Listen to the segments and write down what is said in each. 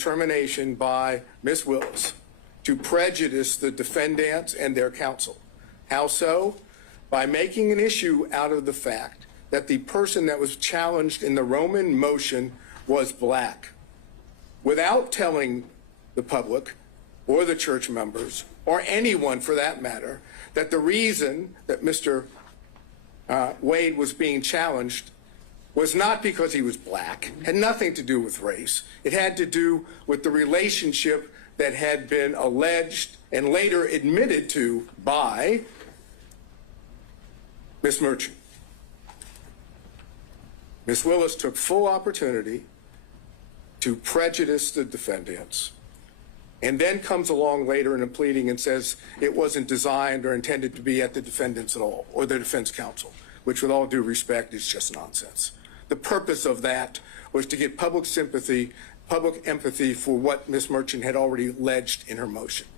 determination by Ms. Willis to prejudice the defendants and their counsel. How so? By making an issue out of the fact that the person that was challenged in the Roman motion was black, without telling the public or the church members or anyone for that matter that the reason that Mr. Wade was being challenged was not because he was black, had nothing to do with race. It had to do with the relationship that had been alleged and later admitted to by Ms. Merchant. Ms. Willis took full opportunity to prejudice the defendants, and then comes along later in a pleading and says it wasn't designed or intended to be at the defendants at all, or the defense counsel, which with all due respect is just nonsense. The purpose of that was to get public sympathy, public empathy for what Ms. Merchant had already alleged in her motion.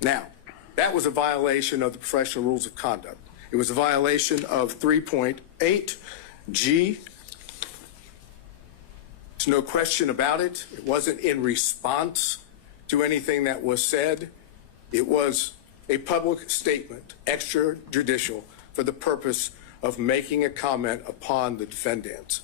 Now, that was a violation of the professional rules of conduct. It was a violation of 3.8G. There's no question about it. It wasn't in response to anything that was said. It was a public statement, extrajudicial, for the purpose of making a comment upon the defendants.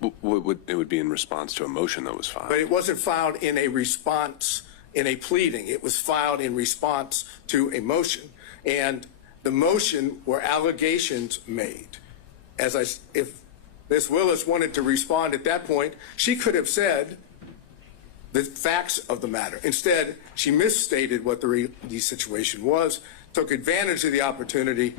It would be in response to a motion that was filed. But it wasn't filed in a response, in a pleading. It was filed in response to a motion. And the motion were allegations made. If Ms. Willis wanted to respond at that point, she could have said the facts of the matter. Instead, she misstated what the situation was, took advantage of the opportunity,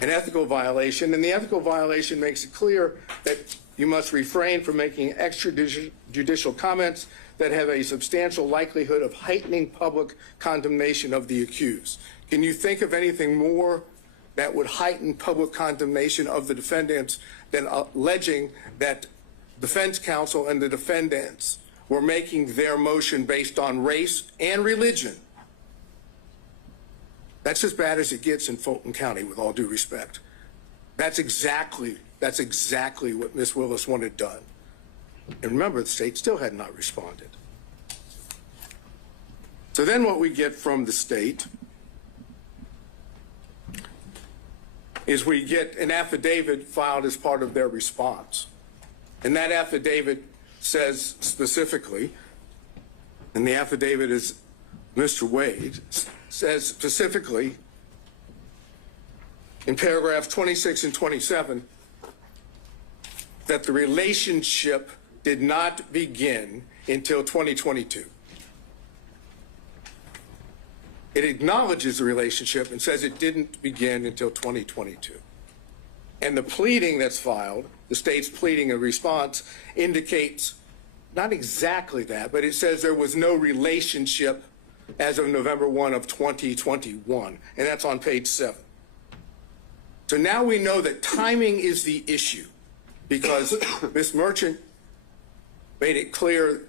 an ethical violation, and the ethical violation makes it clear that you must refrain from making extrajudicial comments that have a substantial likelihood of heightening public condemnation of the accused. Can you think of anything more that would heighten public condemnation of the defendants than alleging that defense counsel and the defendants were making their motion based on race and religion? That's as bad as it gets in Fulton County, with all due respect. That's exactly what Ms. Willis wanted done. And remember, the state still had not responded. So then what we get from the state is we get an affidavit filed as part of their response. And that affidavit says specifically, and the affidavit is Mr. Wade, says specifically in paragraphs 26 and 27 that the relationship did not begin until 2022. It acknowledges the relationship and says it didn't begin until 2022. And the pleading that's filed, the state's pleading in response, indicates not exactly that, but it says there was no relationship as of November 1 of 2021, and that's on page 7. So now we know that timing is the issue, because Ms. Merchant made it clear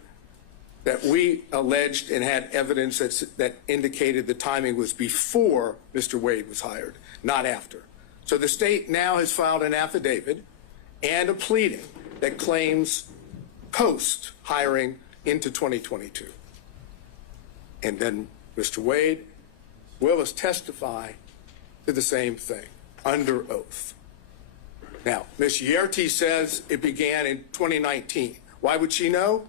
that we alleged and had evidence that indicated the timing was before Mr. Wade was hired, not after. So the state now has filed an affidavit and a pleading that claims post-hiring into 2022. And then Mr. Wade will testify to the same thing under oath. Now, Ms. Yerti says it began in 2019. Why would she know?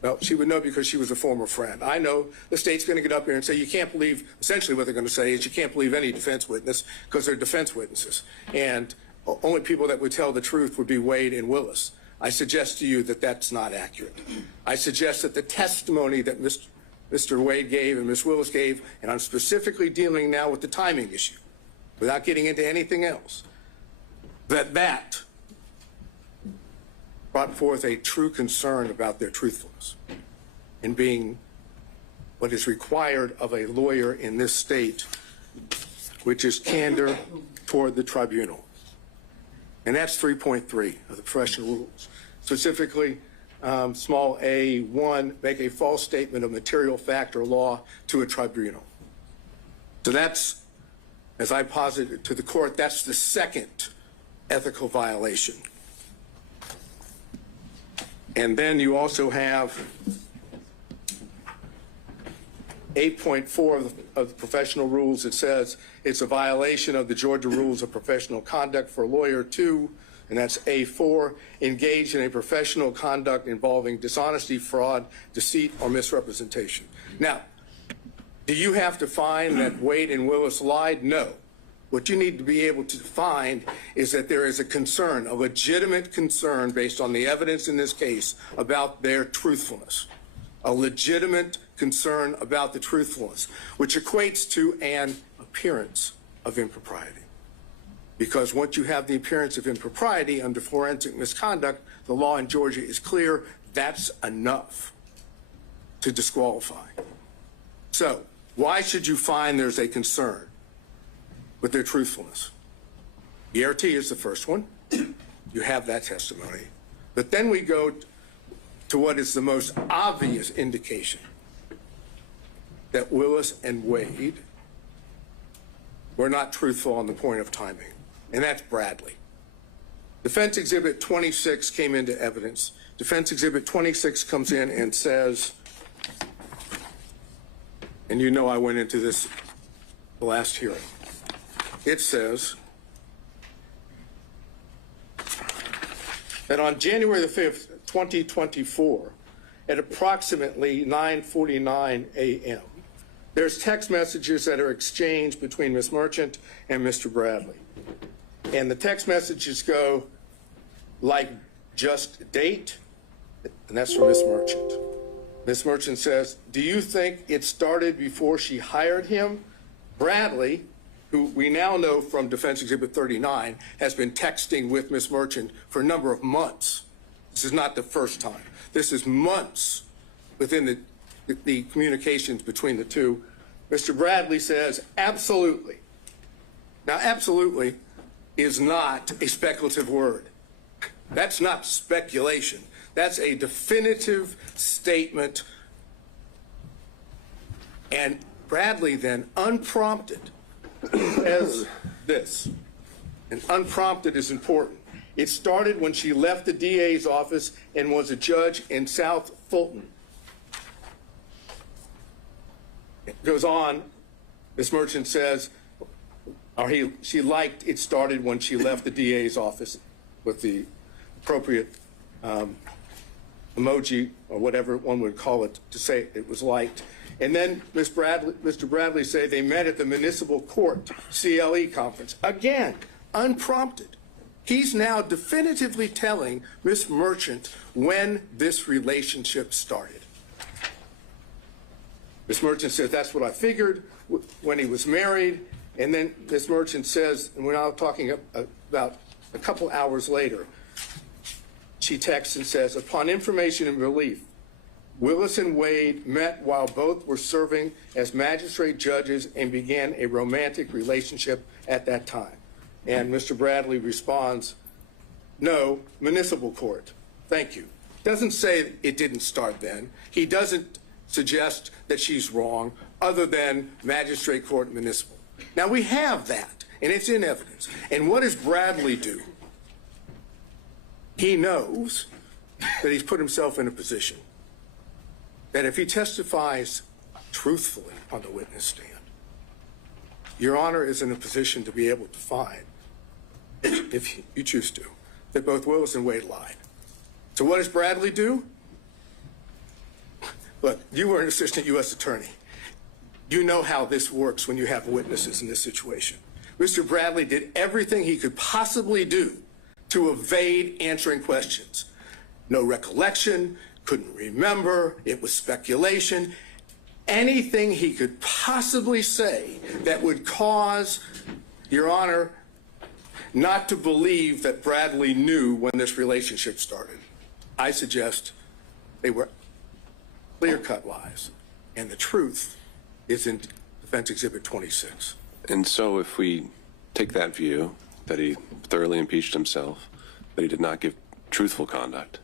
Well, she would know because she was a former friend. I know the state's going to get up here and say you can't believe, essentially what they're going to say is you can't believe any defense witness because they're defense witnesses. And only people that would tell the truth would be Wade and Willis. I suggest to you that that's not accurate. I suggest that the testimony that Mr. Wade gave and Ms. Willis gave, and I'm specifically dealing now with the timing issue, without getting into anything else, that brought forth a true concern about their truthfulness in being what is required of a lawyer in this state, which is candor toward the tribunal. And that's 3.3 of the professional rules. Specifically, small a1, make a false statement of material fact or law to a tribunal. So that's, as I posited to the court, that's the second ethical violation. And then you also have 8.4 of the professional rules. It says it's a violation of the Georgia Rules of Professional Conduct for a lawyer to, and that's A4, engage in a professional conduct involving dishonesty, fraud, deceit, or misrepresentation. Now, do you have to find that Wade and Willis lied? No. What you need to be able to find is that there is a concern, a legitimate concern based on the evidence in this case about their truthfulness. A legitimate concern about the truthfulness, which equates to an appearance of impropriety. Because once you have the appearance of impropriety under forensic misconduct, the law in Georgia is clear, that's enough to disqualify. So, why should you find there's a concern with their truthfulness? ERT is the first one. You have that testimony. But then we go to what is the most obvious indication that Willis and Wade were not truthful on the point of timing, and that's Bradley. Defense Exhibit 26 came into evidence. Defense Exhibit 26 comes in and says, and you know I went into this the last hearing. It says that on January the 5th, 2024, at approximately 9:49 a.m., there's text messages that are exchanged between Ms. Merchant and Mr. Bradley. And the text messages go like, just date, and that's from Ms. Merchant. Ms. Merchant says, do you think it started before she hired him? Bradley, who we now know from Defense Exhibit 39, has been texting with Ms. Merchant for a number of months. This is not the first time. This is months within the communications between the two. Mr. Bradley says, absolutely. Now, absolutely is not a speculative word. That's not speculation. That's a definitive statement. And Bradley then, unprompted, says this. And unprompted is important. It started when she left the DA's office and was a judge in South Fulton. It goes on, Ms. Merchant says, she liked it started when she left the DA's office with the appropriate emoji or whatever one would call it to say it was liked. And then Mr. Bradley say they met at the municipal court CLE conference. Again, unprompted. He's now definitively telling Ms. Merchant when this relationship started. Ms. Merchant says, that's what I figured when he was married. And then Ms. Merchant says, and we're now talking about a couple hours later, she texts and says, upon information and relief, Willis and Wade met while both were serving as magistrate judges and began a romantic relationship at that time. And Mr. Bradley responds, no, municipal court. Thank you. Doesn't say it didn't start then. He doesn't suggest that she's wrong other than magistrate court municipal. Now we have that, and it's in evidence. And what does Bradley do? He knows that he's put himself in a position that if he testifies truthfully on the witness stand, Your Honor is in a position to be able to find, if you choose to, that both Willis and Wade lied. So what does Bradley do? Look, you were an assistant U.S. attorney. You know how this works when you have witnesses in this situation. Mr. Bradley did everything he could possibly do to evade answering questions. No recollection, couldn't remember, it was speculation. Anything he could possibly say that would cause, Your Honor, not to believe that Bradley knew when this relationship started. I suggest they were clear-cut lies, and the truth is in Defense Exhibit 26. And so if we take that view, that he thoroughly impeached himself, that he did not give truthful conduct,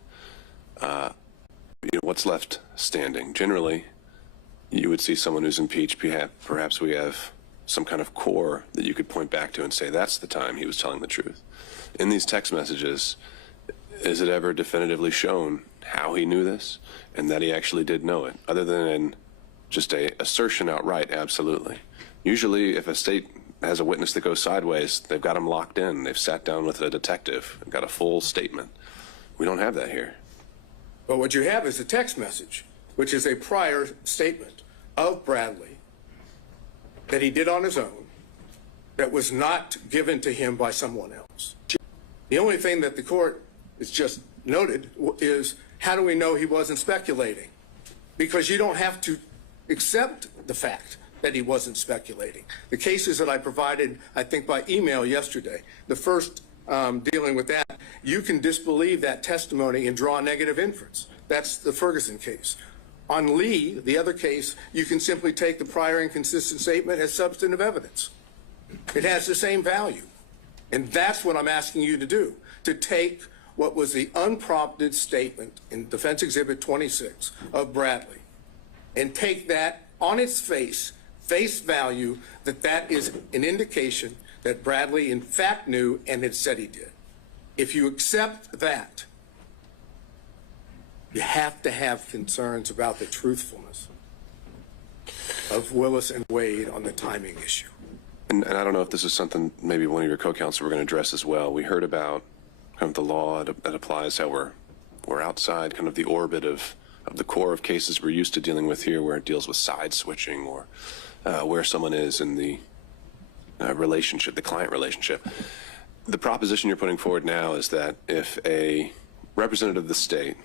what's left standing? Generally, you would see someone who's impeached, perhaps we have some kind of core that you could point back to and say that's the time he was telling the truth. In these text messages, is it ever definitively shown how he knew this and that he actually did know it, other than just a assertion outright, absolutely. Usually, if a state has a witness that goes sideways, they've got him locked in. They've sat down with a detective and got a full statement. We don't have that here. But what you have is a text message, which is a prior statement of Bradley that he did on his own, that was not given to him by someone else. The only thing that the court has just noted is, how do we know he wasn't speculating? Because you don't have to accept the fact that he wasn't speculating. The cases that I provided, I think by email yesterday, the first dealing with that, you can disbelieve that testimony and draw a negative inference. That's the Ferguson case. On Lee, the other case, you can simply take the prior inconsistent statement as substantive evidence. It has the same value. And that's what I'm asking you to do, to take what was the unprompted statement in Defense Exhibit 26 of Bradley and take that on its face value, that that is an indication that Bradley in fact knew and had said he did. If you accept that, you have to have concerns about the truthfulness of Willis and Wade on the timing issue. And I don't know if this is something maybe one of your co-counsel were going to address as well. We heard about kind of the law that applies, how we're outside kind of the orbit of the core of cases we're used to dealing with here, where it deals with side switching or where someone is in the relationship, the client relationship. The proposition you're putting forward now is that if a representative of the state,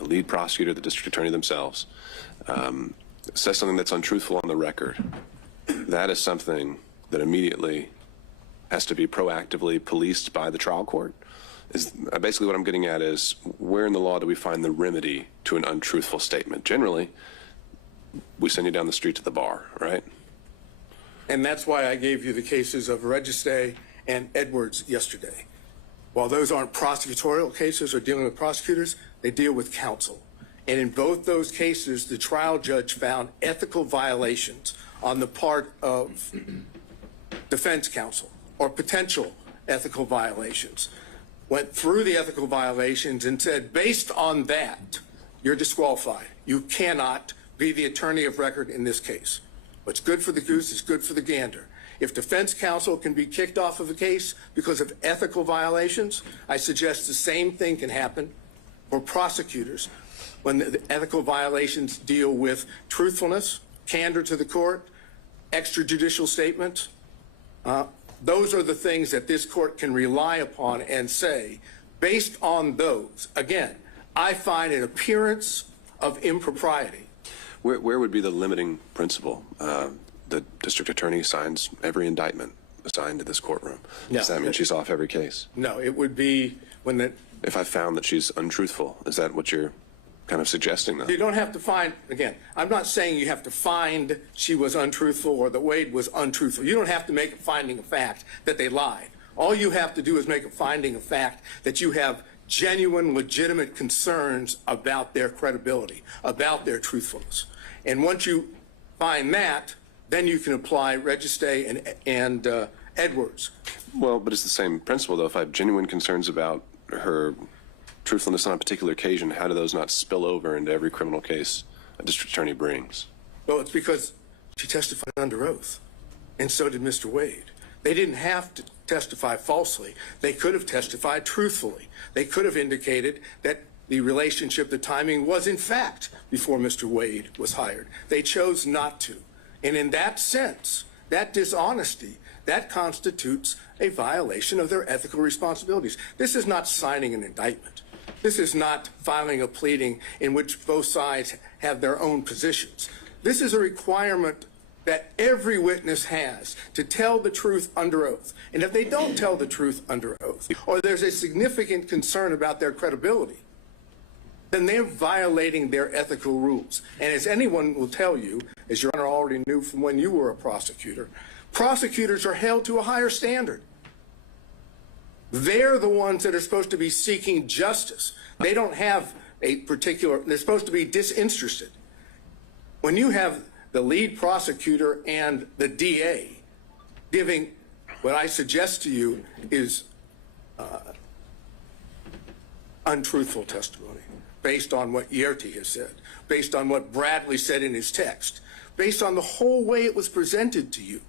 a lead prosecutor, the district attorney themselves, says something that's untruthful on the record, that is something that immediately has to be proactively policed by the trial court. Is basically what I'm getting at is, where in the law do we find the remedy to an untruthful statement? Generally, we send you down the street to the bar, right? And that's why I gave you the cases of Registe and Edwards yesterday. While those aren't prosecutorial cases or dealing with prosecutors, they deal with counsel. And in both those cases, the trial judge found ethical violations on the part of defense counsel, or potential ethical violations. Went through the ethical violations and said, based on that, you're disqualified. You cannot be the attorney of record in this case. What's good for the goose is good for the gander. If defense counsel can be kicked off of a case because of ethical violations, I suggest the same thing can happen for prosecutors when the ethical violations deal with truthfulness, candor to the court, extrajudicial statements. Those are the things that this court can rely upon and say, based on those, again, I find an appearance of impropriety. Where would be the limiting principle? The district attorney signs every indictment assigned to this courtroom. Does that mean she's off every case? No, it would be when the... If I found that she's untruthful, is that what you're kind of suggesting, though? You don't have to find, again, I'm not saying you have to find she was untruthful or that Wade was untruthful. You don't have to make a finding of fact that they lied. All you have to do is make a finding of fact that you have genuine, legitimate concerns about their credibility, about their truthfulness. And once you find that, then you can apply Registe and Edwards. Well, but it's the same principle, though. If I have genuine concerns about her truthfulness on a particular occasion, how do those not spill over into every criminal case a district attorney brings? Well, it's because she testified under oath, and so did Mr. Wade. They didn't have to testify falsely. They could have testified truthfully. They could have indicated that the relationship, the timing was in fact before Mr. Wade was hired. They chose not to. And in that sense, that dishonesty, that constitutes a violation of their ethical responsibilities. This is not signing an indictment. This is not filing a pleading in which both sides have their own positions. This is a requirement that every witness has to tell the truth under oath. And if they don't tell the truth under oath, or there's a significant concern about their credibility, then they're violating their ethical rules. And as anyone will tell you, as Your Honor already knew from when you were a prosecutor, prosecutors are held to a higher standard. They're the ones that are supposed to be seeking justice. They don't have a particular, they're supposed to be disinterested. When you have the lead prosecutor and the DA giving what I suggest to you is untruthful testimony, based on what Yerty has said, based on what Bradley said in his text, based on the whole way it was presented to you.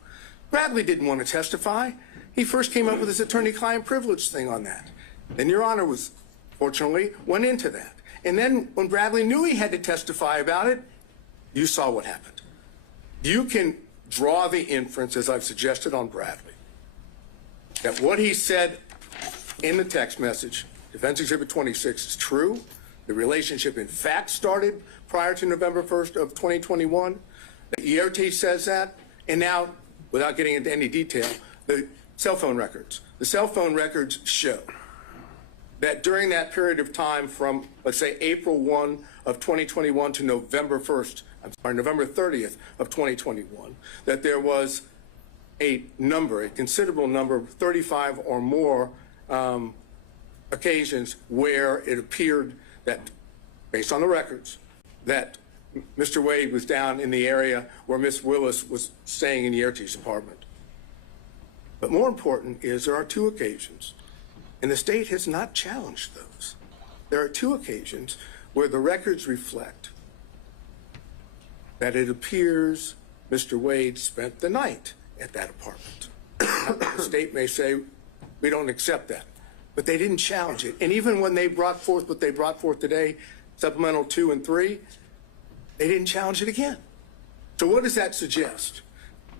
Bradley didn't want to testify. He first came up with his attorney-client privilege thing on that. Then Your Honor fortunately went into that. And then when Bradley knew he had to testify about it, you saw what happened. You can draw the inference, as I've suggested on Bradley, that what he said in the text message, Defense Exhibit 26, is true. The relationship, in fact, started prior to November 1st of 2021. The ERT says that. And now, without getting into any detail, the cell phone records. The cell phone records show that during that period of time from, let's say, April 1 of 2021 to November 30th of 2021, that there was a considerable number, 35 or more occasions where it appeared that, based on the records, that Mr. Wade was down in the area where Miss Willis was staying in Yerty's apartment. But more important is there are two occasions, and the state has not challenged those. There are two occasions where the records reflect that it appears Mr. Wade spent the night at that apartment. The state may say, we don't accept that, but they didn't challenge it. And even when they brought forth what they brought forth today, Supplemental 2 and 3, they didn't challenge it again. So what does that suggest?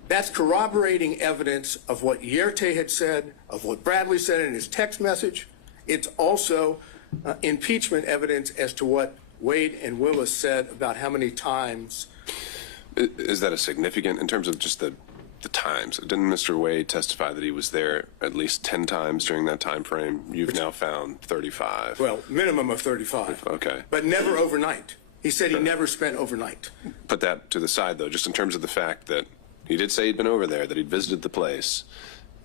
That's corroborating evidence of what Yerty had said, of what Bradley said in his text message. It's also impeachment evidence as to what Wade and Willis said about how many times. Is that a significant, in terms of just the times? Didn't Mr. Wade testify that he was there at least 10 times during that time frame? You've now found 35. Well, minimum of 35. Okay. But never overnight. He said he never spent overnight. Put that to the side, though, just in terms of the fact that he did say he'd been over there, that he'd visited the place,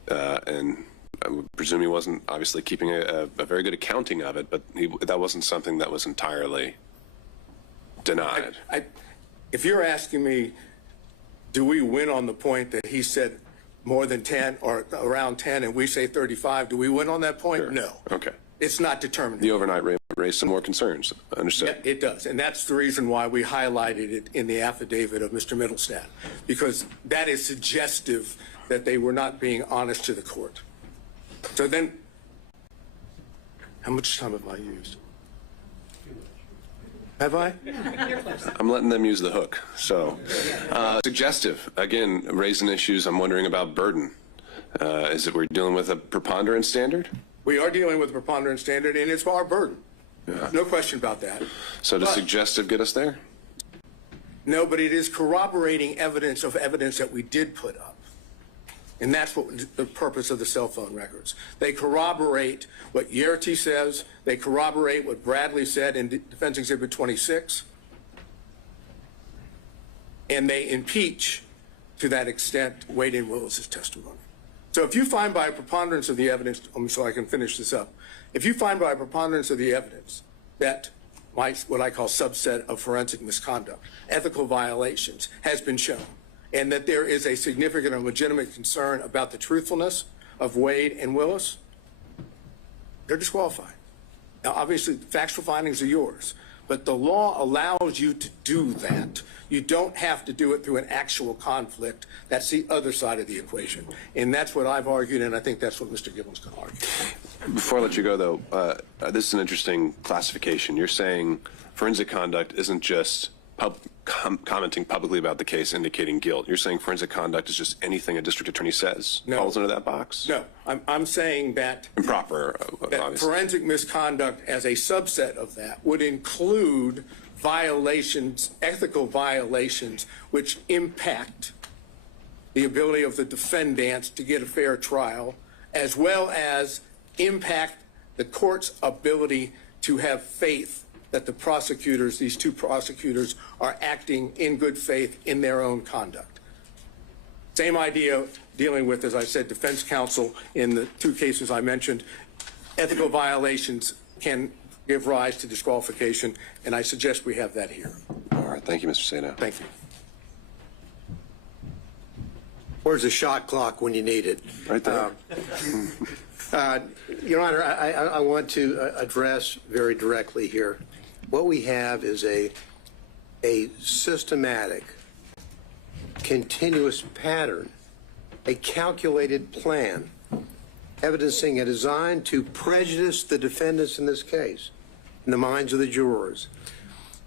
and I would presume he wasn't obviously keeping a very good accounting of it, but that wasn't something that was entirely denied. If you're asking me, do we win on the point that he said more than 10 or around 10 and we say 35, do we win on that point? Sure. No. Okay. It's not determined. The overnight raised some more concerns. Understood. Yeah, it does. And that's the reason why we highlighted it in the affidavit of Mr. Middlestat, because that is suggestive that they were not being honest to the court. So then, how much time have I used? Have I? I'm letting them use the hook. So, suggestive. Again, raising issues. I'm wondering about burden. Is it we're dealing with a preponderance standard? We are dealing with a preponderance standard, and it's our burden. Yeah. No question about that. So does suggestive get us there? No, but it is corroborating evidence of evidence that we did put up. And that's what the purpose of the cell phone records. They corroborate what Yerty says. They corroborate what Bradley said in Defense Exhibit 26. And they impeach, to that extent, Wade and Willis's testimony. So if you find by a preponderance of the evidence, so I can finish this up, if you find by a preponderance of the evidence that what I call subset of forensic misconduct, ethical violations, has been shown, and that there is a significant and legitimate concern about the truthfulness of Wade and Willis, they're disqualified. Now, obviously, the factual findings are yours, but the law allows you to do that. You don't have to do it through an actual conflict. That's the other side of the equation. And that's what I've argued, and I think that's what Mr. Gibbons can argue. Before I let you go, though, this is an interesting classification. You're saying forensic conduct isn't just commenting publicly about the case indicating guilt. You're saying forensic conduct is just anything a district attorney says falls into that box? No, I'm saying that improper, that forensic misconduct as a subset of that would include violations, ethical violations, which impact the ability of the defendants to get a fair trial, as well as impact the court's ability to have faith that the prosecutors, these two prosecutors, are acting in good faith in their own conduct. Same idea dealing with, as I said, defense counsel in the two cases I mentioned. Ethical violations can give rise to disqualification, and I suggest we have that here. All right. Thank you, Mr. Sato. Thank you. Where's the shot clock when you need it? Right there. Your Honor, I want to address very directly here What we have is a systematic, continuous pattern, a calculated plan, evidencing a design to prejudice the defendants in this case, in the minds of the jurors.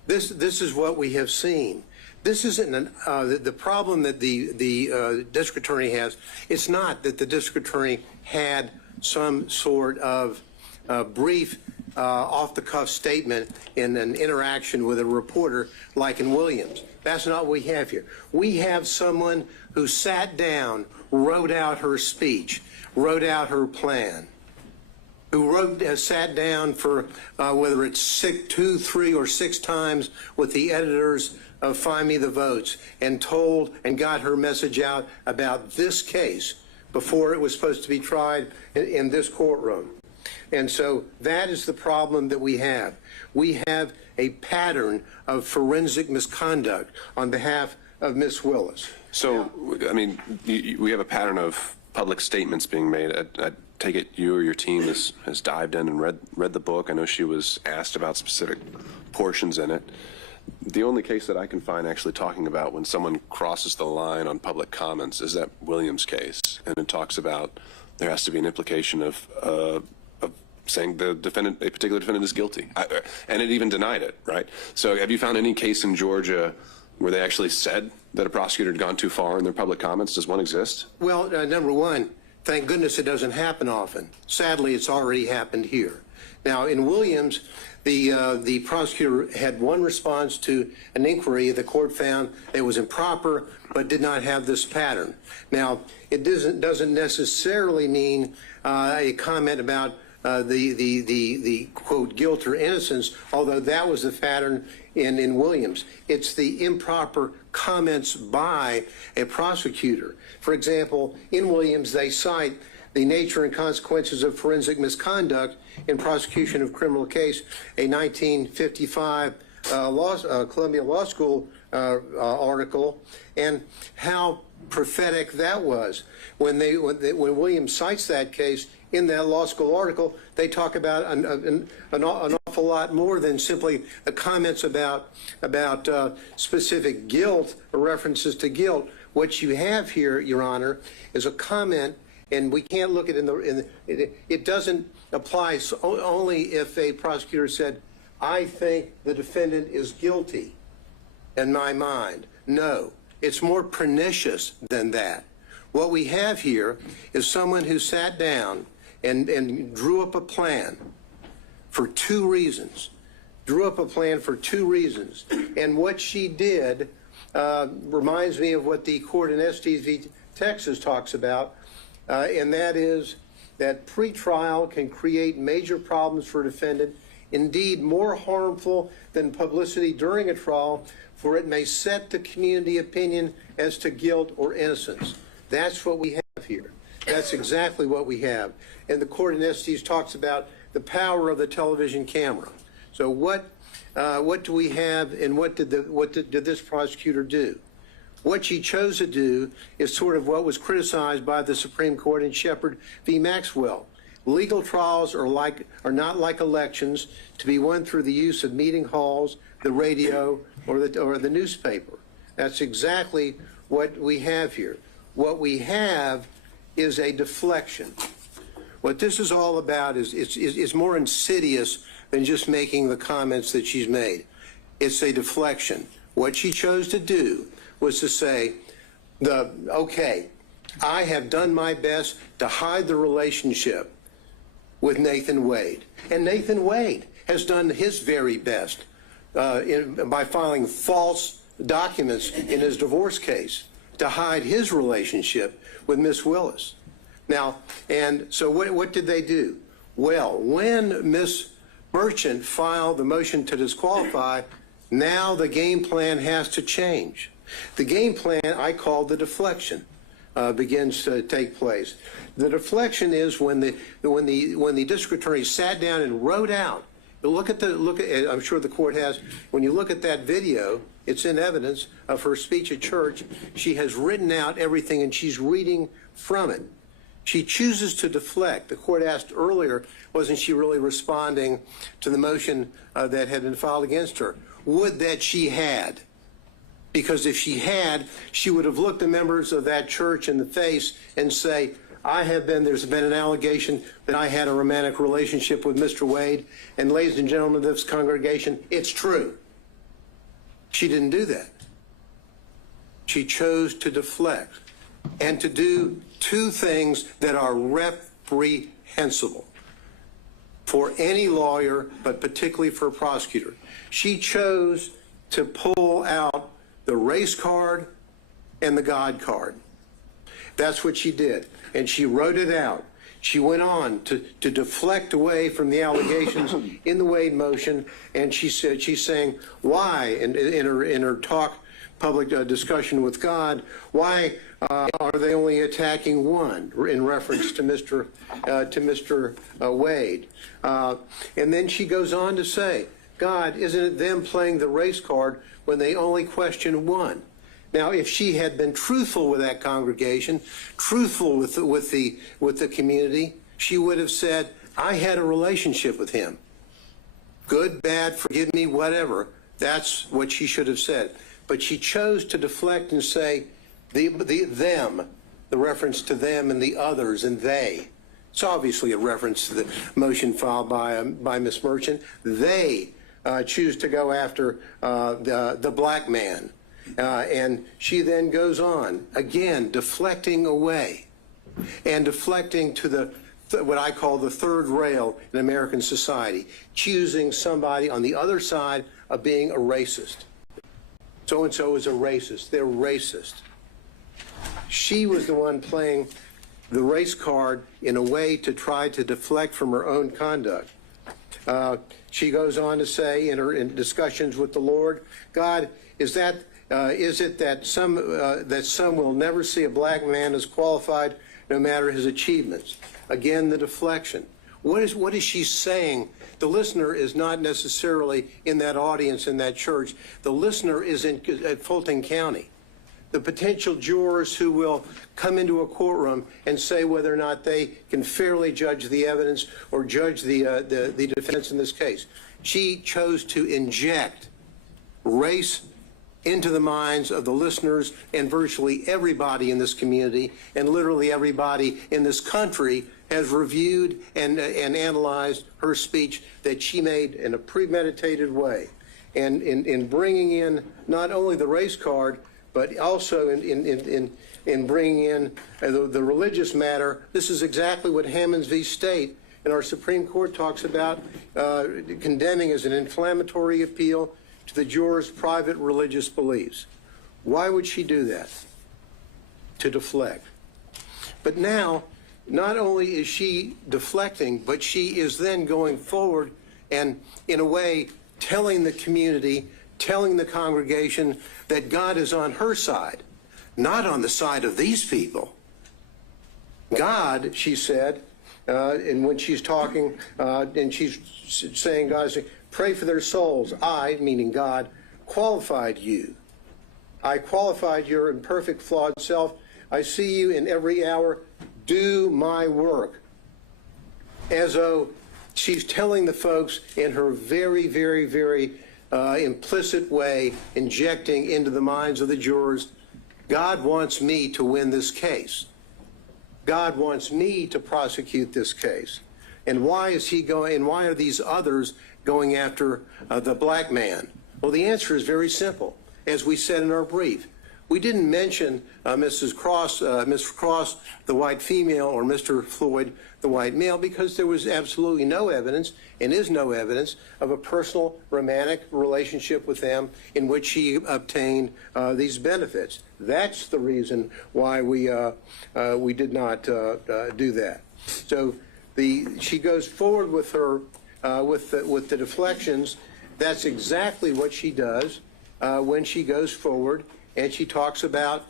This is what we have seen. This isn't the problem that the district attorney has. It's not that the district attorney had some sort of brief off-the-cuff statement in an interaction with a reporter like in Williams. That's not what we have here. We have someone who sat down, wrote out her speech, wrote out her plan, who sat down for whether it's 2, 3, or 6 times with the editors of Find Me the Votes and told and got her message out about this case before it was supposed to be tried in this courtroom. And so that is the problem that we have. We have a pattern of forensic misconduct on behalf of Miss Willis. So, I mean, we have a pattern of public statements being made. I take it you or your team has dived in and read the book. I know she was asked about specific portions in it. The only case that I can find actually talking about when someone crosses the line on public comments is that Williams case. And it talks about there has to be an implication of saying the defendant, a particular defendant, is guilty. And it even denied it, right? So have you found any case in Georgia where they actually said that a prosecutor had gone too far in their public comments? Does one exist? Well, number one, thank goodness it doesn't happen often. Sadly, it's already happened here. Now, in Williams, the prosecutor had one response to an inquiry the court found it was improper, but did not have this pattern. Now, it doesn't necessarily mean a comment about the quote guilt or innocence, although that was the pattern in Williams. It's the improper comments by a prosecutor. For example, in Williams, they cite the nature and consequences of forensic misconduct in prosecution of criminal case, a 1955 Columbia Law School article, and how prophetic that was. When Williams cites that case in that law school article, they talk about an awful lot more than simply the comments about specific guilt or references to guilt. What you have here, Your Honor, is a comment, and we can't look at it doesn't apply only if a prosecutor said, I think the defendant is guilty in my mind. No, it's more pernicious than that. What we have here is someone who sat down and drew up a plan for 2 reasons. And what she did reminds me of what the court in Estes v. Texas talks about, and that is that pretrial can create major problems for a defendant, indeed more harmful than publicity during a trial, for it may set the community opinion as to guilt or innocence. That's what we have here. That's exactly what we have. And the court in Estes talks about the power of the television camera. So what do we have, and what did this prosecutor do? What she chose to do is sort of what was criticized by the Supreme Court in Shepard v. Maxwell. Legal trials are not like elections to be won through the use of meeting halls, the radio, or the newspaper. That's exactly what we have here. What we have is a deflection. What this is all about is more insidious than just making the comments that she's made. It's a deflection. What she chose to do was to say, okay, I have done my best to hide the relationship with Nathan Wade. And Nathan Wade has done his very best by filing false documents in his divorce case to hide his relationship with Miss Willis. Now, and so what did they do? Well, when Miss Merchant filed the motion to disqualify, now the game plan has to change. The game plan I call the deflection begins to take place. The deflection is when the district attorney sat down and wrote out. I'm sure the court has. When you look at that video, it's in evidence of her speech at church. She has written out everything, and she's reading from it. She chooses to deflect. The court asked earlier, wasn't she really responding to the motion that had been filed against her? Would that she had. Because if she had, she would have looked the members of that church in the face and say, there's been an allegation that I had a romantic relationship with Mr. Wade, and ladies and gentlemen of this congregation, it's true. She didn't do that. She chose to deflect and to do two things that are reprehensible for any lawyer, but particularly for a prosecutor. She chose to pull out the race card and the God card. That's what she did, and she wrote it out. She went on to deflect away from the allegations in the Wade motion, and she said, she's saying, why, in her talk, public discussion with God, why are they only attacking one, in reference to Mr. Wade? And then she goes on to say, God, isn't it them playing the race card when they only question one? Now, if she had been truthful with that congregation, truthful with the community, she would have said, I had a relationship with him. Good, bad, forgive me, whatever. That's what she should have said. But she chose to deflect and say, them, the reference to them and the others and they. It's obviously a reference to the motion filed by Ms. Merchant. They choose to go after the black man. And she then goes on, again, deflecting away and deflecting to what I call the third rail in American society, choosing somebody on the other side of being a racist. So-and-so is a racist. They're racist. She was the one playing the race card in a way to try to deflect from her own conduct. She goes on to say in discussions with the Lord, God, is it that some will never see a black man as qualified no matter his achievements? Again, the deflection. What is she saying? The listener is not necessarily in that audience in that church. The listener is at Fulton County. The potential jurors who will come into a courtroom and say whether or not they can fairly judge the evidence or judge the defense in this case. She chose to inject race into the minds of the listeners and virtually everybody in this community, and literally everybody in this country has reviewed and analyzed her speech that she made in a premeditated way. And in bringing in not only the race card, but also in bringing in the religious matter, this is exactly what Hammonds v. State in our Supreme Court talks about condemning as an inflammatory appeal to the jurors' private religious beliefs. Why would she do that? To deflect. But now, not only is she deflecting, but she is then going forward and, in a way, telling the community, telling the congregation that God is on her side, not on the side of these people. God, she said, and when she's talking, and she's saying, God, pray for their souls. I, meaning God, qualified you. I qualified your imperfect, flawed self. I see you in every hour. Do my work. As though she's telling the folks in her very, very, very implicit way, injecting into the minds of the jurors, God wants me to win this case. God wants me to prosecute this case. And why is he going, and why are these others going after the black man? Well, the answer is very simple. As we said in our brief, we didn't mention Mr. Cross, the white female, or Mr. Floyd, the white male, because there was absolutely no evidence, and is no evidence, of a personal romantic relationship with them in which he obtained these benefits. That's the reason why we did not do that. So she goes forward with her with the deflections. That's exactly what she does when she goes forward. And she talks about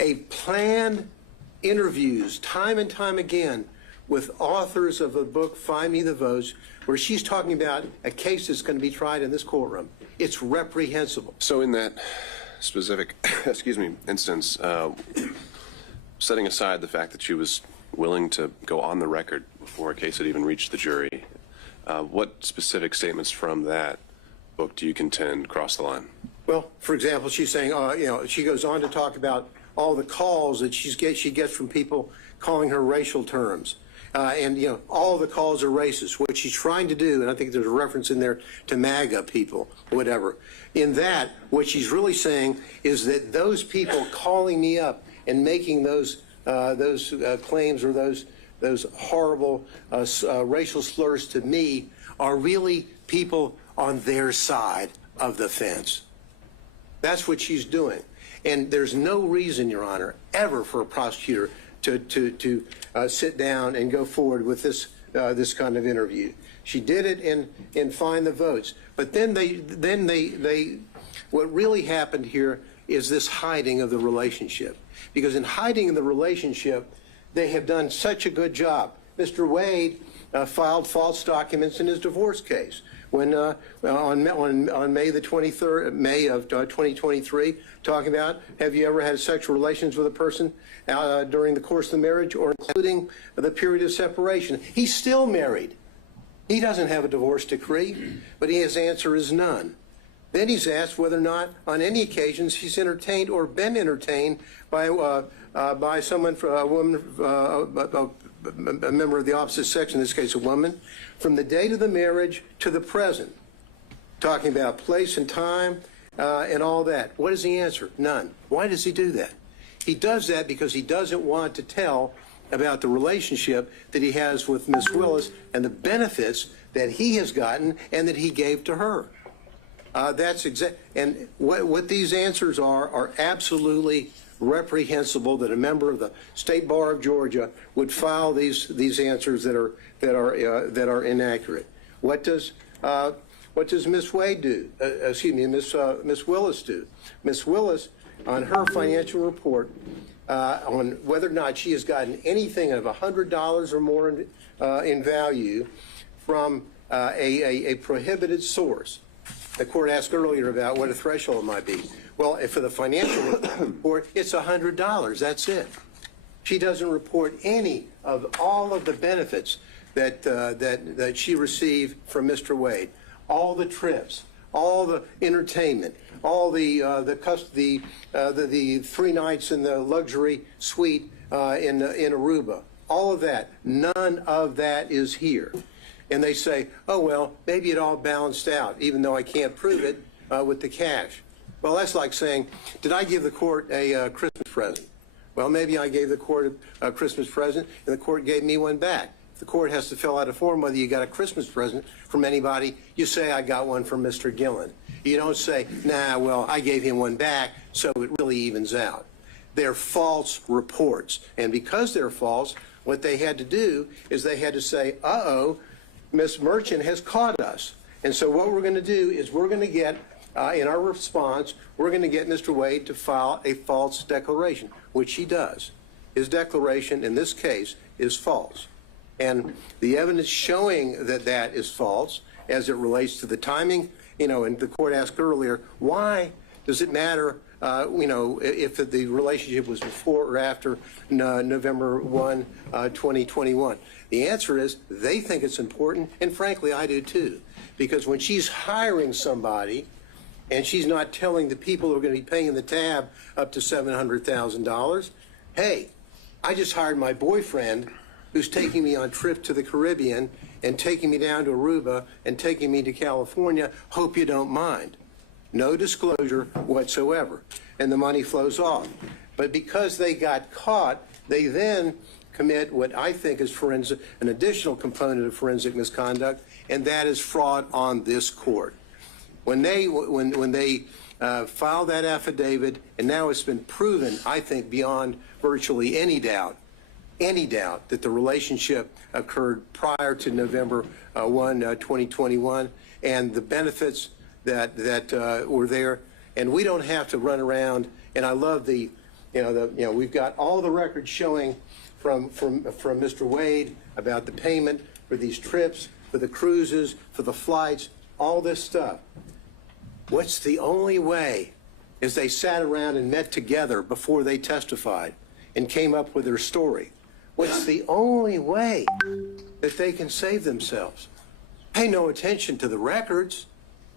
a planned interviews time and time again with authors of the book, Find Me the Votes, where she's talking about a case that's going to be tried in this courtroom. It's reprehensible. So in that specific, instance, setting aside the fact that she was willing to go on the record before a case had even reached the jury, what specific statements from that book do you contend cross the line? Well, for example, she's saying, she goes on to talk about all the calls that she gets from people calling her racial terms. All the calls are racist. What she's trying to do, and I think there's a reference in there to MAGA people, whatever. In that, what she's really saying is that those people calling me up and making those claims or those horrible racial slurs to me are really people on their side of the fence. That's what she's doing. And there's no reason, Your Honor, ever for a prosecutor to sit down and go forward with this kind of interview. She did it and find the votes. But then what really happened here is this hiding of the relationship. Because in hiding the relationship, they have done such a good job. Mr. Wade filed false documents in his divorce case. When on May the 23rd, May of 2023, talking about, have you ever had sexual relations with a person during the course of the marriage or including the period of separation? He's still married. He doesn't have a divorce decree, but his answer is none. Then he's asked whether or not on any occasions he's entertained or been entertained by someone, a woman, a member of the opposite sex, in this case a woman, from the date of the marriage to the present, talking about place and time and all that. What is the answer? None. Why does he do that? He does that because he doesn't want to tell about the relationship that he has with Ms. Willis and the benefits that he has gotten and that he gave to her. That's exact. And what these answers are absolutely reprehensible. That a member of the State Bar of Georgia would file these answers that are inaccurate. What does Ms. Wade do? Ms. Willis do? Ms. Willis, on her financial report, on whether or not she has gotten anything of $100 or more in value from a prohibited source. The court asked earlier about what a threshold might be. Well, for the financial report, it's $100. That's it. She doesn't report any of all of the benefits that she received from Mr. Wade. All the trips, all the entertainment, all the 3 nights in the luxury suite in Aruba. All of that. None of that is here. And they say, oh, well, maybe it all balanced out, even though I can't prove it with the cash. Well, that's like saying, did I give the court a Christmas present? Well, maybe I gave the court a Christmas present, and the court gave me one back. If the court has to fill out a form whether you got a Christmas present from anybody, you say, I got one from Mr. Gillen. You don't say, nah, well, I gave him one back, so it really evens out. They're false reports. And because they're false, what they had to do is they had to say, uh-oh, Ms. Merchant has caught us. And so what we're going to do is we're going to get, in our response, we're going to get Mr. Wade to file a false declaration, which he does. His declaration in this case is false. And the evidence showing that that is false as it relates to the timing, and the court asked earlier, why does it matter, if the relationship was before or after November 1, 2021? The answer is they think it's important, and frankly, I do too. Because when she's hiring somebody and she's not telling the people who are going to be paying the tab up to $700,000, hey, I just hired my boyfriend who's taking me on trip to the Caribbean and taking me down to Aruba and taking me to California. Hope you don't mind. No disclosure whatsoever. And the money flows off. But because they got caught, they then commit what I think is an additional component of forensic misconduct, and that is fraud on this court. When they filed that affidavit, and now it's been proven, I think, beyond virtually any doubt that the relationship occurred prior to November 1, 2021, and the benefits that were there, and we don't have to run around. And I love we've got all the records showing from Mr. Wade about the payment for these trips, for the cruises, for the flights, all this stuff. What's the only way is they sat around and met together before they testified. and came up with their story. What's the only way that they can save themselves? Pay no attention to the records.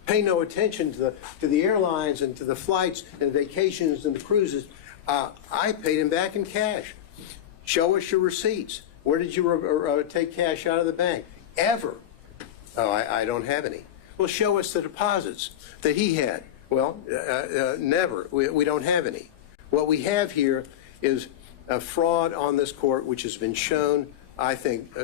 Pay no attention to the airlines and to the flights and vacations and the cruises. I paid him back in cash. Show us your receipts. Where did you take cash out of the bank? Ever? Oh, I don't have any. Well, show us the deposits that he had. Well, never. We don't have any. What we have here is a fraud on this court, which has been shown, I think,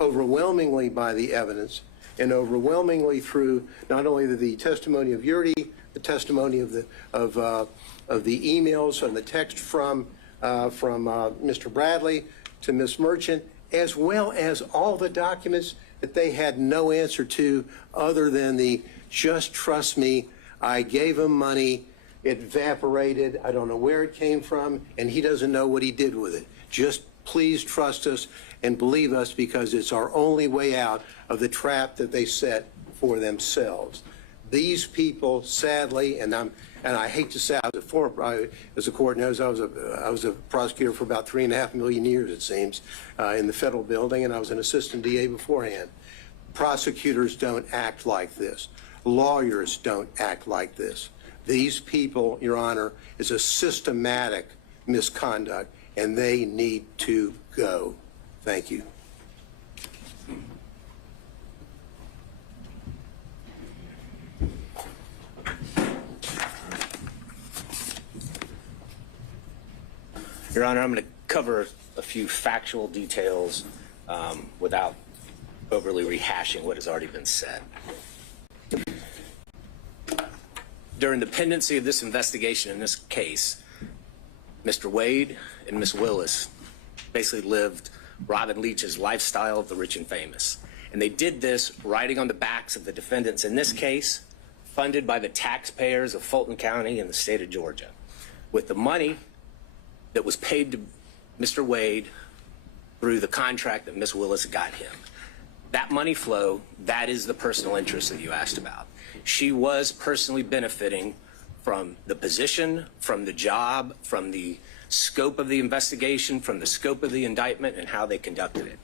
overwhelmingly by the evidence and overwhelmingly through not only the testimony of Yurdi, the testimony of the emails and the text from Mr. Bradley to Ms. Merchant, as well as all the documents that they had no answer to other than the just trust me, I gave him money, it evaporated, I don't know where it came from, and he doesn't know what he did with it. Just please trust us and believe us because it's our only way out of the trap that they set for themselves. These people, sadly, and I hate to say, as the court knows, I was a prosecutor for about 3.5 million years, it seems, in the federal building, and I was an assistant DA beforehand. Prosecutors don't act like this. Lawyers don't act like this. These people, Your Honor, is a systematic misconduct, and they need to go. Thank you. Your Honor, I'm going to cover a few factual details without overly rehashing what has already been said. During the pendency of this investigation in this case, Mr. Wade and Ms. Willis basically lived Robin Leach's lifestyle of the rich and famous. And they did this riding on the backs of the defendants in this case, funded by the taxpayers of Fulton County and the state of Georgia, with the money that was paid to Mr. Wade through the contract that Ms. Willis got him. That money flow, that is the personal interest that you asked about. She was personally benefiting from the position, from the job, from the scope of the investigation, from the scope of the indictment and how they conducted it.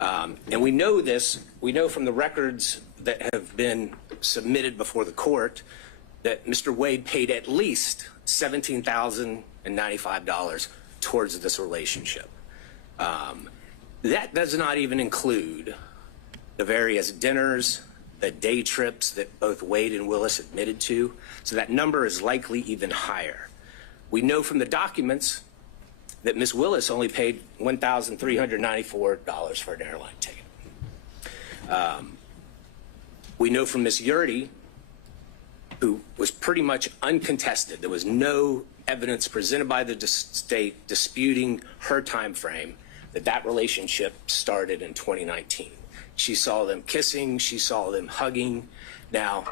And we know this, we know from the records that have been submitted before the court that Mr. Wade paid at least $17,095 towards this relationship. That does not even include the various dinners, the day trips that both Wade and Willis admitted to. So that number is likely even higher. We know from the documents that Ms. Willis only paid $1,394 for an airline ticket. We know from Ms. Yurdi, who was pretty much uncontested, there was no evidence presented by the state disputing her time frame, that relationship started in 2019. She saw them kissing, she saw them hugging. Now,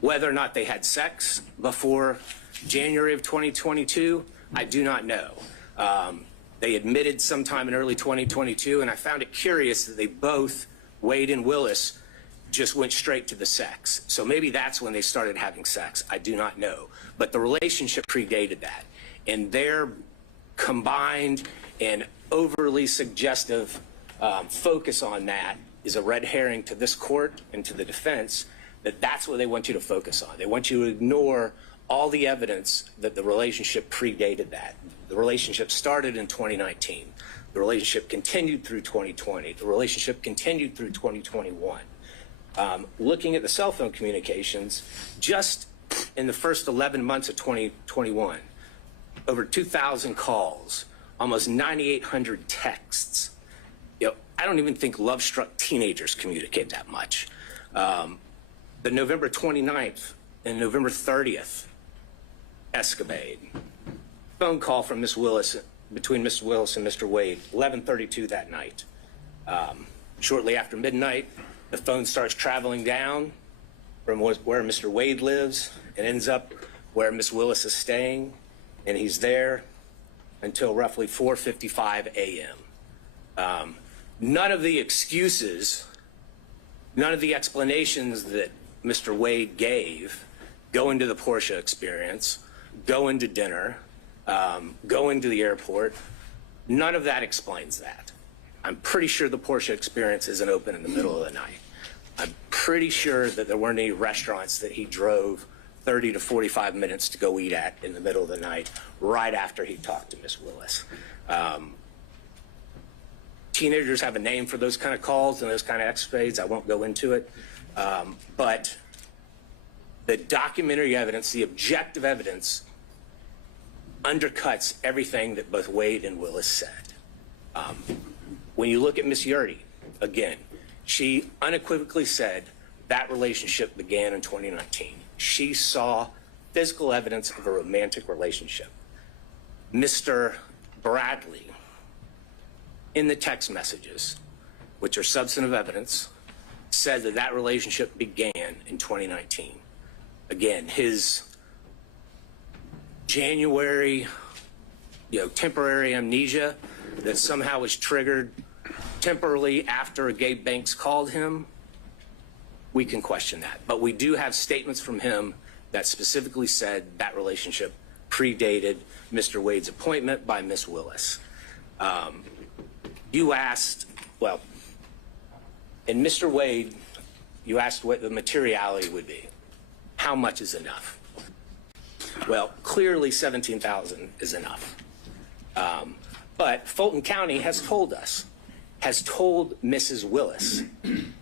whether or not they had sex before January of 2022, I do not know. They admitted sometime in early 2022, and I found it curious that they both, Wade and Willis, just went straight to the sex. So maybe that's when they started having sex. I do not know. But the relationship predated that. And their combined and overly suggestive focus on that is a red herring to this court and to the defense, that that's what they want you to focus on. They want you to ignore all the evidence that the relationship predated that. The relationship started in 2019. The relationship continued through 2020. The relationship continued through 2021. Looking at the cell phone communications, just in the first 11 months of 2021, over 2,000 calls, almost 9,800 texts. You know, I don't even think love-struck teenagers communicate that much. The November 29th and November 30th escapade, phone call from Ms. Willis, between Ms. Willis and Mr. Wade, 11:32 that night. Shortly after midnight, the phone starts traveling down from where Mr. Wade lives and ends up where Ms. Willis is staying, and he's there until roughly 4:55 a.m. None of the excuses, none of the explanations that Mr. Wade gave, go into the Porsche experience, go into dinner, going to the airport. None of that explains that. I'm pretty sure the Porsche Experience isn't open in the middle of the night. I'm pretty sure that there weren't any restaurants that he drove 30 to 45 minutes to go eat at in the middle of the night right after he talked to Miss Willis. Teenagers have a name for those kind of calls and those kind of escapades. I won't go into it. But the documentary evidence, the objective evidence, undercuts everything that both Wade and Willis said. When you look at Miss Yurdy, again, she unequivocally said that relationship began in 2019. She saw physical evidence of a romantic relationship. Mr. Bradley, in the text messages, which are substantive evidence, said that that relationship began in 2019. Again, his January, temporary amnesia that somehow was triggered temporarily after Gabe Banks called him, we can question that. But we do have statements from him that specifically said that relationship predated Mr. Wade's appointment by Miss Willis. You asked, well, in Mr. Wade, you asked what the materiality would be. How much is enough? Well, clearly 17,000 is enough. But Fulton County has told us, has told Mrs. Willis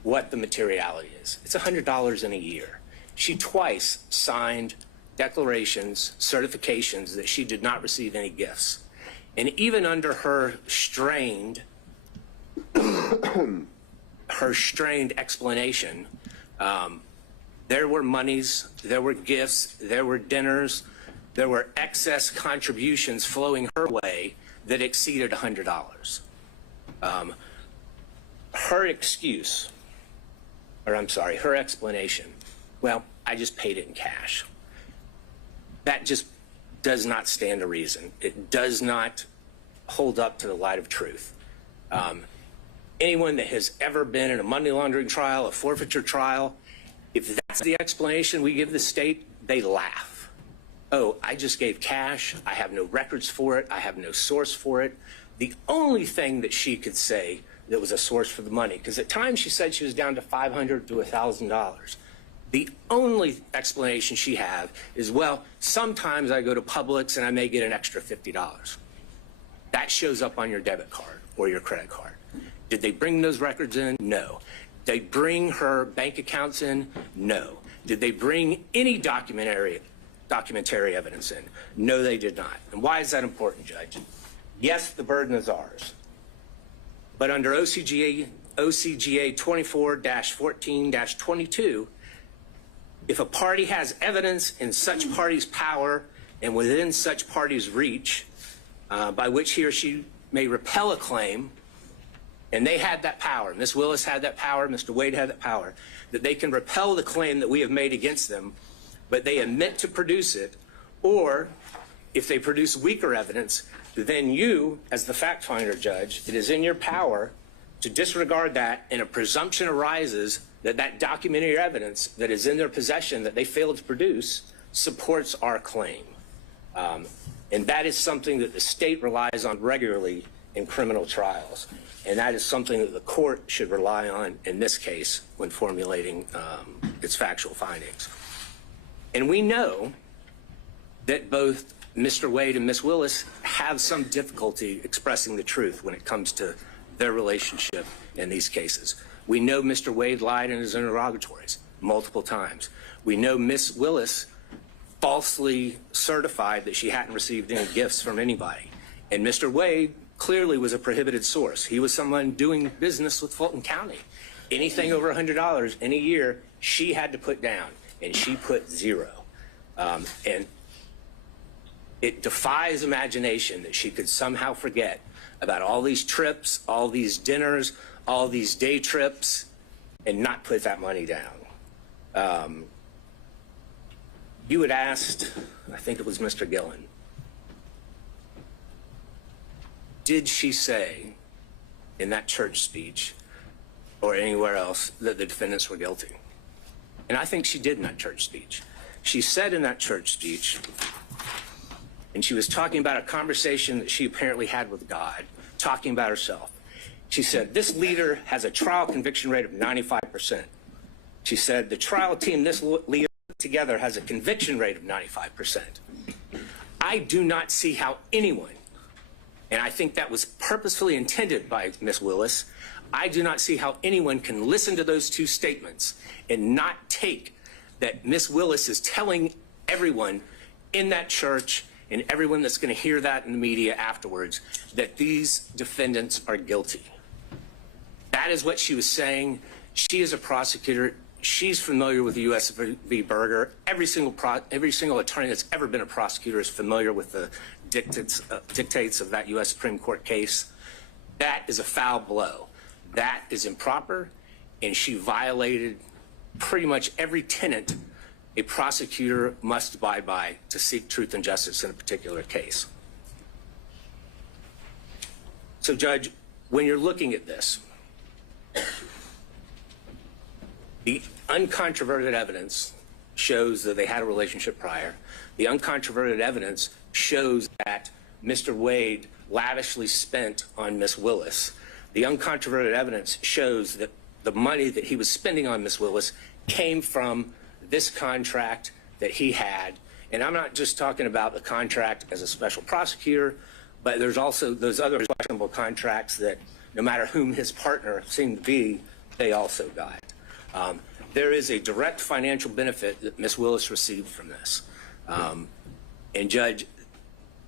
what the materiality is. It's $100 in a year. She twice signed declarations, certifications that she did not receive any gifts. And even under her strained explanation, there were monies, there were gifts, there were dinners, there were excess contributions flowing her way that exceeded $100. Her excuse, her explanation, well, I just paid it in cash. That just does not stand to reason. It does not hold up to the light of truth. Anyone that has ever been in a money laundering trial, a forfeiture trial, if that's the explanation we give the state, they laugh. Oh, I just gave cash. I have no records for it. I have no source for it. The only thing that she could say that was a source for the money, because at times she said she was down to $500 to $1,000. The only explanation she had is, well, sometimes I go to Publix and I may get an extra $50. That shows up on your debit card or your credit card. Did they bring those records in? No. Did they bring her bank accounts in? No. Did they bring any documentary evidence in? No, they did not. And why is that important, Judge? Yes, the burden is ours. But under OCGA 24-14-22, if a party has evidence in such party's power and within such party's reach, by which he or she may repel a claim, and they had that power, Ms. Willis had that power, Mr. Wade had that power, that they can repel the claim that we have made against them, but they admit to produce it, or if they produce weaker evidence, then you, as the fact finder, Judge, it is in your power to disregard that, and a presumption arises that that documentary evidence that is in their possession that they failed to produce supports our claim. And that is something that the state relies on regularly in criminal trials. And that is something that the court should rely on in this case when formulating its factual findings. And we know that both Mr. Wade and Ms. Willis have some difficulty expressing the truth when it comes to their relationship in these cases. We know Mr. Wade lied in his interrogatories multiple times. We know Ms. Willis falsely certified that she hadn't received any gifts from anybody. And Mr. Wade clearly was a prohibited source. He was someone doing business with Fulton County. Anything over $100 in a year, she had to put down, and she put zero. And it defies imagination that she could somehow forget about all these trips, all these dinners, all these day trips, and not put that money down. You had asked, I think it was Mr. Gillen, did she say in that church speech or anywhere else that the defendants were guilty? And I think she did in that church speech. She said in that church speech, and she was talking about a conversation that she apparently had with God, talking about herself. She said, this leader has a trial conviction rate of 95%. She said, the trial team this leader together has a conviction rate of 95%. I do not see how anyone, and I think that was purposefully intended by Ms. Willis, I do not see how anyone can listen to those two statements and not take that Ms. Willis is telling everyone in that church and everyone that's going to hear that in the media afterwards that these defendants are guilty. That is what she was saying. She is a prosecutor. She's familiar with the U.S. v. Berger. Every single attorney that's ever been a prosecutor is familiar with the dictates of that U.S. Supreme Court case. That is a foul blow. That is improper, and she violated pretty much every tenet a prosecutor must abide by to seek truth and justice in a particular case. So, Judge, when you're looking at this, the uncontroverted evidence shows that they had a relationship prior. The uncontroverted evidence shows that Mr. Wade lavishly spent on Ms. Willis. The uncontroverted evidence shows that the money that he was spending on Ms. Willis came from this contract that he had. And I'm not just talking about the contract as a special prosecutor, but there's also those other questionable contracts that no matter whom his partner seemed to be, they also got. There is a direct financial benefit that Ms. Willis received from this. And Judge,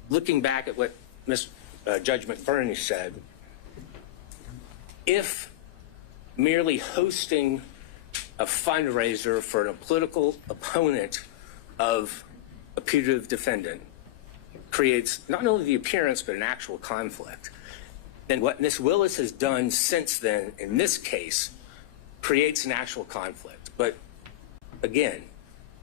looking back at what Judge McBurney said, if merely hosting a fundraiser for a political opponent of a putative defendant creates not only the appearance but an actual conflict, then what Ms. Willis has done since then in this case creates an actual conflict. But again,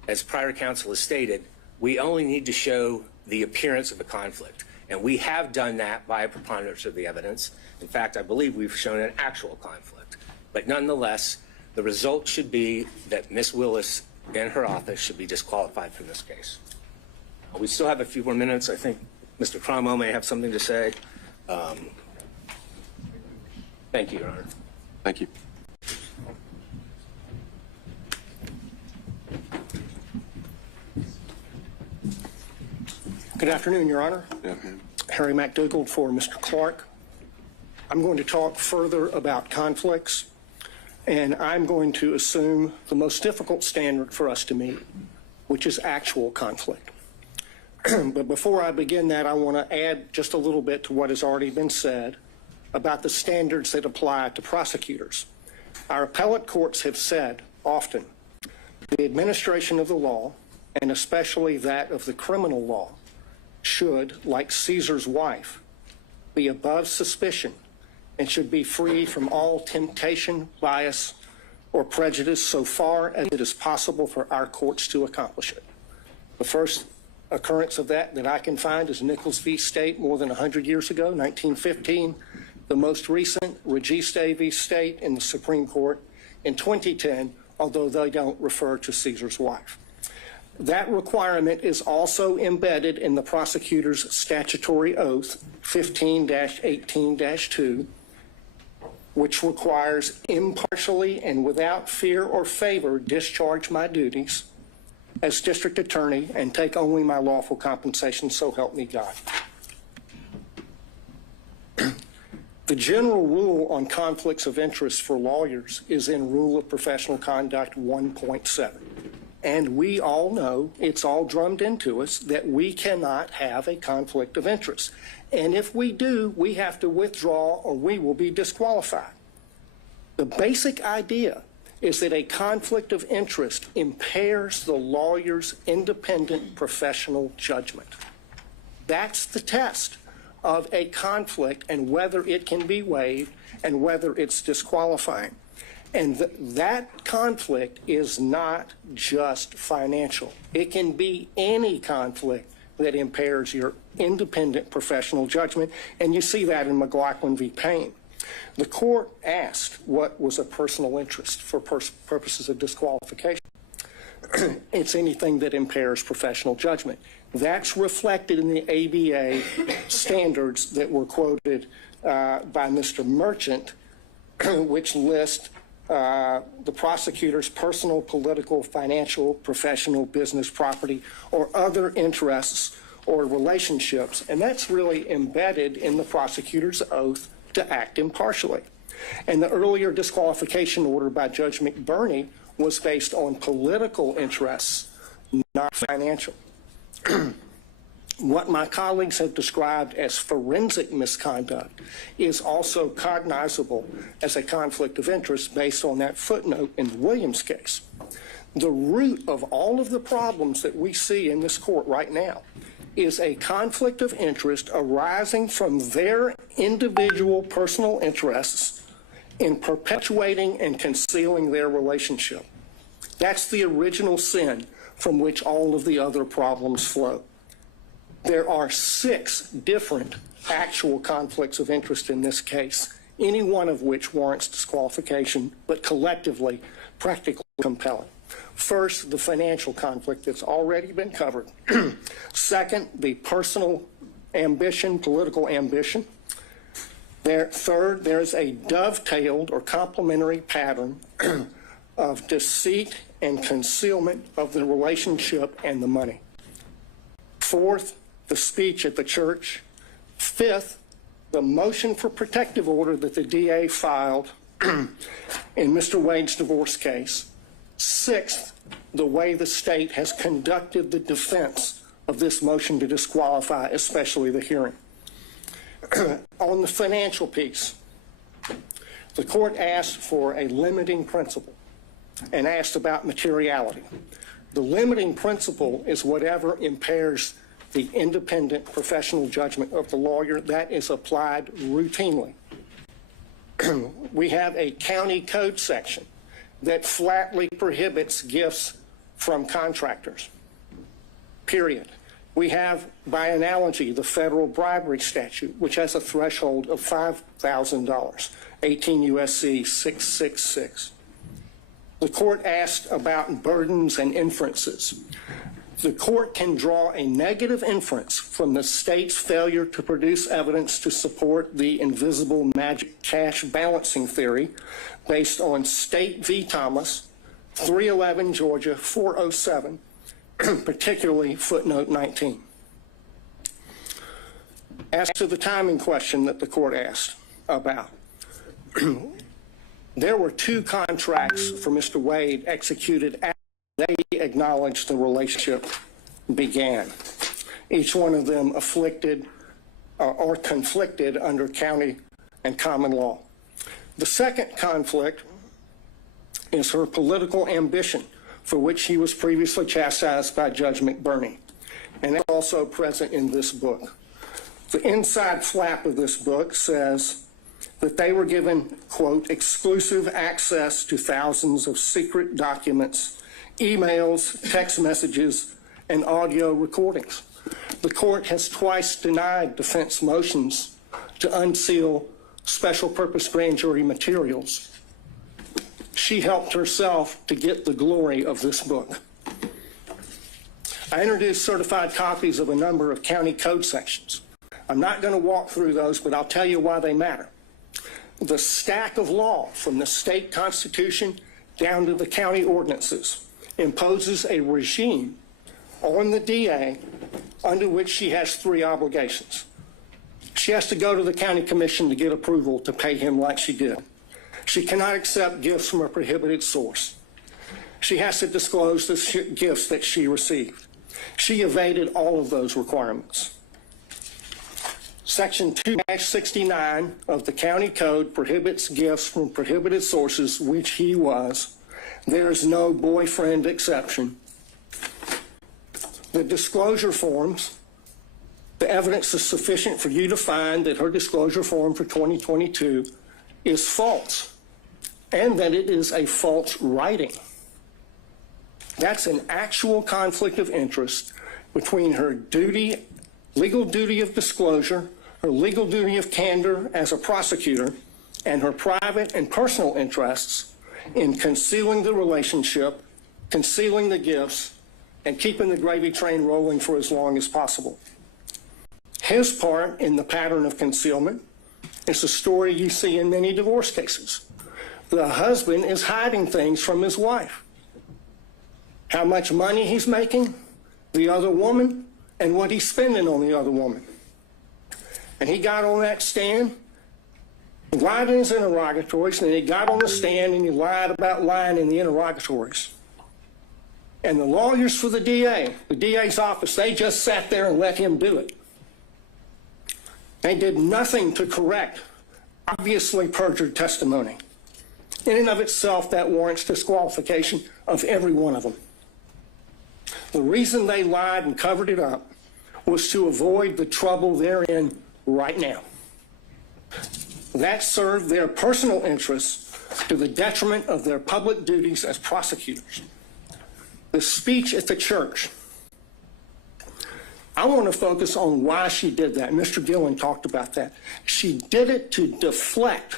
as prior counsel has stated, we only need to show the appearance of a conflict. And we have done that by a preponderance of the evidence. In fact, I believe we've shown an actual conflict. But nonetheless, the result should be that Ms. Willis and her office should be disqualified from this case. We still have a few more minutes. I think Mr. Cromwell may have something to say. Thank you, Your Honor. Thank you. Good afternoon, Your Honor. Yeah. Harry McDougald for Mr. Clark. I'm going to talk further about conflicts, and I'm going to assume the most difficult standard for us to meet, which is actual conflict. But before I begin that, I want to add just a little bit to what has already been said about the standards that apply to prosecutors. Our appellate courts have said often the administration of the law, and especially that of the criminal law, should, like Caesar's wife, be above suspicion and should be free from all temptation, bias, or prejudice so far as it is possible for our courts to accomplish it. The first occurrence of that I can find is Nichols v. State more than 100 years ago, 1915. The most recent, Registe v. State in the Supreme Court in 2010, although they don't refer to Caesar's wife. That requirement is also embedded in the prosecutor's statutory oath, 15-18-2, which requires impartially and without fear or favor discharge my duties as district attorney and take only my lawful compensation, so help me God. The general rule on conflicts of interest for lawyers is in Rule of Professional Conduct 1.7. And we all know, it's all drummed into us, that we cannot have a conflict of interest. And if we do, we have to withdraw or we will be disqualified. The basic idea is that a conflict of interest impairs the lawyer's independent professional judgment. That's the test of a conflict and whether it can be waived and whether it's disqualifying. And that conflict is not just financial. It can be any conflict that impairs your independent professional judgment, and you see that in McLaughlin v. Payne. The court asked what was a personal interest for purposes of disqualification. it's anything that impairs professional judgment. That's reflected in the ABA standards that were quoted by Mr. Merchant, which list the prosecutor's personal, political, financial, professional, business, property, or other interests or relationships. And that's really embedded in the prosecutor's oath to act impartially. And the earlier disqualification order by Judge McBurney was based on political interests, not financial. What my colleagues have described as forensic misconduct is also cognizable as a conflict of interest based on that footnote in the Williams case. The root of all of the problems that we see in this court right now is a conflict of interest arising from their individual personal interests in perpetuating and concealing their relationship. That's the original sin from which all of the other problems flow. There are 6 different actual conflicts of interest in this case, any one of which warrants disqualification, but collectively practically compelling. First, the financial conflict that's already been covered. Second, the personal ambition, political ambition. Third, there's a dovetailed or complementary pattern of deceit and concealment of the relationship and the money. Fourth, the speech at the church. Fifth, the motion for protective order that the DA filed in Mr. Wade's divorce case. Sixth, the way the state has conducted the defense of this motion to disqualify, especially the hearing. On the financial piece, the court asked for a limiting principle and asked about materiality. The limiting principle is whatever impairs the independent professional judgment of the lawyer. That is applied routinely. We have a county code section that flatly prohibits gifts from contractors, period. We have, by analogy, the federal bribery statute, which has a threshold of $5,000, 18 U.S.C. 666. The court asked about burdens and inferences. The court can draw a negative inference from the state's failure to produce evidence to support the invisible magic cash balancing theory based on State v. Thomas, 311 Georgia 407, particularly footnote 19. As to the timing question that the court asked about, there were 2 contracts for Mr. Wade executed after they acknowledged the relationship began. Each one of them afflicted or conflicted under county and common law. The second conflict is her political ambition, for which he was previously chastised by Judge McBurney, and it's also present in this book. The inside flap of this book says that they were given, quote, exclusive access to thousands of secret documents, emails, text messages, and audio recordings. The court has twice denied defense motions to unseal special purpose grand jury materials. She helped herself to get the glory of this book. I introduced certified copies of a number of county code sections. I'm not going to walk through those, but I'll tell you why they matter. The stack of law from the state constitution down to the county ordinances imposes a regime on the DA under which she has 3 obligations. She has to go to the county commission to get approval to pay him like she did. She cannot accept gifts from a prohibited source. She has to disclose the gifts that she received. She evaded all of those requirements. Section 2-69 of the county code prohibits gifts from prohibited sources, which he was. There is no boyfriend exception. The disclosure forms, the evidence is sufficient for you to find that her disclosure form for 2022 is false, and that it is a false writing. That's an actual conflict of interest between her duty, legal duty of disclosure, her legal duty of candor as a prosecutor, and her private and personal interests in concealing the relationship concealing the gifts, and keeping the gravy train rolling for as long as possible. His part in the pattern of concealment is the story you see in many divorce cases. The husband is hiding things from his wife. How much money he's making, the other woman, and what he's spending on the other woman. And he got on that stand, lied in his interrogatories, and he got on the stand and he lied about lying in the interrogatories. And the lawyers for the DA's office, they just sat there and let him do it. They did nothing to correct obviously perjured testimony. In and of itself, that warrants disqualification of every one of them. The reason they lied and covered it up was to avoid the trouble they're in right now. That served their personal interests to the detriment of their public duties as prosecutors. The speech at the church, I want to focus on why she did that. Mr. Gillen talked about that. She did it to deflect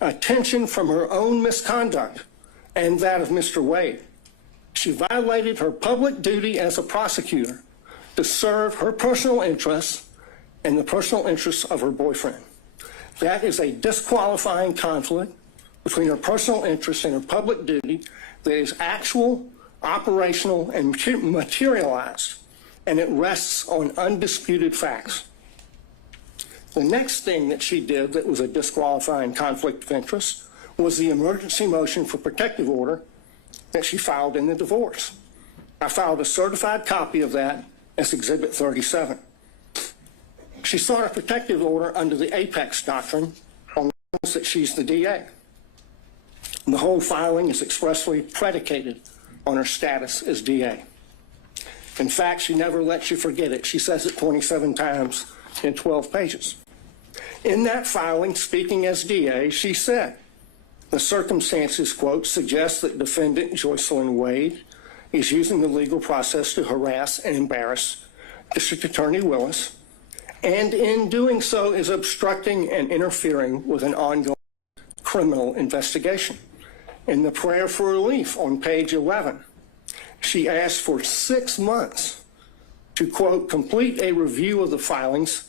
attention from her own misconduct and that of Mr. Wade. She violated her public duty as a prosecutor to serve her personal interests and the personal interests of her boyfriend. That is a disqualifying conflict between her personal interests and her public duty that is actual, operational, and materialized, and it rests on undisputed facts. The next thing that she did that was a disqualifying conflict of interest was the emergency motion for protective order that she filed in the divorce. I filed a certified copy of that as Exhibit 37. She sought a protective order under the Apex Doctrine on the grounds that she's the DA. And the whole filing is expressly predicated on her status as DA. In fact, she never lets you forget it. She says it 27 times in 12 pages. In that filing, speaking as DA, she said, the circumstances, quote, suggest that defendant Joycelyn Wade is using the legal process to harass and embarrass District Attorney Willis, and in doing so is obstructing and interfering with an ongoing criminal investigation. In the prayer for relief on page 11, she asked for 6 months to, quote, complete a review of the filings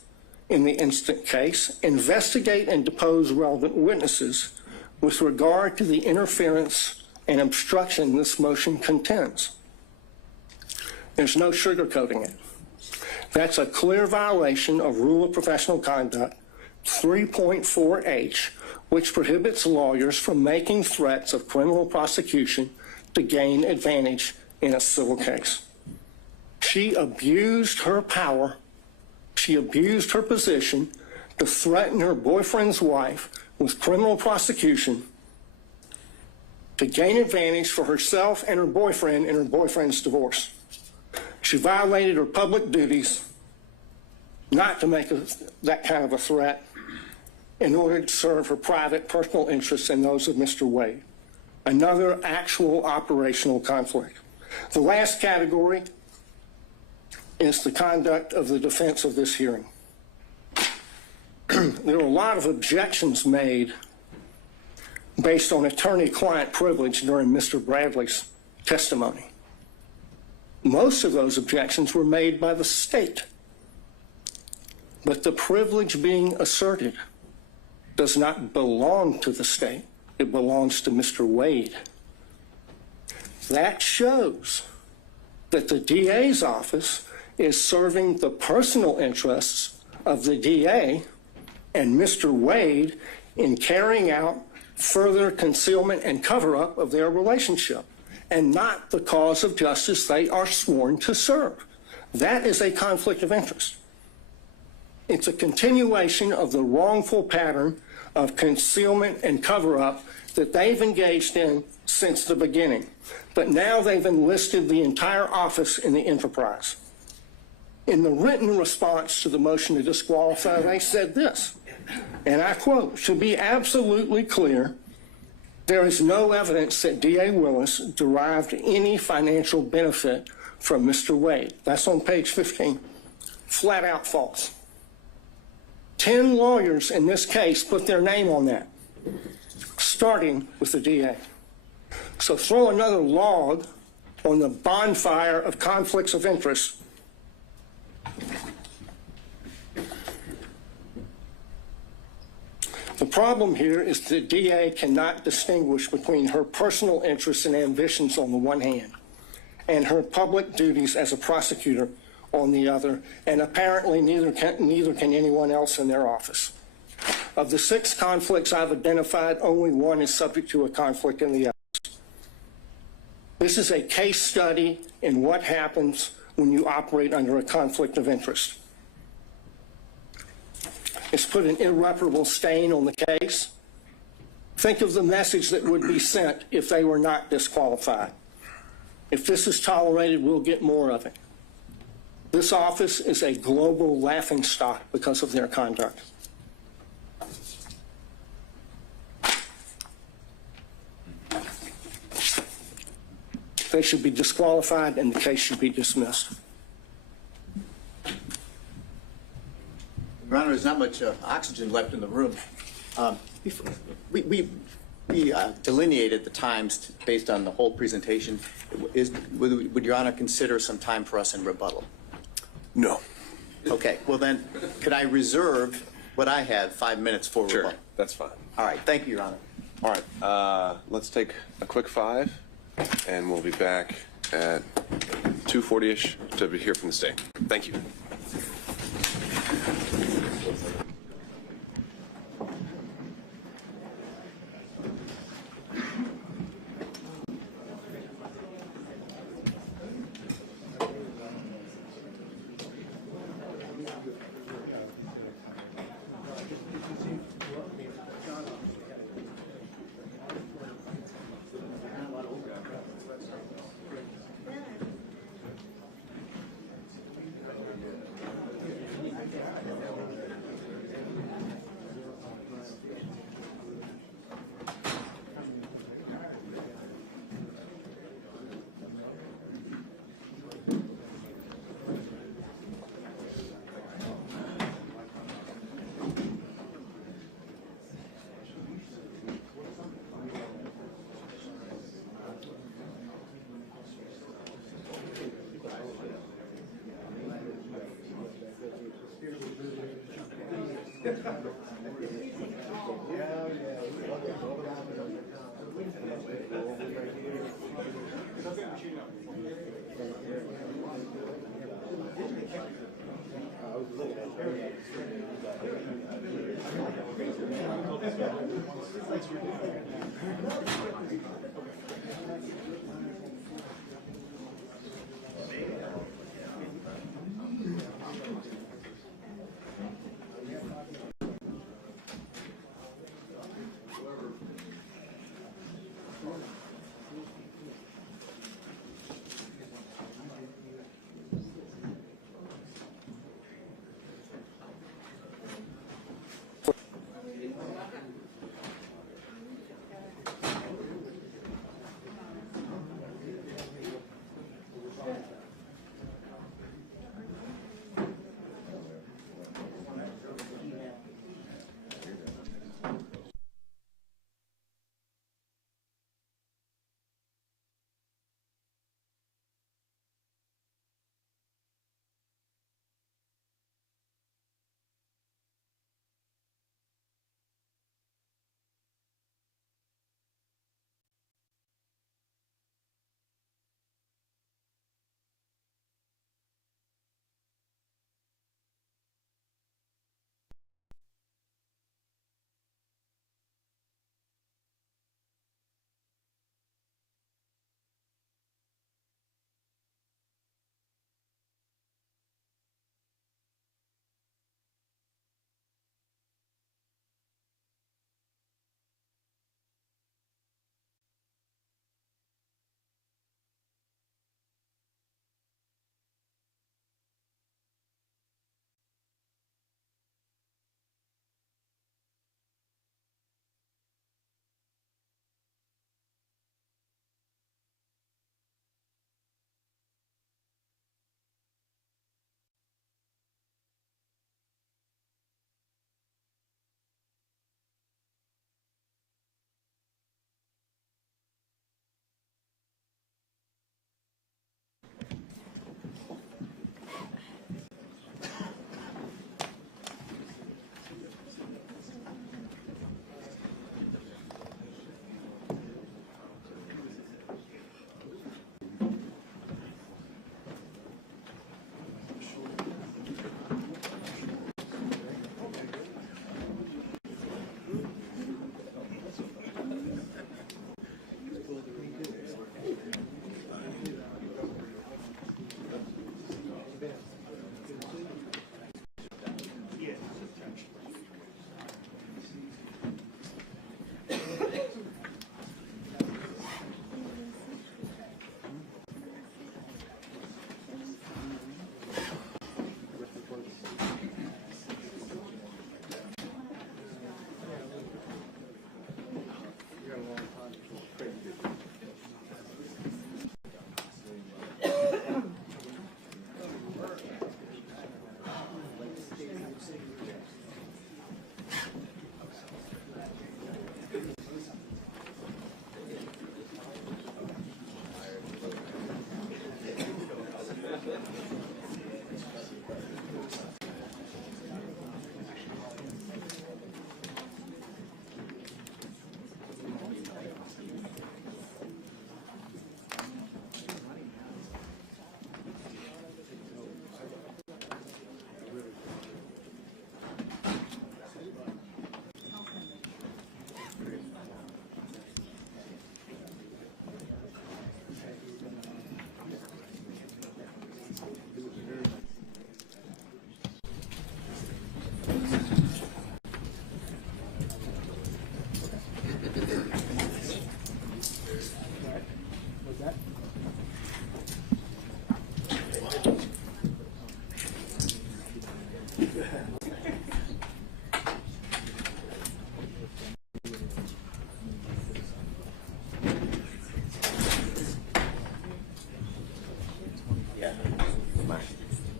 in the instant case, investigate and depose relevant witnesses with regard to the interference and obstruction this motion contends. There's no sugarcoating it. That's a clear violation of Rule of Professional Conduct 3.4H, which prohibits lawyers from making threats of criminal prosecution to gain advantage in a civil case. She abused her power. She abused her position to threaten her boyfriend's wife with criminal prosecution to gain advantage for herself and her boyfriend in her boyfriend's divorce. She violated her public duties not to make that kind of a threat in order to serve her private personal interests and those of Mr. Wade. Another actual operational conflict. The last category is the conduct of the defense of this hearing. There were a lot of objections made based on attorney-client privilege during Mr. Bradley's testimony. Most of those objections were made by the state, but the privilege being asserted does not belong to the state. It belongs to Mr. Wade. That shows that the DA's office is serving the personal interests of the DA and Mr. Wade in carrying out further concealment and cover-up of their relationship, and not the cause of justice they are sworn to serve. That is a conflict of interest. It's a continuation of the wrongful pattern of concealment and cover-up that they've engaged in since the beginning. But now they've enlisted the entire office in the enterprise. In the written response to the motion to disqualify, they said this, and I quote, "To be absolutely clear, there is no evidence that DA Willis derived any financial benefit from Mr. Wade." That's on page 15. Flat out false. 10 lawyers in this case put their name on that, starting with the DA. So throw another log on the bonfire of conflicts of interest. The problem here is the DA cannot distinguish between her personal interests and ambitions on the one hand and her public duties as a prosecutor on the other, and apparently neither can anyone else in their office. Of the 6 conflicts I've identified, only one is subject to a conflict in the others. This is a case study in what happens when you operate under a conflict of interest. It's put an irreparable stain on the case. Think of the message that would be sent if they were not disqualified. If this is tolerated, we'll get more of it. This office is a global laughingstock because of their conduct. They should be disqualified and the case should be dismissed. Your Honor, there's not much oxygen left in the room. We delineated the times based on the whole presentation. Would Your Honor consider some time for us in rebuttal? No. Okay, well then, could I reserve what I have, 5 minutes for Sure, rebuttal? that's fine. All right, thank you, Your Honor. All right, let's take a quick 5, and we'll be back at 2:40-ish to hear from the state. Thank you.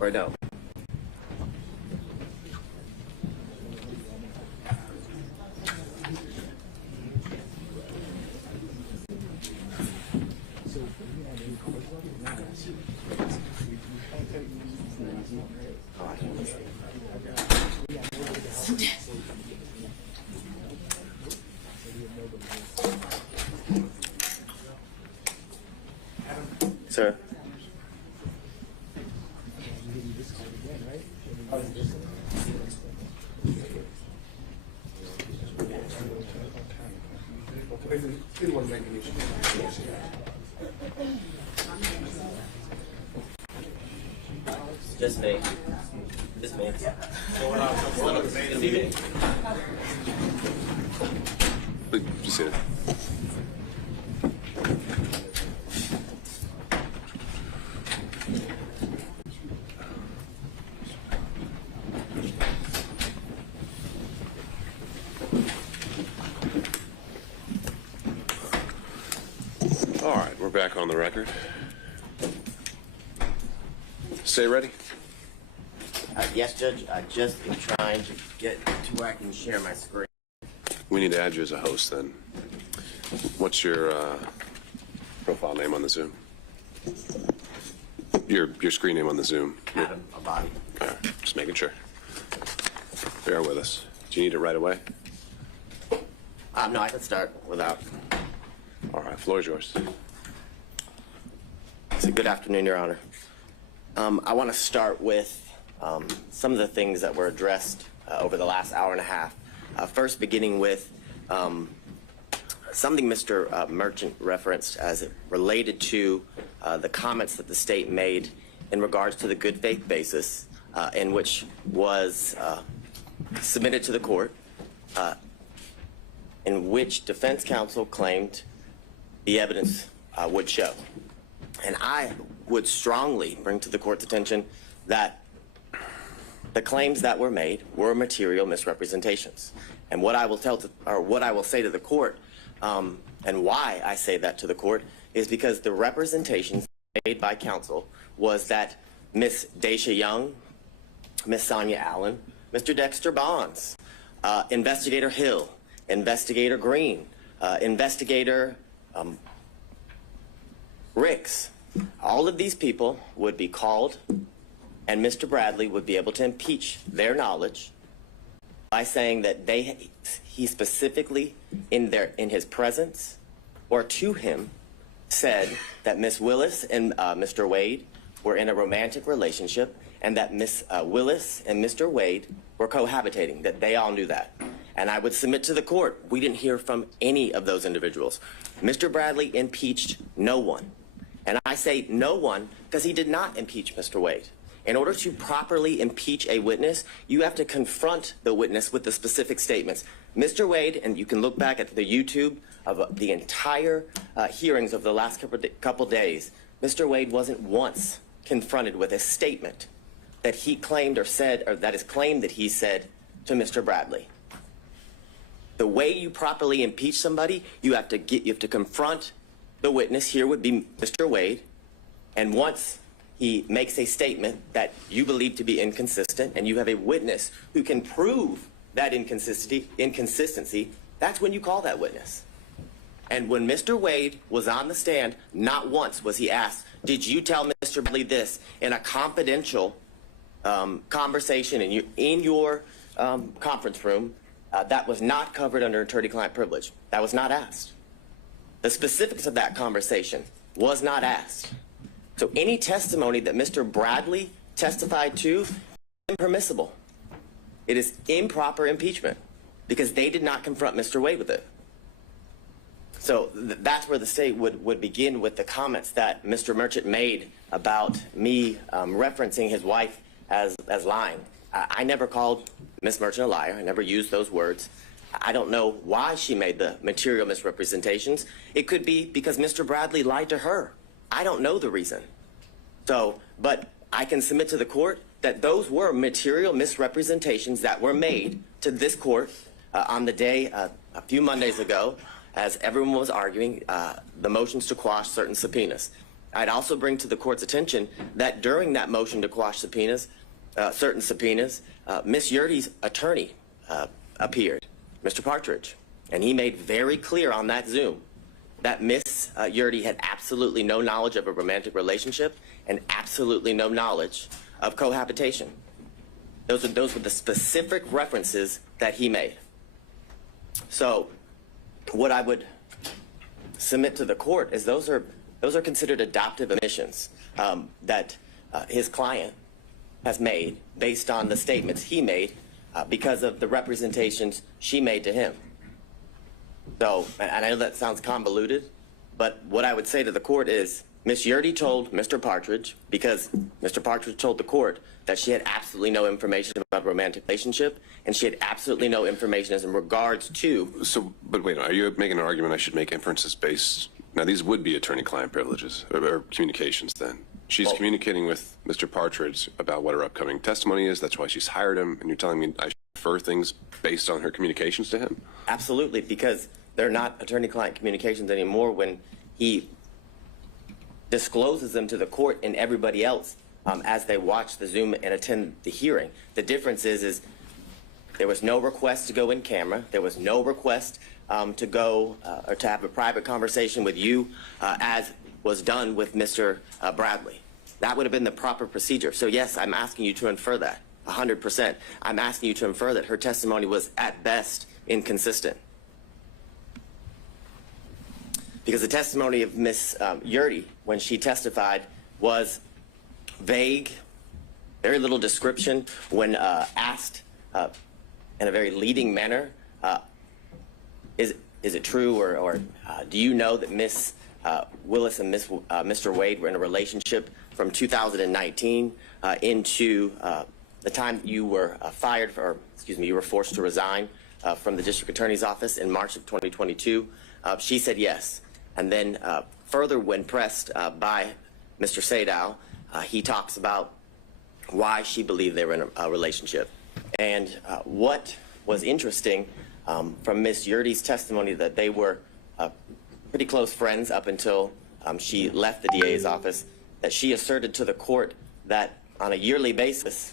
or no? Sir. Just me. Just me. Just me. Just sit. All right, we're back on the record. Stay ready. Yes, Judge. I just am trying to get to where I can share my screen. We need to add you as a host then. What's your profile name on the Zoom? Your screen name on the Zoom. Adam Abadi. All right, just making sure. Bear with us. Do you need it right away? No, I can start without. All right, floor is yours. So good afternoon, Your Honor. I want to start with some of the things that were addressed over the last hour and a half. First, beginning with something Mr. Merchant referenced as it related to the comments that the state made in regards to the good faith basis in which was submitted to the court, in which defense counsel claimed the evidence would show. And I would strongly bring to the court's attention that the claims that were made were material misrepresentations. And what I will say to the court, and why I say that to the court, is because the representations made by counsel was that Miss Daisha Young, Miss Sonia Allen, Mr. Dexter Bonds, Investigator Hill, Investigator Green, Investigator Ricks, all of these people would be called, and Mr. Bradley would be able to impeach their knowledge by saying that he specifically in his presence or to him said that Miss Willis and Mr. Wade were in a romantic relationship, and that Miss Willis and Mr. Wade were cohabitating, that they all knew that. And I would submit to the court, we didn't hear from any of those individuals. Mr. Bradley impeached no one. And I say no one because he did not impeach Mr. Wade. In order to properly impeach a witness, you have to confront the witness with the specific statements. Mr. Wade, and you can look back at the YouTube of the entire hearings of the last couple days, Mr. Wade wasn't once confronted with a statement that he claimed or said, or that is claimed that he said to Mr. Bradley. The way you properly impeach somebody, you have to confront the witness. Here would be Mr. Wade, and once he makes a statement that you believe to be inconsistent, and you have a witness who can prove that inconsistency, that's when you call that witness. And when Mr. Wade was on the stand, not once was he asked, did you tell Mr. Bradley this in a confidential conversation in your conference room that was not covered under attorney-client privilege? That was not asked. The specifics of that conversation was not asked. So any testimony that Mr. Bradley testified to is impermissible. It is improper impeachment because they did not confront Mr. Wade with it. So that's where the state would begin with the comments that Mr. Merchant made about me referencing his wife as lying. I never called Ms. Merchant a liar. I never used those words. I don't know why she made the material misrepresentations. It could be because Mr. Bradley lied to her. I don't know the reason. So, but I can submit to the court that those were material misrepresentations that were made to this court on the day a few Mondays ago, as everyone was arguing the motions to quash certain subpoenas. I'd also bring to the court's attention that during that motion to quash subpoenas, certain subpoenas, Ms. Yurdy's attorney appeared, Mr. Partridge, and he made very clear on that Zoom that Ms. Yurdy had absolutely no knowledge of a romantic relationship and absolutely no knowledge of cohabitation. Those were the specific references that he made. So what I would submit to the court is those are considered adoptive admissions that his client has made based on the statements he made because of the representations she made to him. So, and I know that sounds convoluted, but what I would say to the court is Ms. Yurdy told Mr. Partridge, because Mr. Partridge told the court that she had absolutely no information about a romantic relationship, and she had absolutely no information as in regards to... So, but wait, are you making an argument I should make inferences based... Now, these would be attorney-client privileges, or communications then. She's communicating with Mr. Partridge about what her upcoming testimony is, that's why she's hired him, and you're telling me I should infer things based on her communications to him? Absolutely, because they're not attorney-client communications anymore when he discloses them to the court and everybody else as they watch the Zoom and attend the hearing. The difference is there was no request to go in camera. There was no request to go or to have a private conversation with you as was done with Mr. Bradley. That would have been the proper procedure. So yes, I'm asking you to infer that, 100%. I'm asking you to infer that her testimony was at best inconsistent. Because the testimony of Ms. Yurdy, when she testified, was vague, very little description. When asked in a very leading manner, is it true or do you know that Ms. Willis and Mr. Wade were in a relationship from 2019 into the time you were you were forced to resign from the district attorney's office in March of 2022? She said yes. And then further, when pressed by Mr. Sadow, he talks about why she believed they were in a relationship. And what was interesting from Ms. Yurdy's testimony, that they were pretty close friends up until she left the DA's office, that she asserted to the court that on a yearly basis,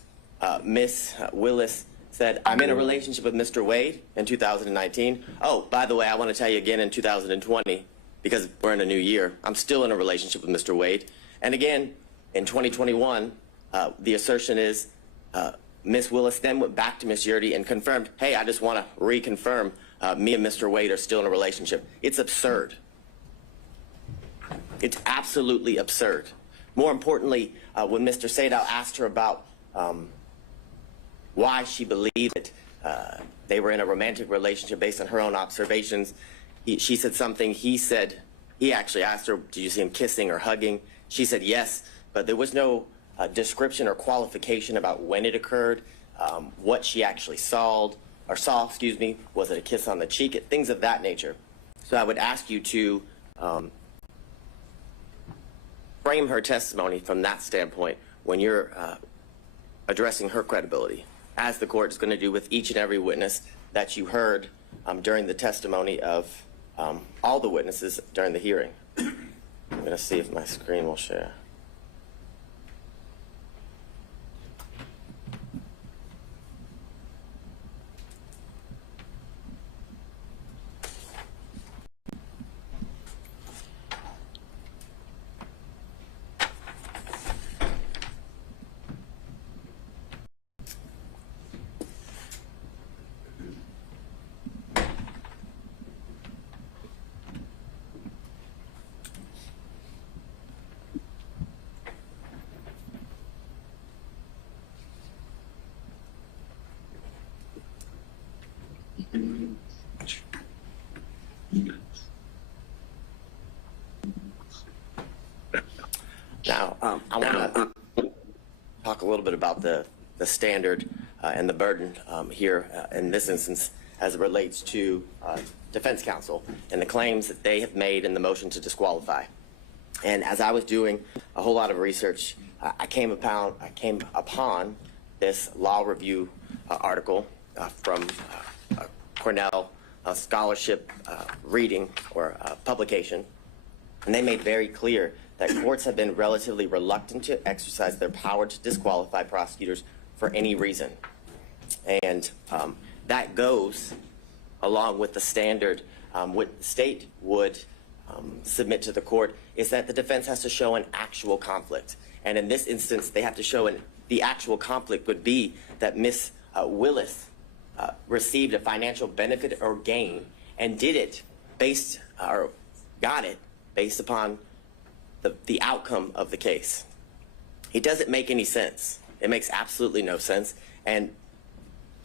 Ms. Willis said, I'm in a relationship with Mr. Wade in 2019. Oh, by the way, I want to tell you again in 2020, because we're in a new year, I'm still in a relationship with Mr. Wade. And again, in 2021, the assertion is Ms. Willis then went back to Ms. Yurdy and confirmed, hey, I just want to reconfirm me and Mr. Wade are still in a relationship. It's absurd. It's absolutely absurd. More importantly, when Mr. Sadow asked her about why she believed that they were in a romantic relationship based on her own observations, she said something. He actually asked her, did you see him kissing or hugging? She said yes, but there was no description or qualification about when it occurred, what she actually saw, was it a kiss on the cheek, things of that nature. So I would ask you to frame her testimony from that standpoint when you're addressing her credibility, as the court is going to do with each and every witness that you heard during the testimony of all the witnesses during the hearing. I'm going to see if my screen will share. Now, I want to talk a little bit about the standard and the burden here in this instance as it relates to defense counsel and the claims that they have made in the motion to disqualify. And as I was doing a whole lot of research, I came upon this law review article from Cornell scholarship reading or publication And they made very clear that courts have been relatively reluctant to exercise their power to disqualify prosecutors for any reason. And that goes along with the standard what the state would submit to the court, is that the defense has to show an actual conflict. And in this instance, they have to show the actual conflict would be that Ms. Willis received a financial benefit or gain and did it based, or got it based upon the outcome of the case. It doesn't make any sense. It makes absolutely no sense. And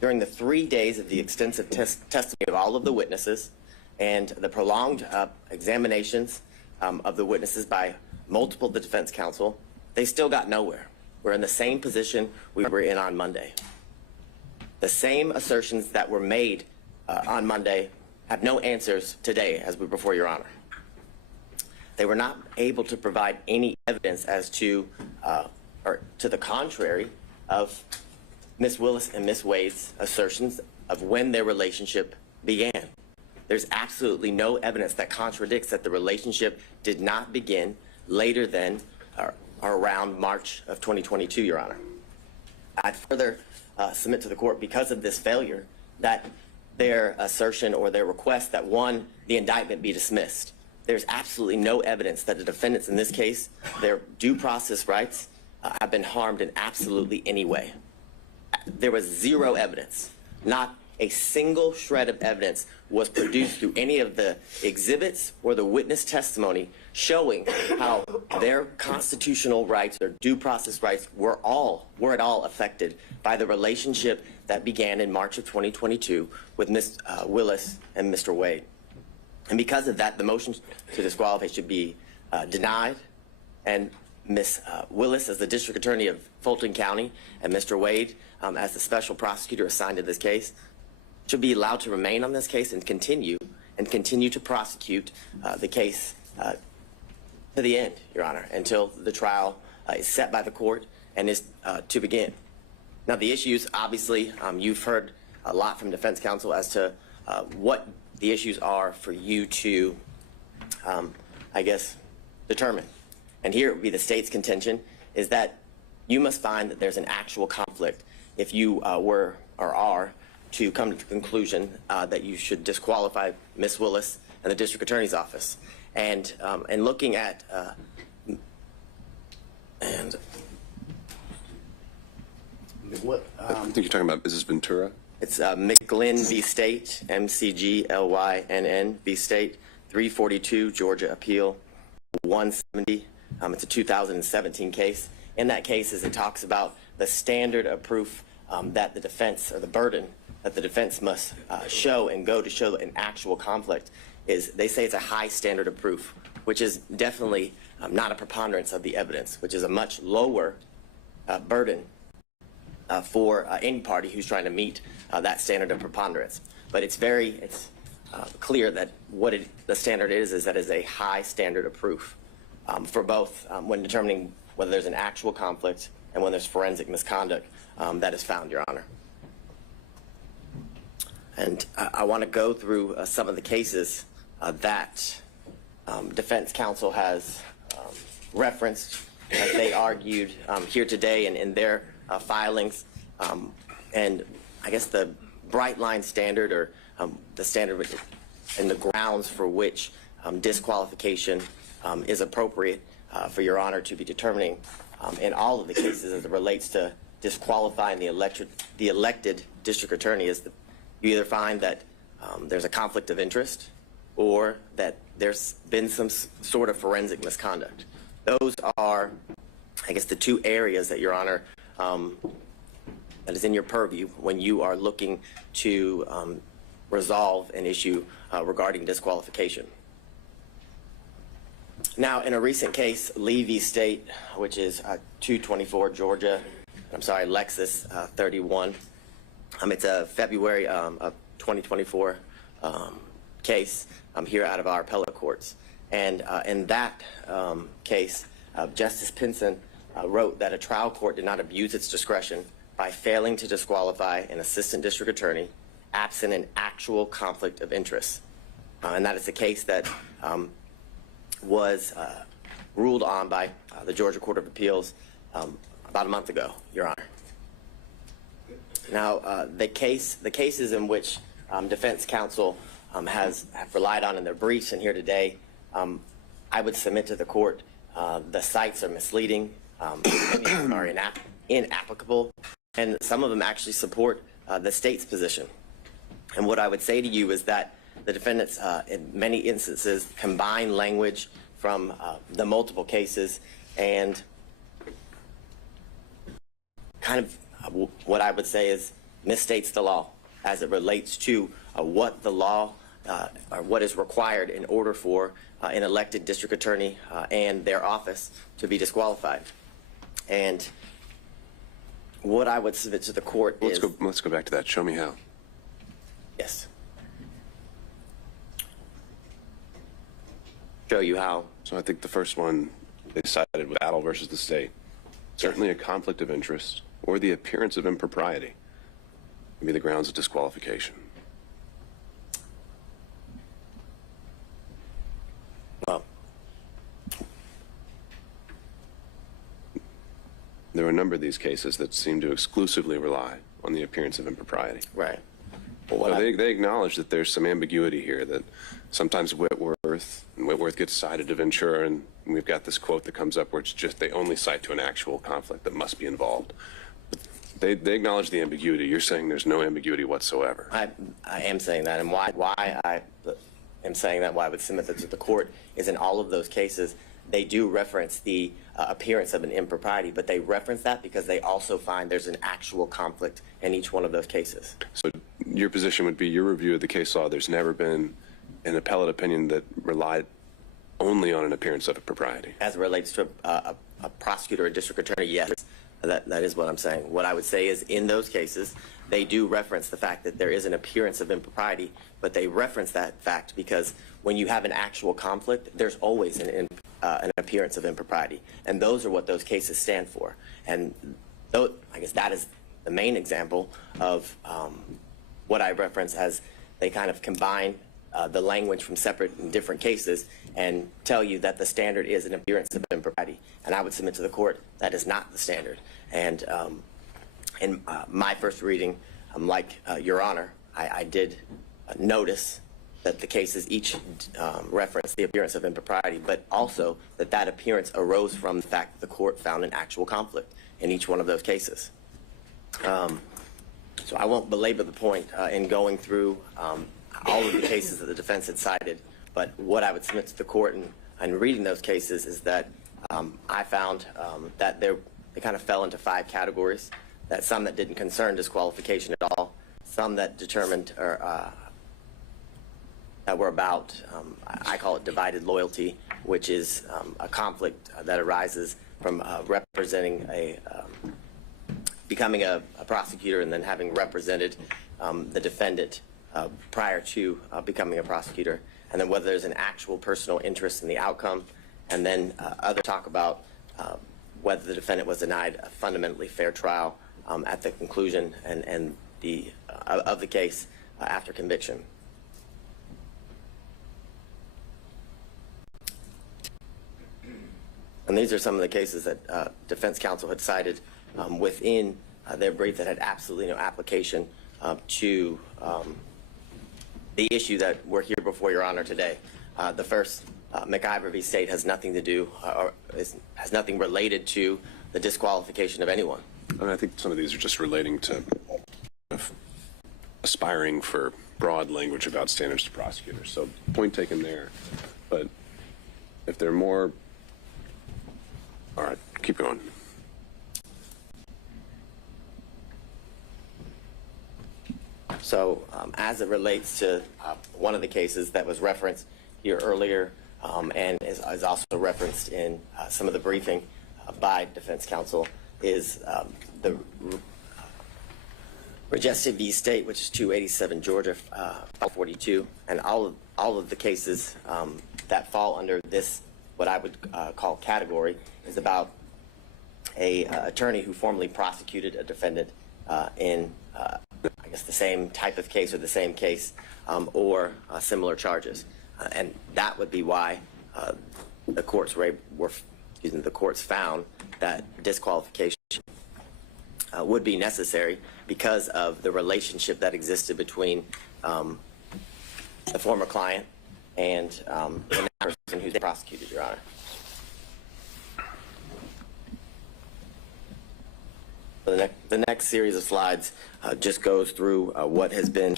during the 3 days of the extensive testimony of all of the witnesses and the prolonged examinations of the witnesses by multiple the defense counsel, they still got nowhere. We're in the same position we were in on Monday. The same assertions that were made on Monday have no answers today as we before Your Honor. They were not able to provide any evidence as to, or to the contrary of Ms. Willis and Ms. Wade's assertions of when their relationship began. There's absolutely no evidence that contradicts that the relationship did not begin later than or around March of 2022, Your Honor. I'd further submit to the court, because of this failure, that their assertion or their request that, one, the indictment be dismissed. There's absolutely no evidence that the defendants in this case, their due process rights, have been harmed in absolutely any way. There was zero evidence. Not a single shred of evidence was produced through any of the exhibits or the witness testimony showing how their constitutional rights, their due process rights, were at all affected by the relationship that began in March of 2022 with Ms. Willis and Mr. Wade. And because of that, the motion to disqualify should be denied, and Ms. Willis, as the District Attorney of Fulton County, and Mr. Wade, as the special prosecutor assigned to this case, should be allowed to remain on this case and continue to prosecute the case to the end, Your Honor, until the trial is set by the court and is to begin. Now, the issues, obviously, you've heard a lot from defense counsel as to what the issues are for you to, I guess, determine. And here it would be the state's contention is that you must find that there's an actual conflict if you were or are to come to the conclusion that you should disqualify Ms. Willis and the District Attorney's Office. And looking at what I think you're talking about, is this Ventura? It's McGlynn v. State, McGlynn v. State, 342 Georgia Appeal 170. It's a 2017 case. In that case, as it talks about the standard of proof that the defense, or the burden that the defense must show and go to show an actual conflict, is they say it's a high standard of proof, which is definitely not a preponderance of the evidence, which is a much lower burden for any party who's trying to meet that standard of preponderance. But it's clear that what the standard is that it's a high standard of proof for both when determining whether there's an actual conflict and when there's forensic misconduct that is found, Your Honor. And I want to go through some of the cases that defense counsel has referenced as they argued here today and in their filings. And I guess the bright line standard, or the standard and the grounds for which disqualification is appropriate for Your Honor to be determining in all of the cases as it relates to disqualifying the elected district attorney, is you either find that there's a conflict of interest or that there's been some sort of forensic misconduct. Those are, I guess, the two areas that, Your Honor, that is in your purview when you are looking to resolve an issue regarding disqualification. Now, in a recent case, Lee v. State, which is 224 Georgia, Lexus 31. It's a February of 2024 case here out of our appellate courts. And in that case, Justice Pinson wrote that a trial court did not abuse its discretion by failing to disqualify an assistant district attorney absent an actual conflict of interest. And that is the case that was ruled on by the Georgia Court of Appeals about a month ago, Your Honor. Now, the cases in which defense counsel have relied on in their briefs and here today, I would submit to the court the cites are misleading, many of them are inapplicable, and some of them actually support the state's position. And what I would say to you is that the defendants, in many instances, combine language from the multiple cases and kind of what I would say is misstates the law as it relates to what the law or what is required in order for an elected district attorney and their office to be disqualified. And what I would submit to the court is... Let's go back to that. Show me how. Yes. Show you how. So I think the first one they cited was battle versus the state. Certainly a conflict of interest or the appearance of impropriety would be the grounds of disqualification. Well, there are a number of these cases that seem to exclusively rely on the appearance of impropriety. right. So they acknowledge that there's some ambiguity here, that sometimes Whitworth gets cited to Ventura, and we've got this quote that comes up where it's just they only cite to an actual conflict that must be involved. They acknowledge the ambiguity. You're saying there's no ambiguity whatsoever. I am saying that, and why I am saying that, why I would submit that to the court, is in all of those cases, they do reference the appearance of an impropriety, but they reference that because they also find there's an actual conflict in each one of those cases. So your position would be, your review of the case law, there's never been an appellate opinion that relied only on an appearance of impropriety. As it relates to a prosecutor or district attorney, yes, that is what I'm saying. What I would say is in those cases, they do reference the fact that there is an appearance of impropriety, but they reference that fact because when you have an actual conflict, there's always an appearance of impropriety. And those are what those cases stand for. And I guess that is the main example of what I reference as they kind of combine the language from separate and different cases and tell you that the standard is an appearance of impropriety. And I would submit to the court that is not the standard. And in my first reading, like Your Honor, I did notice that the cases each reference the appearance of impropriety, but also that that appearance arose from the fact that the court found an actual conflict in each one of those cases. So I won't belabor the point in going through all of the cases that the defense had cited, but what I would submit to the court in reading those cases is that I found that they kind of fell into 5 categories, that some that didn't concern disqualification at all, some that determined or that were about, I call it divided loyalty, which is a conflict that arises from representing becoming a prosecutor and then having represented the defendant prior to becoming a prosecutor, and then whether there's an actual personal interest in the outcome, and then other talk about whether the defendant was denied a fundamentally fair trial at the conclusion and of the case after conviction. And these are some of the cases that defense counsel had cited within their brief that had absolutely no application to the issue that we're here before Your Honor today. The first, McIver v. State, has nothing to do or has nothing related to the disqualification of anyone. And I think some of these are just relating to aspiring for broad language about standards to prosecutors. So point taken there. But if there are more, all right, keep going. So as it relates to one of the cases that was referenced here earlier and is also referenced in some of the briefing by defense counsel is the Regestive v. State, which is 287 Georgia 542, and all of the cases that fall under this, what I would call category, is about a attorney who formerly prosecuted a defendant in I guess the same type of case or the same case or similar charges. And that would be why the courts the courts found that disqualification would be necessary because of the relationship that existed between the former client and the person who's prosecuted, Your Honor. The next series of slides just goes through what has been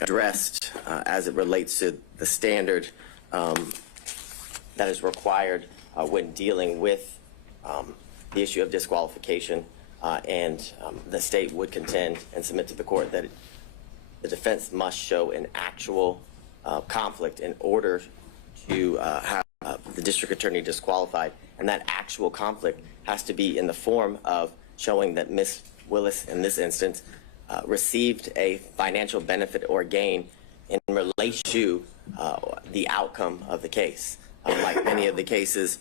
addressed as it relates to the standard that is required when dealing with the issue of disqualification, and the state would contend and submit to the court that the defense must show an actual conflict in order to have the district attorney disqualified, and that actual conflict has to be in the form of showing that Ms. Willis, in this instance, received a financial benefit or gain in relation to the outcome of the case. Like many of the cases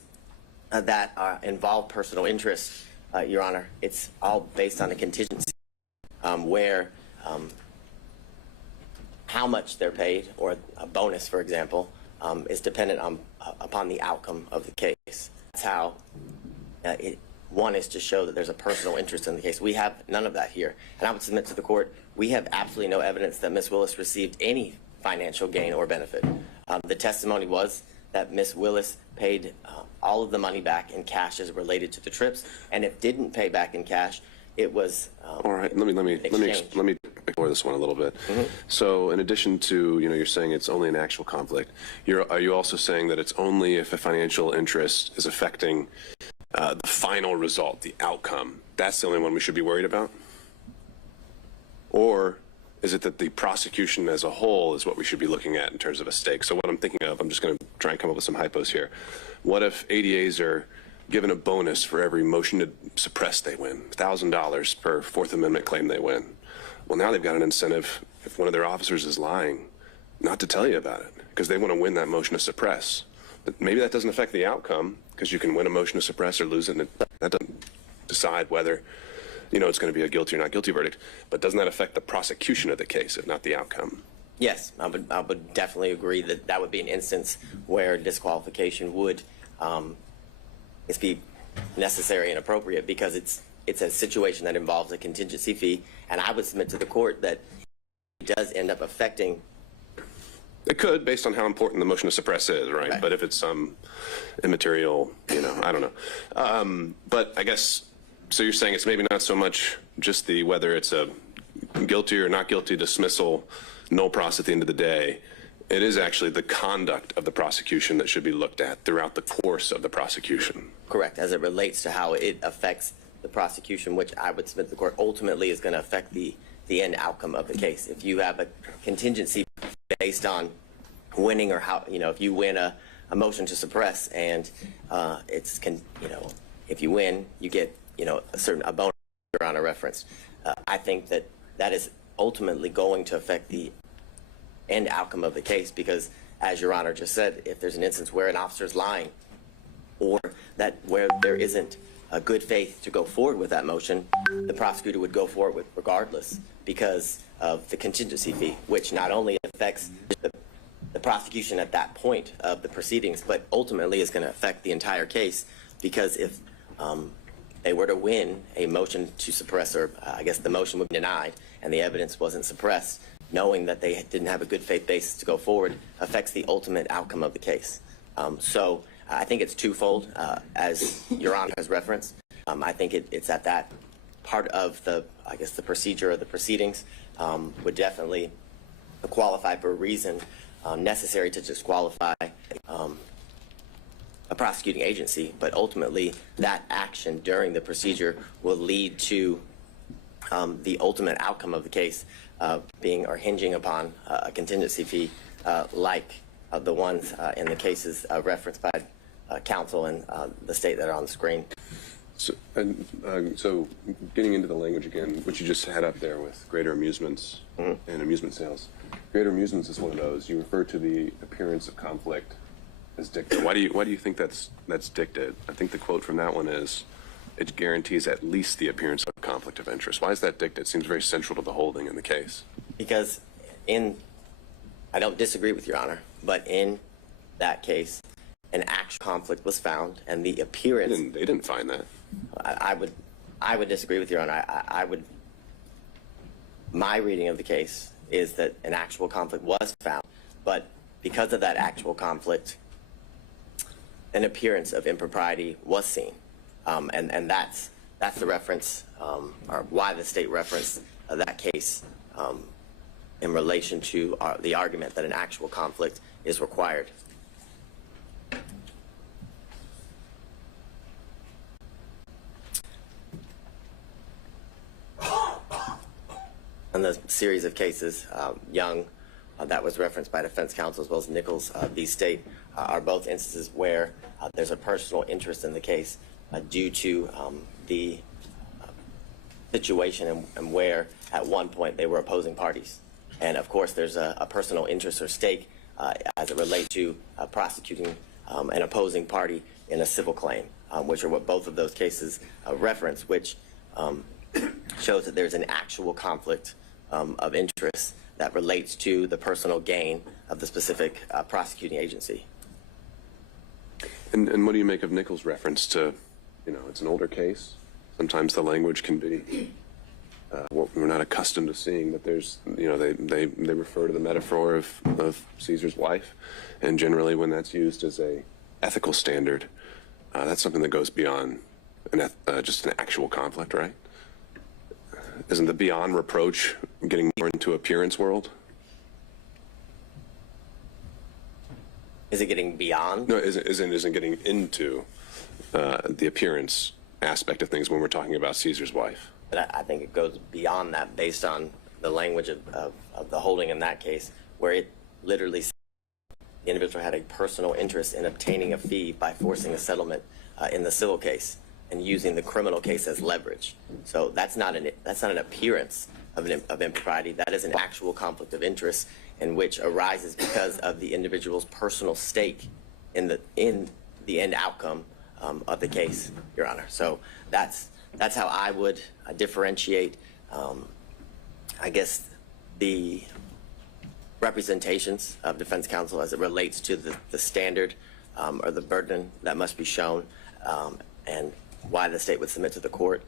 that involve personal interest, Your Honor, it's all based on a contingency where how much they're paid, or a bonus, for example, is dependent upon the outcome of the case. That's how one is to show that there's a personal interest in the case. We have none of that here. And I would submit to the court, we have absolutely no evidence that Ms. Willis received any financial gain or benefit. The testimony was that Ms. Willis paid all of the money back in cash as related to the trips, and if didn't pay back in cash, it was all right. Let me explore this one a little bit. Mm-hmm. So, in addition to you're saying it's only an actual conflict, are you also saying that it's only if a financial interest is affecting the final result, the outcome? That's the only one we should be worried about, or is it that the prosecution as a whole is what we should be looking at in terms of a stake? So what I'm thinking of, I'm just going to try and come up with some hypos here. What if ADAs are given a bonus for every motion to suppress they win, $1,000 per Fourth Amendment claim they win? Well, now they've got an incentive, if one of their officers is lying, not to tell you about it, because they want to win that motion to suppress. But maybe that doesn't affect the outcome, because you can win a motion to suppress or lose it, and that doesn't decide whether it's going to be a guilty or not guilty verdict. But doesn't that affect the prosecution of the case, if not the outcome? Yes, I would definitely agree that that would be an instance where disqualification would be necessary and appropriate, because it's a situation that involves a contingency fee, and I would submit to the court that it does end up affecting. It could, based on how important the motion to suppress is, right? But if it's some immaterial, I don't know. But I guess, so you're saying it's maybe not so much just whether it's a guilty or not guilty dismissal, no pros at the end of the day. It is actually the conduct of the prosecution that should be looked at throughout the course of the prosecution. Correct, as it relates to how it affects the prosecution, which I would submit to the court ultimately is going to affect the end outcome of the case. If you have a contingency based on winning, or how, if you win a motion to suppress and if you win, you get, a bonus on a reference. I think that is ultimately going to affect the end outcome of the case, because as Your Honor just said, if there's an instance where an officer is lying, or where there isn't a good faith to go forward with that motion, the prosecutor would go forward with regardless, because of the contingency fee, which not only affects the prosecution at that point of the proceedings, but ultimately is going to affect the entire case, because if they were to win a motion to suppress, or I guess the motion would be denied and the evidence wasn't suppressed, knowing that they didn't have a good faith basis to go forward affects the ultimate outcome of the case. So I think it's twofold, as Your Honor has referenced. I think it's at that part of the procedure of the proceedings would definitely qualify for a reason necessary to disqualify a prosecuting agency, but ultimately that action during the procedure will lead to the ultimate outcome of the case being or hinging upon a contingency fee like the ones in the cases referenced by counsel and the state that are on the screen. So getting into the language again, which you just had up there with greater amusements and amusement sales. Greater amusements is one of those. You refer to the appearance of conflict as dicta. Why do you think that's dicta? I think the quote from that one is, it guarantees at least the appearance of conflict of interest. Why is that dicta? It seems very central to the holding in the case. Because I don't disagree with Your Honor, but in that case, an actual conflict was found, and the appearance. They didn't find that. I would disagree with Your Honor. My reading of the case is that an actual conflict was found, but because of that actual conflict, an appearance of impropriety was seen, and that's the reference, or why the state referenced that case in relation to the argument that an actual conflict is required. In the series of cases, Young, that was referenced by defense counsel, as well as Nichols v. State, are both instances where there's a personal interest in the case due to the situation and where at one point they were opposing parties. And of course, there's a personal interest or stake as it relates to prosecuting an opposing party in a civil claim, which are what both of those cases reference, which shows that there's an actual conflict of interest that relates to the personal gain of the specific prosecuting agency. And what do you make of Nichols' reference to, it's an older case. Sometimes the language can be what we're not accustomed to seeing, but there's, they refer to the metaphor of Caesar's wife, and generally when that's used as a ethical standard, that's something that goes beyond just an actual conflict, right? Isn't the beyond reproach getting more into appearance world? Is it getting beyond? No, isn't getting into the appearance aspect of things when we're talking about Caesar's wife. But I think it goes beyond that based on the language of the holding in that case, where it literally said the individual had a personal interest in obtaining a fee by forcing a settlement in the civil case and using the criminal case as leverage. So that's not an appearance of impropriety. That is an actual conflict of interest in which arises because of the individual's personal stake in the end outcome of the case, Your Honor. So that's how I would differentiate, I guess, the representations of defense counsel as it relates to the standard or the burden that must be shown, and why the state would submit to the court,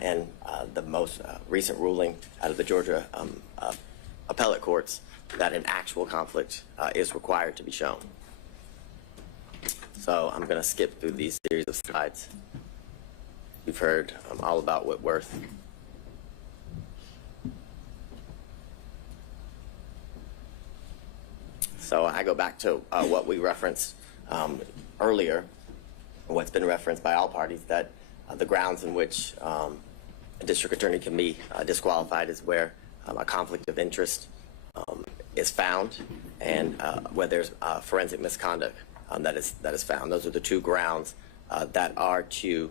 and the most recent ruling out of the Georgia appellate courts that an actual conflict is required to be shown. So I'm going to skip through these series of slides. You've heard all about Whitworth. So I go back to what we referenced earlier, what's been referenced by all parties, that the grounds in which a district attorney can be disqualified is where a conflict of interest is found, and where there's forensic misconduct that is found. Those are the two grounds that are to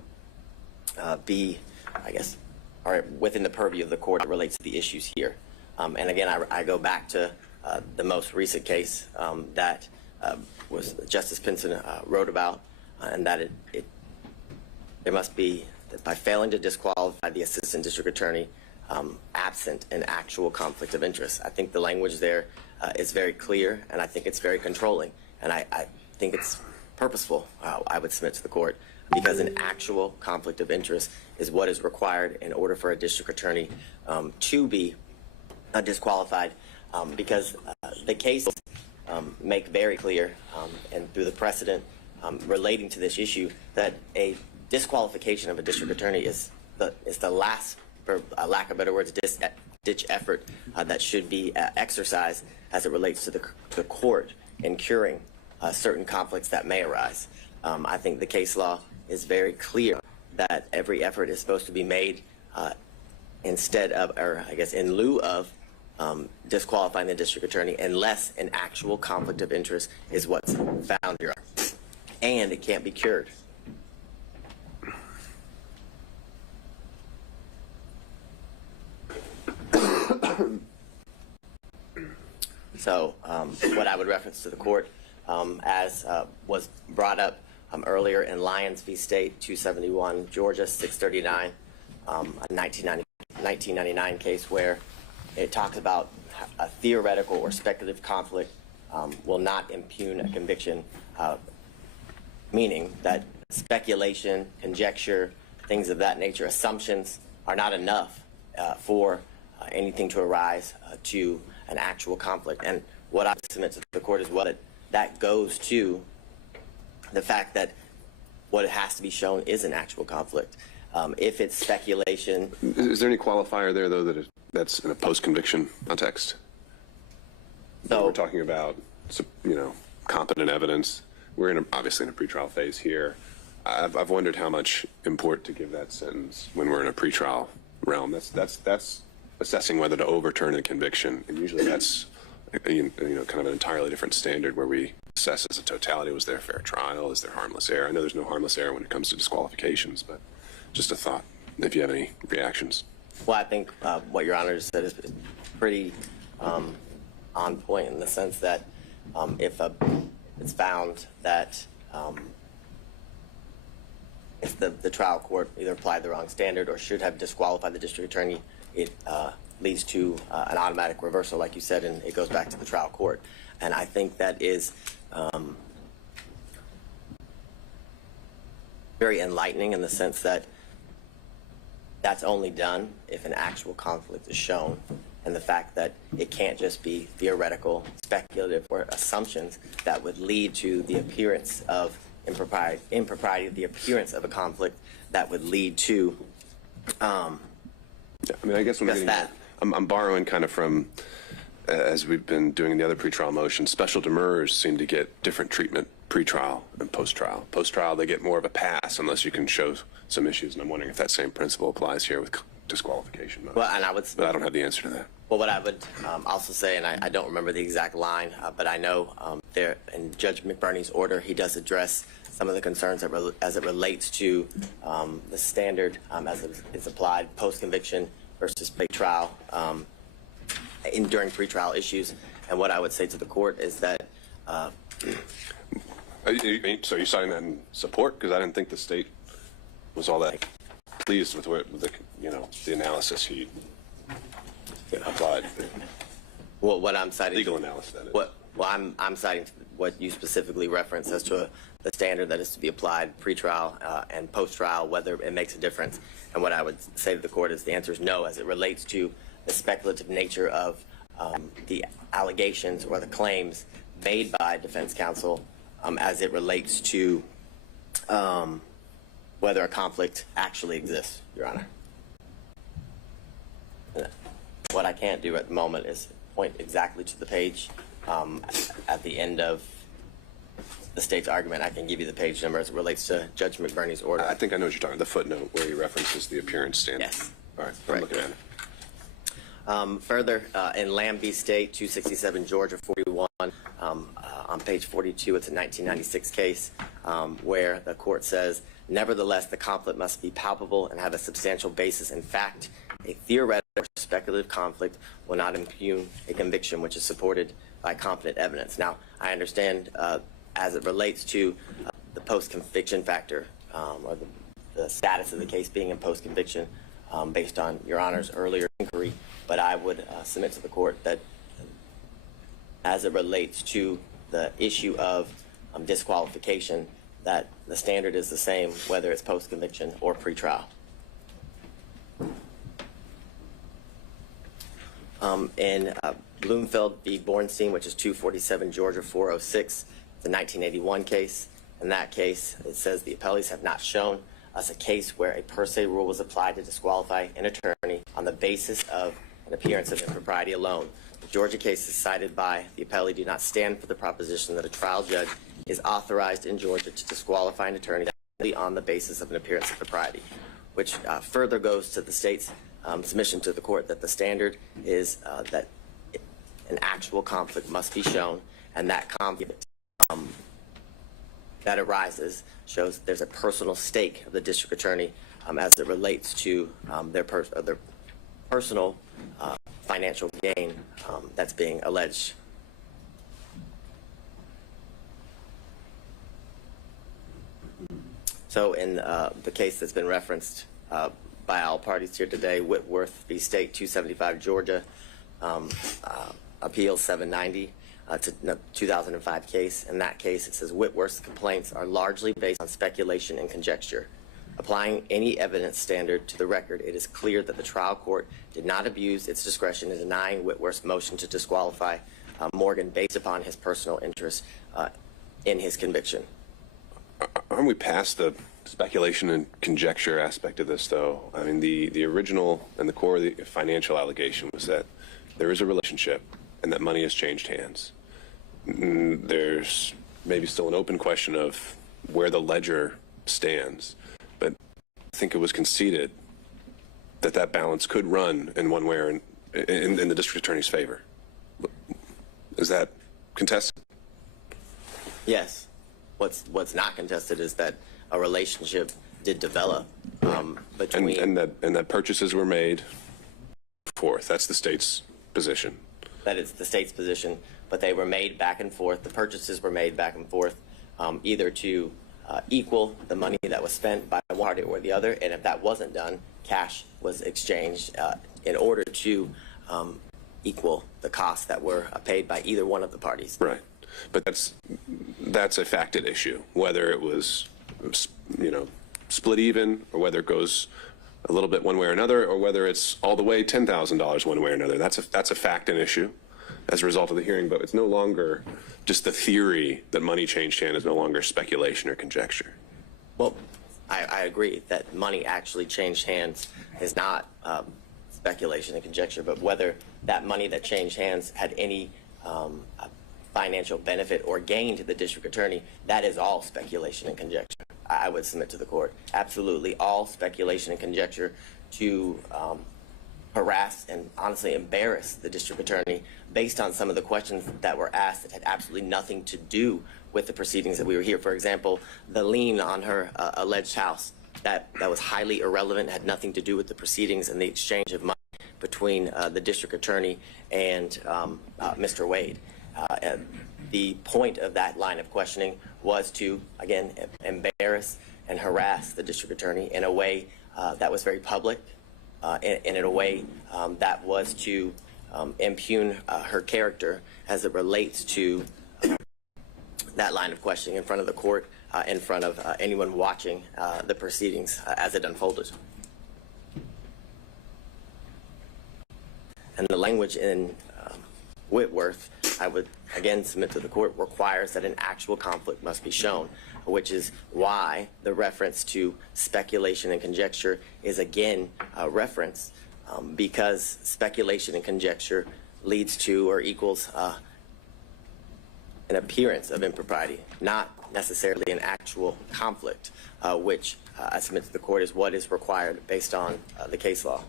be, I guess, are within the purview of the court that relates to the issues here. And again, I go back to the most recent case that was Justice Pinson wrote about, and that there must be, that by failing to disqualify the assistant district attorney absent an actual conflict of interest. I think the language there is very clear, and I think it's very controlling, and I think it's purposeful, I would submit to the court, because an actual conflict of interest is what is required in order for a district attorney to be disqualified, because the cases make very clear, and through the precedent relating to this issue, that a disqualification of a district attorney is the last, for lack of better words, ditch effort that should be exercised as it relates to the court in curing certain conflicts that may arise. I think the case law is very clear that every effort is supposed to be made instead of, or I guess in lieu of, disqualifying the district attorney unless an actual conflict of interest is what's found here. And it can't be cured. So what I would reference to the court, as was brought up earlier in Lyons v. State, 271, Georgia, 639, a 1999 case where it talks about a theoretical or speculative conflict will not impugn a conviction, meaning that speculation, conjecture, things of that nature, assumptions are not enough for anything to arise to an actual conflict. And what I submit to the court as well, that goes to the fact that what has to be shown is an actual conflict. If it's speculation. Is there any qualifier there, though, that's in a post-conviction context? So we're talking about, competent evidence. We're obviously in a pretrial phase here. I've wondered how much import to give that sentence when we're in a pretrial realm. That's assessing whether to overturn a conviction, and usually that's kind of an entirely different standard where we assess as a totality. Was there a fair trial? Is there harmless error? I know there's no harmless error when it comes to disqualifications, but just a thought, if you have any reactions. Well, I think what Your Honor said is pretty on point in the sense that if it's found that if the trial court either applied the wrong standard or should have disqualified the district attorney, it leads to an automatic reversal, like you said, and it goes back to the trial court. And I think that is very enlightening in the sense that that's only done if an actual conflict is shown, and the fact that it can't just be theoretical, speculative, or assumptions that would lead to the appearance of impropriety, the appearance of a conflict that would lead to I guess just that. I'm borrowing kind of from, as we've been doing the other pretrial motions, special demurrers seem to get different treatment pre-trial and post-trial. Post-trial, they get more of a pass unless you can show some issues, and I'm wondering if that same principle applies here with disqualification. Well, and but I don't have the answer to that. Well, what I would also say, and I don't remember the exact line, but I know there in Judge McBurney's order, he does address some of the concerns as it relates to the standard as it is applied post-conviction versus pre-trial during pre-trial issues. And what I would say to the court is that. So you're citing that in support? Because I didn't think the state was all that pleased with the analysis he applied. Well, what I'm citing. Legal analysis, that is. I'm citing what you specifically referenced as to the standard that is to be applied pre-trial and post-trial, whether it makes a difference. And what I would say to the court is the answer is no, as it relates to the speculative nature of the allegations or the claims made by defense counsel as it relates to whether a conflict actually exists, Your Honor. What I can't do at the moment is point exactly to the page at the end of the state's argument. I can give you the page number as it relates to Judge McBurney's order. I think I know what you're talking about, the footnote where he references the appearance standard. Yes. All right, I'm looking at it. Further, in Lambie State, 267 Georgia 41, on page 42, it's a 1996 case where the court says, nevertheless, the conflict must be palpable and have a substantial basis in fact. A theoretical or speculative conflict will not impugn a conviction which is supported by competent evidence. Now, I understand as it relates to the post-conviction factor or the status of the case being in post-conviction based on Your Honor's earlier inquiry, but I would submit to the court that as it relates to the issue of disqualification, that the standard is the same whether it's post-conviction or pre-trial. In Bloomfield v. Bornstein, which is 247 Georgia 406, the 1981 case. In that case, it says the appellees have not shown us a case where a per se rule was applied to disqualify an attorney on the basis of an appearance of impropriety alone. The Georgia cases cited by the appellee do not stand for the proposition that a trial judge is authorized in Georgia to disqualify an attorney only on the basis of an appearance of propriety, which further goes to the state's submission to the court that the standard is that an actual conflict must be shown, and that conflict that arises shows there's a personal stake of the district attorney as it relates to their personal financial gain that's being alleged. So in the case that's been referenced by all parties here today, Whitworth v. State 275 Georgia, Appeal 790, to the 2005 case. In that case, it says Whitworth's complaints are largely based on speculation and conjecture. Applying any evidence standard to the record, it is clear that the trial court did not abuse its discretion in denying Whitworth's motion to disqualify Morgan based upon his personal interest in his conviction. Aren't we past the speculation and conjecture aspect of this, though? I mean, the original and the core of the financial allegation was that there is a relationship and that money has changed hands. There's maybe still an open question of where the ledger stands, but I think it was conceded that that balance could run in one way or in the district attorney's favor. Is that contested? Yes. What's not contested is that a relationship did develop between and that purchases were made forth. That's the state's position. That is the state's position, but they were made back and forth. The purchases were made back and forth, either to equal the money that was spent by one party or the other, and if that wasn't done, cash was exchanged in order to equal the costs that were paid by either one of the parties. Right. But that's a facted issue, whether it was, split even, or whether it goes a little bit one way or another, or whether it's all the way $10,000 one way or another. That's a fact and issue as a result of the hearing, but it's no longer just the theory that money changed hand is no longer speculation or conjecture. Well, I agree that money actually changed hands is not speculation and conjecture, but whether that money that changed hands had any financial benefit or gain to the district attorney, that is all speculation and conjecture. I would submit to the court. Absolutely all speculation and conjecture to harass and honestly embarrass the district attorney based on some of the questions that were asked that had absolutely nothing to do with the proceedings that we were here. For example, the lien on her alleged house, that was highly irrelevant, had nothing to do with the proceedings and the exchange of money between the district attorney and Mr. Wade. The point of that line of questioning was to, again, embarrass and harass the district attorney in a way that was very public, and in a way that was to impugn her character as it relates to that line of questioning in front of the court, in front of anyone watching the proceedings as it unfolded. And the language in Whitworth, I would again submit to the court, requires that an actual conflict must be shown, which is why the reference to speculation and conjecture is again a reference, because speculation and conjecture leads to or equals an appearance of impropriety, not necessarily an actual conflict, which I submit to the court is what is required based on the case law.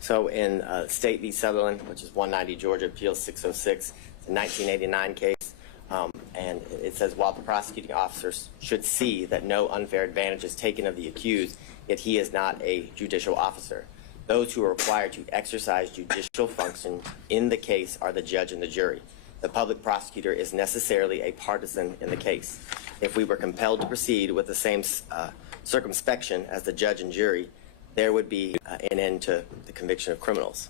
So in State v. Sutherland, which is 190 Georgia Appeals 606, it's a 1989 case, and it says, while the prosecuting officers should see that no unfair advantage is taken of the accused, yet he is not a judicial officer. Those who are required to exercise judicial function in the case are the judge and the jury. The public prosecutor is necessarily a partisan in the case. If we were compelled to proceed with the same circumspection as the judge and jury, there would be an end to the conviction of criminals,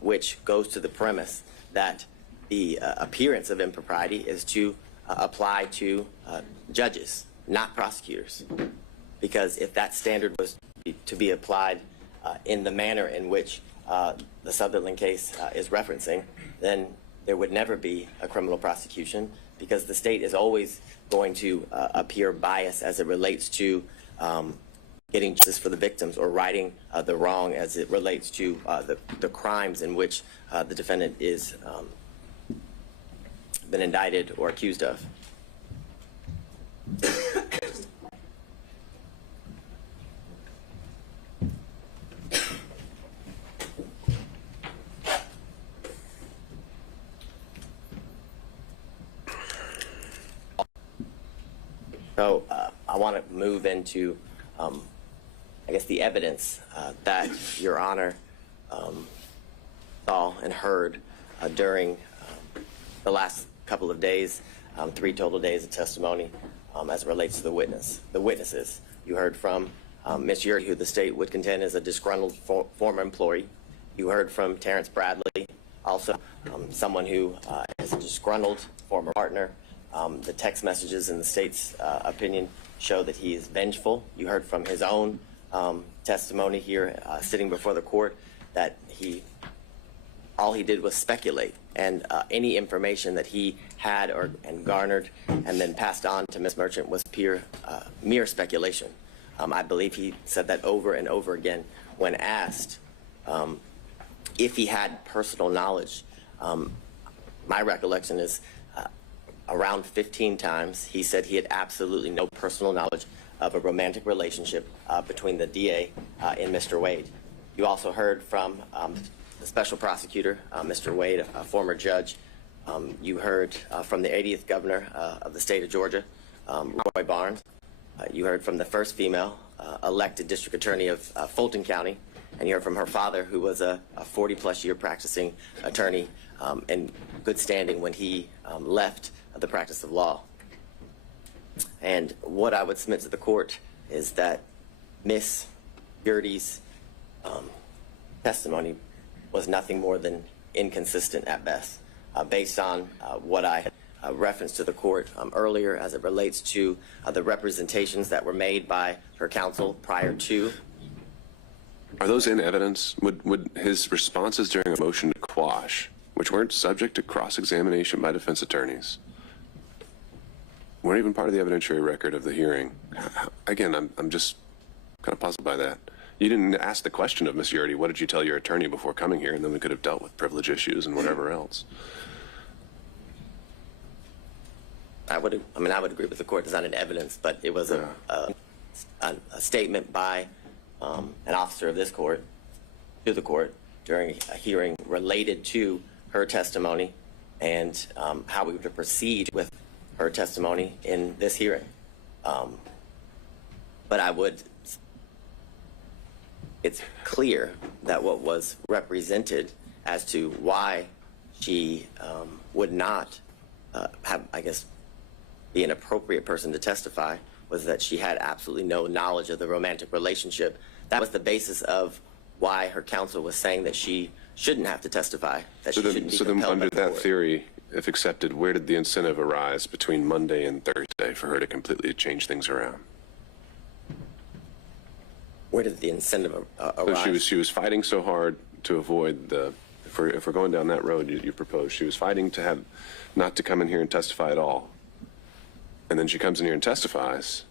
which goes to the premise that the appearance of impropriety is to apply to judges, not prosecutors. Because if that standard was to be applied in the manner in which the Sutherland case is referencing, then there would never be a criminal prosecution, because the state is always going to appear biased as it relates to getting justice for the victims or righting the wrong as it relates to the crimes in which the defendant is been indicted or accused of. So I want to move into I guess the evidence that Your Honor saw and heard during the last couple of days 3 total days of testimony as it relates to the witnesses. You heard from Ms. Yurdy, who the state would contend is a disgruntled former employee. You heard from Terrence Bradley, also someone who is a disgruntled former partner. The text messages in the state's opinion show that he is vengeful. You heard from his own testimony here sitting before the court that all he did was speculate, and any information that he had and garnered and then passed on to Ms. Merchant was mere speculation. I believe he said that over and over again when asked if he had personal knowledge. My recollection is around 15 times he said he had absolutely no personal knowledge of a romantic relationship between the DA and Mr. Wade. You also heard from the special prosecutor, Mr. Wade, a former judge. You heard from the 80th governor of the state of Georgia, Roy Barnes. You heard from the first female elected district attorney of Fulton County, and you heard from her father, who was a 40-plus year practicing attorney in good standing when he left the practice of law. And what I would submit to the court is that Ms. Yurdy's testimony was nothing more than inconsistent at best, based on what I referenced to the court earlier as it relates to the representations that were made by her counsel prior to. Are those in evidence? Would his responses during a motion to quash, which weren't subject to cross-examination by defense attorneys, weren't even part of the evidentiary record of the hearing? Again, I'm just kind of puzzled by that. You didn't ask the question of Ms. Yurdy, what did you tell your attorney before coming here? And then we could have dealt with privilege issues and whatever else. I would agree with the court. It's not in evidence, but it was a statement by an officer of this court to the court during a hearing related to her testimony and how we would proceed with her testimony in this hearing. But it's clear that what was represented as to why she would not have, I guess, be an appropriate person to testify was that she had absolutely no knowledge of the romantic relationship. That was the basis of why her counsel was saying that she shouldn't have to testify, that she shouldn't be compelled by the court. So then under that theory, if accepted, where did the incentive arise between Monday and Thursday for her to completely change things around? Where did the incentive arise? So she was fighting so hard to avoid the, if we're going down that road you proposed, she was fighting to have not to come in here and testify at all. And then she comes in here and testifies.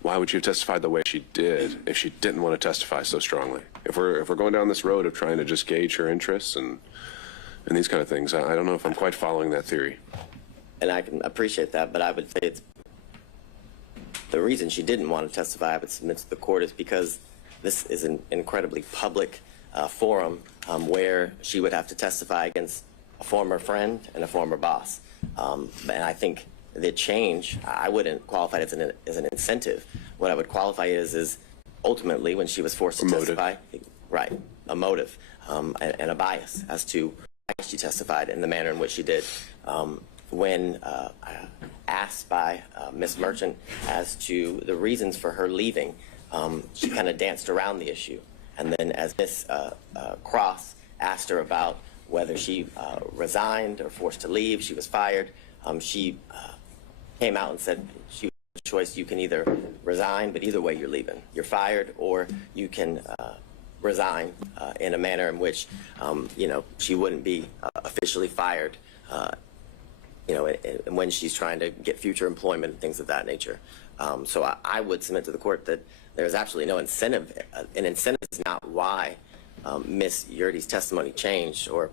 Why would she have testified the way she did if she didn't want to testify so strongly? If we're going down this road of trying to just gauge her interests and these kind of things, I don't know if I'm quite following that theory. And I can appreciate that, but I would say it's the reason she didn't want to testify, I would submit to the court, is because this is an incredibly public forum where she would have to testify against a former friend and a former boss. And I think the change, I wouldn't qualify it as an incentive. What I would qualify it is ultimately when she was forced to testify, right, a motive and a bias as to why she testified in the manner in which she did. When asked by Ms. Merchant as to the reasons for her leaving, she kind of danced around the issue. And then as Ms. Cross asked her about whether she resigned or forced to leave, she was fired, she came out and said she had a choice. You can either resign, but either way you're leaving. You're fired, or you can resign in a manner in which, she wouldn't be officially fired, when she's trying to get future employment and things of that nature. So I would submit to the court that there's absolutely no incentive. An incentive is not why Ms. Yurdy's testimony changed, or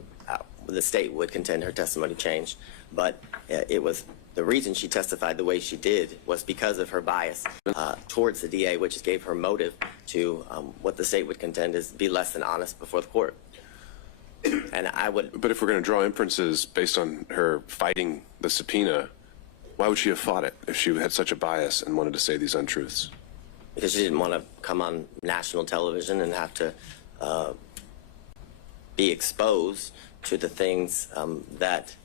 the state would contend her testimony changed, but it was the reason she testified the way she did was because of her bias towards the DA, which gave her motive to what the state would contend is be less than honest before the court. And I would. But if we're going to draw inferences based on her fighting the subpoena, why would she have fought it if she had such a bias and wanted to say these untruths? Because she didn't want to come on national television and have to be exposed to the things that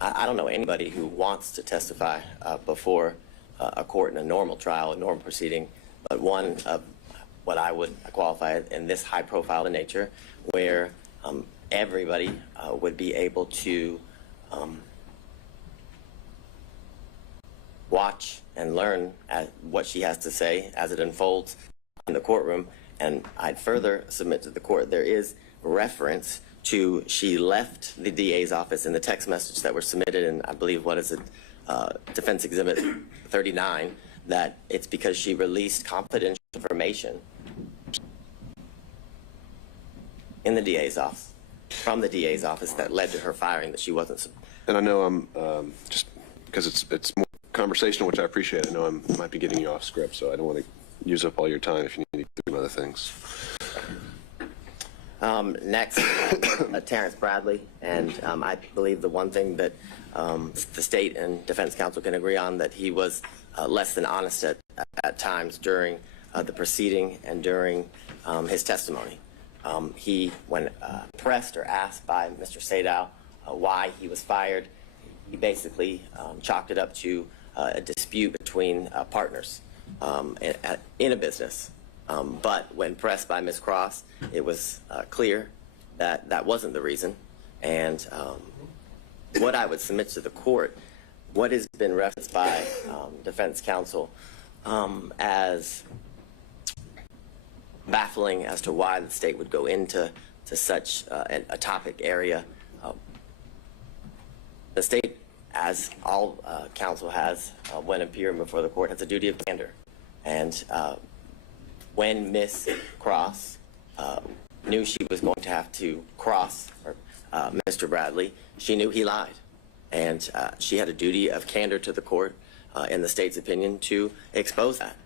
I don't know anybody who wants to testify before a court in a normal trial, a normal proceeding, but one of what I would qualify in this high-profile nature, where everybody would be able to watch and learn what she has to say as it unfolds in the courtroom. And I'd further submit to the court there is reference to she left the DA's office in the text message that were submitted in, I believe, what is it, Defense Exhibit 39, that it's because she released confidential information in the DA's office, from the DA's office, that led to her firing, that she wasn't. And I know I'm just because it's more conversational, which I appreciate. I know I might be getting you off script, so I don't want to use up all your time if you need to do other things. Next, Terrence Bradley, and I believe the one thing that the state and defense counsel can agree on, that he was less than honest at times during the proceeding and during his testimony. He, when pressed or asked by Mr. Sadow why he was fired, he basically chalked it up to a dispute between partners in a business. But when pressed by Ms. Cross, it was clear that that wasn't the reason. And what I would submit to the court, what has been referenced by defense counsel as baffling as to why the state would go into such a topic area. The state, as all counsel has when appearing before the court, has a duty of candor. And when Ms. Cross knew she was going to have to cross Mr. Bradley, she knew he lied. And she had a duty of candor to the court, in the state's opinion, to expose that.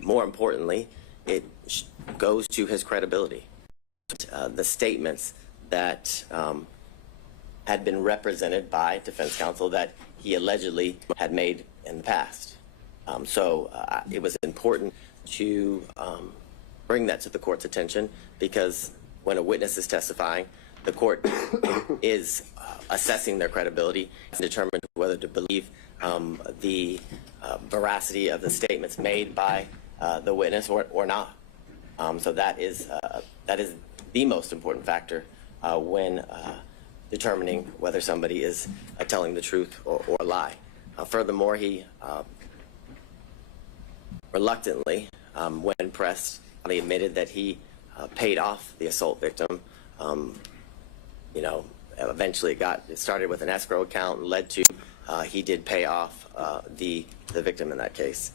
More importantly, it goes to his credibility. The statements that had been represented by defense counsel that he allegedly had made in the past. So it was important to bring that to the court's attention, because when a witness is testifying, the court is assessing their credibility and determine whether to believe the veracity of the statements made by the witness or not. So that is the most important factor when determining whether somebody is telling the truth or a lie. Furthermore, he reluctantly, when pressed, he admitted that he paid off the assault victim. You know, eventually it started with an escrow account and led to he did pay off the victim in that case.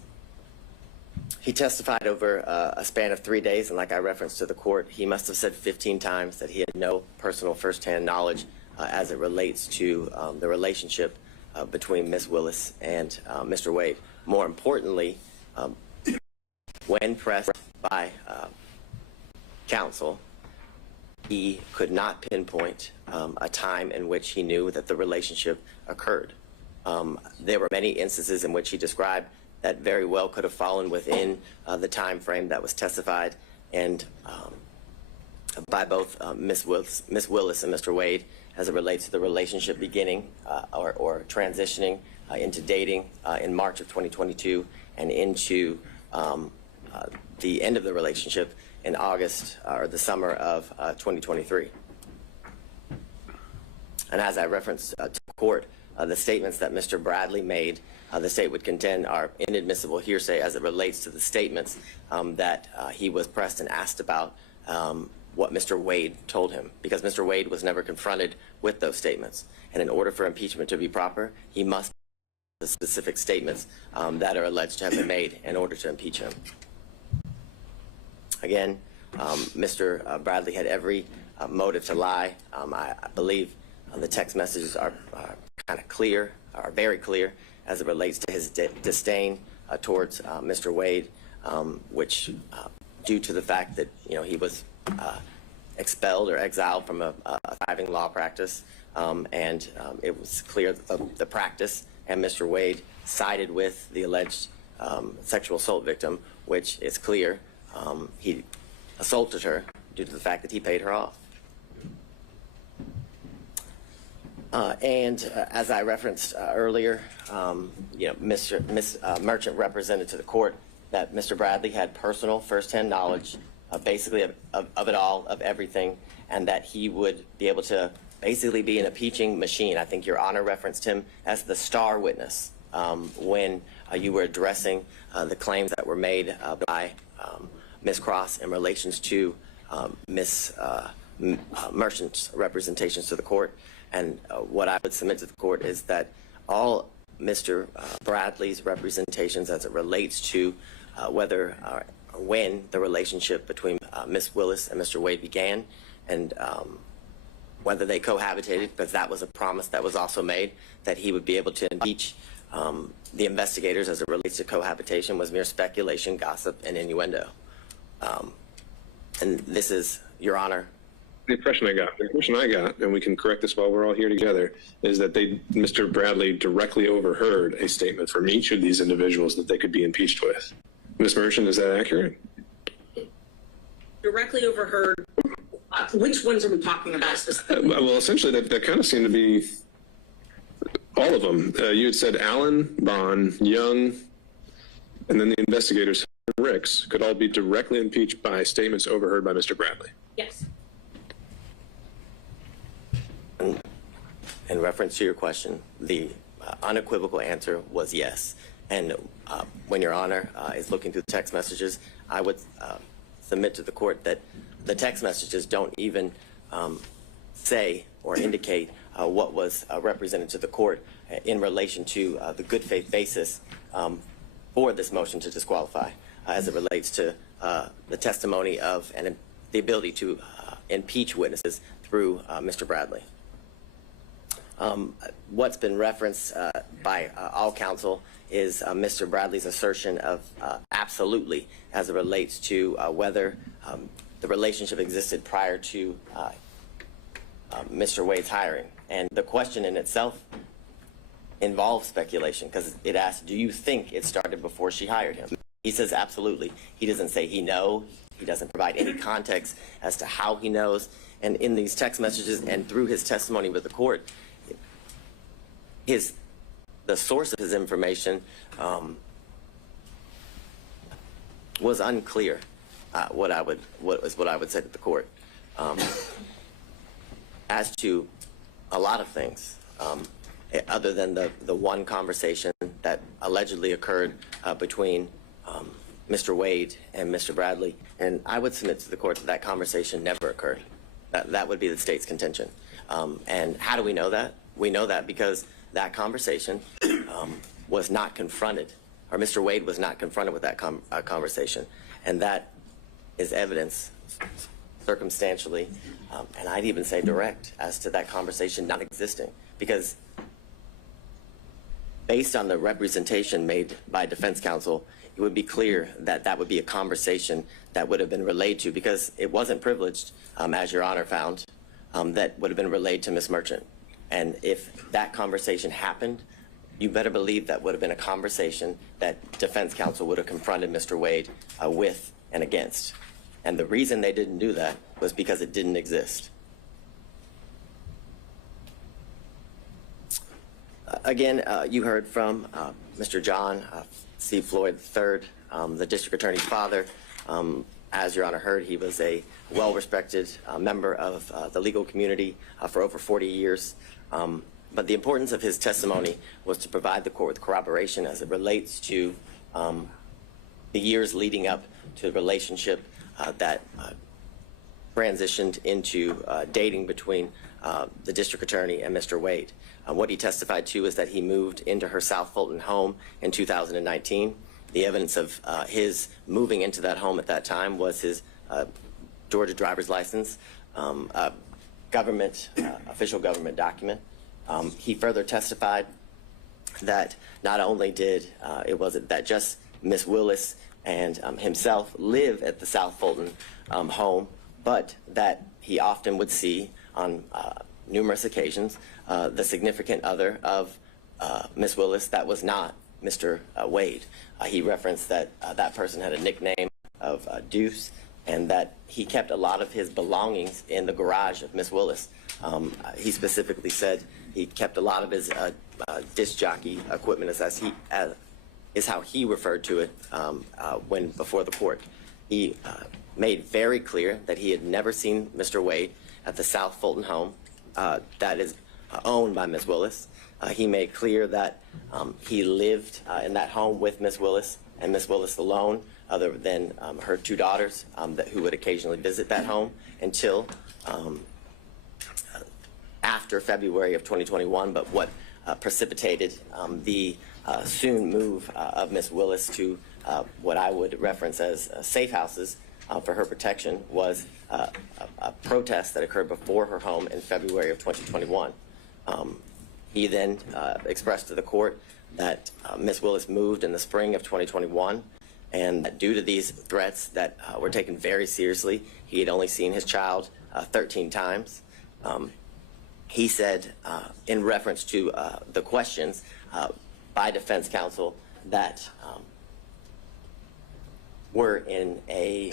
He testified over a span of 3 days, and like I referenced to the court, he must have said 15 times that he had no personal firsthand knowledge as it relates to the relationship between Ms. Willis and Mr. Wade. More importantly, when pressed by counsel, he could not pinpoint a time in which he knew that the relationship occurred. There were many instances in which he described that very well could have fallen within the time frame that was testified and by both Ms. Willis and Mr. Wade, as it relates to the relationship beginning or transitioning into dating in March of 2022 and into the end of the relationship in August or the summer of 2023. And as I referenced to court, the statements that Mr. Bradley made, the state would contend are inadmissible hearsay as it relates to the statements that he was pressed and asked about what Mr. Wade told him, because Mr. Wade was never confronted with those statements. And in order for impeachment to be proper, he must the specific statements that are alleged to have been made in order to impeach him. Again, Mr. Bradley had every motive to lie. I believe the text messages are kind of clear, are very clear as it relates to his disdain towards Mr. Wade, which due to the fact that, you know, he was expelled or exiled from a thriving law practice, and it was clear that the practice and Mr. Wade sided with the alleged sexual assault victim, which is clear he assaulted her due to the fact that he paid her off. As I referenced earlier, Ms. Merchant represented to the court that Mr. Bradley had personal firsthand knowledge basically of it all, of everything, and that he would be able to basically be an impeaching machine. I think Your Honor referenced him as the star witness when you were addressing the claims that were made by Ms. Cross in relations to Ms. Merchant's representations to the court. And what I would submit to the court is that all Mr. Bradley's representations as it relates to whether or when the relationship between Ms. Willis and Mr. Wade began, and whether they cohabitated, because that was a promise that was also made, that he would be able to impeach the investigators as it relates to cohabitation, was mere speculation, gossip, and innuendo. And this is, Your Honor. The impression I got, and we can correct this while we're all here together, is that Mr. Bradley directly overheard a statement from each of these individuals that they could be impeached with. Ms. Merchant, is that accurate? Directly overheard. Which ones are we talking about specifically? Well, essentially, that kind of seemed to be all of them. You had said Allen, Bond, Young, and then the investigators, Ricks, could all be directly impeached by statements overheard by Mr. Bradley. Yes. In reference to your question, the unequivocal answer was yes. And when Your Honor is looking through the text messages, I would submit to the court that the text messages don't even say or indicate what was represented to the court in relation to the good faith basis for this motion to disqualify as it relates to the testimony of and the ability to impeach witnesses through Mr. Bradley. What's been referenced by all counsel is Mr. Bradley's assertion of absolutely as it relates to whether the relationship existed prior to Mr. Wade's hiring. And the question in itself involves speculation because it asks, do you think it started before she hired him? He says absolutely. He doesn't say he knows. He doesn't provide any context as to how he knows. And in these text messages and through his testimony with the court, the source of his information was unclear. What I would say to the court, as to a lot of things, other than the one conversation that allegedly occurred between Mr. Wade and Mr. Bradley, and I would submit to the court that that conversation never occurred. That would be the state's contention. And how do we know that? We know that because that conversation was not confronted, or Mr. Wade was not confronted with that conversation. And that is evidence circumstantially, and I'd even say direct, as to that conversation not existing. Because based on the representation made by defense counsel, it would be clear that that would be a conversation that would have been relayed to, because it wasn't privileged, as Your Honor found, that would have been relayed to Ms. Merchant. And if that conversation happened, you better believe that would have been a conversation that defense counsel would have confronted Mr. Wade with and against. And the reason they didn't do that was because it didn't exist. Again, you heard from Mr. John C. Floyd III, the district attorney's father. As Your Honor heard, he was a well-respected member of the legal community for over 40 years. But the importance of his testimony was to provide the court with corroboration as it relates to the years leading up to the relationship that transitioned into dating between the district attorney and Mr. Wade. What he testified to is that he moved into her South Fulton home in 2019. The evidence of his moving into that home at that time was his Georgia driver's license, official government document. He further testified that not only did that just Ms. Willis and himself live at the South Fulton home, but that he often would see on numerous occasions the significant other of Ms. Willis that was not Mr. Wade. He referenced that that person had a nickname of Deuce, and that he kept a lot of his belongings in the garage of Miss Willis. He specifically said he kept a lot of his disc jockey equipment, is how he referred to it when before the court. He made very clear that he had never seen Mr. Wade at the South Fulton home that is owned by Miss Willis. He made clear that he lived in that home with Miss Willis and Miss Willis alone, other than her two daughters who would occasionally visit that home until after February of 2021. But what precipitated the soon move of Miss Willis to what I would reference as safe houses for her protection was a protest that occurred before her home in February of 2021. He then expressed to the court that Miss Willis moved in the spring of 2021, and that due to these threats that were taken very seriously, he had only seen his child 13 times. He said, in reference to the questions by defense counsel that were in a,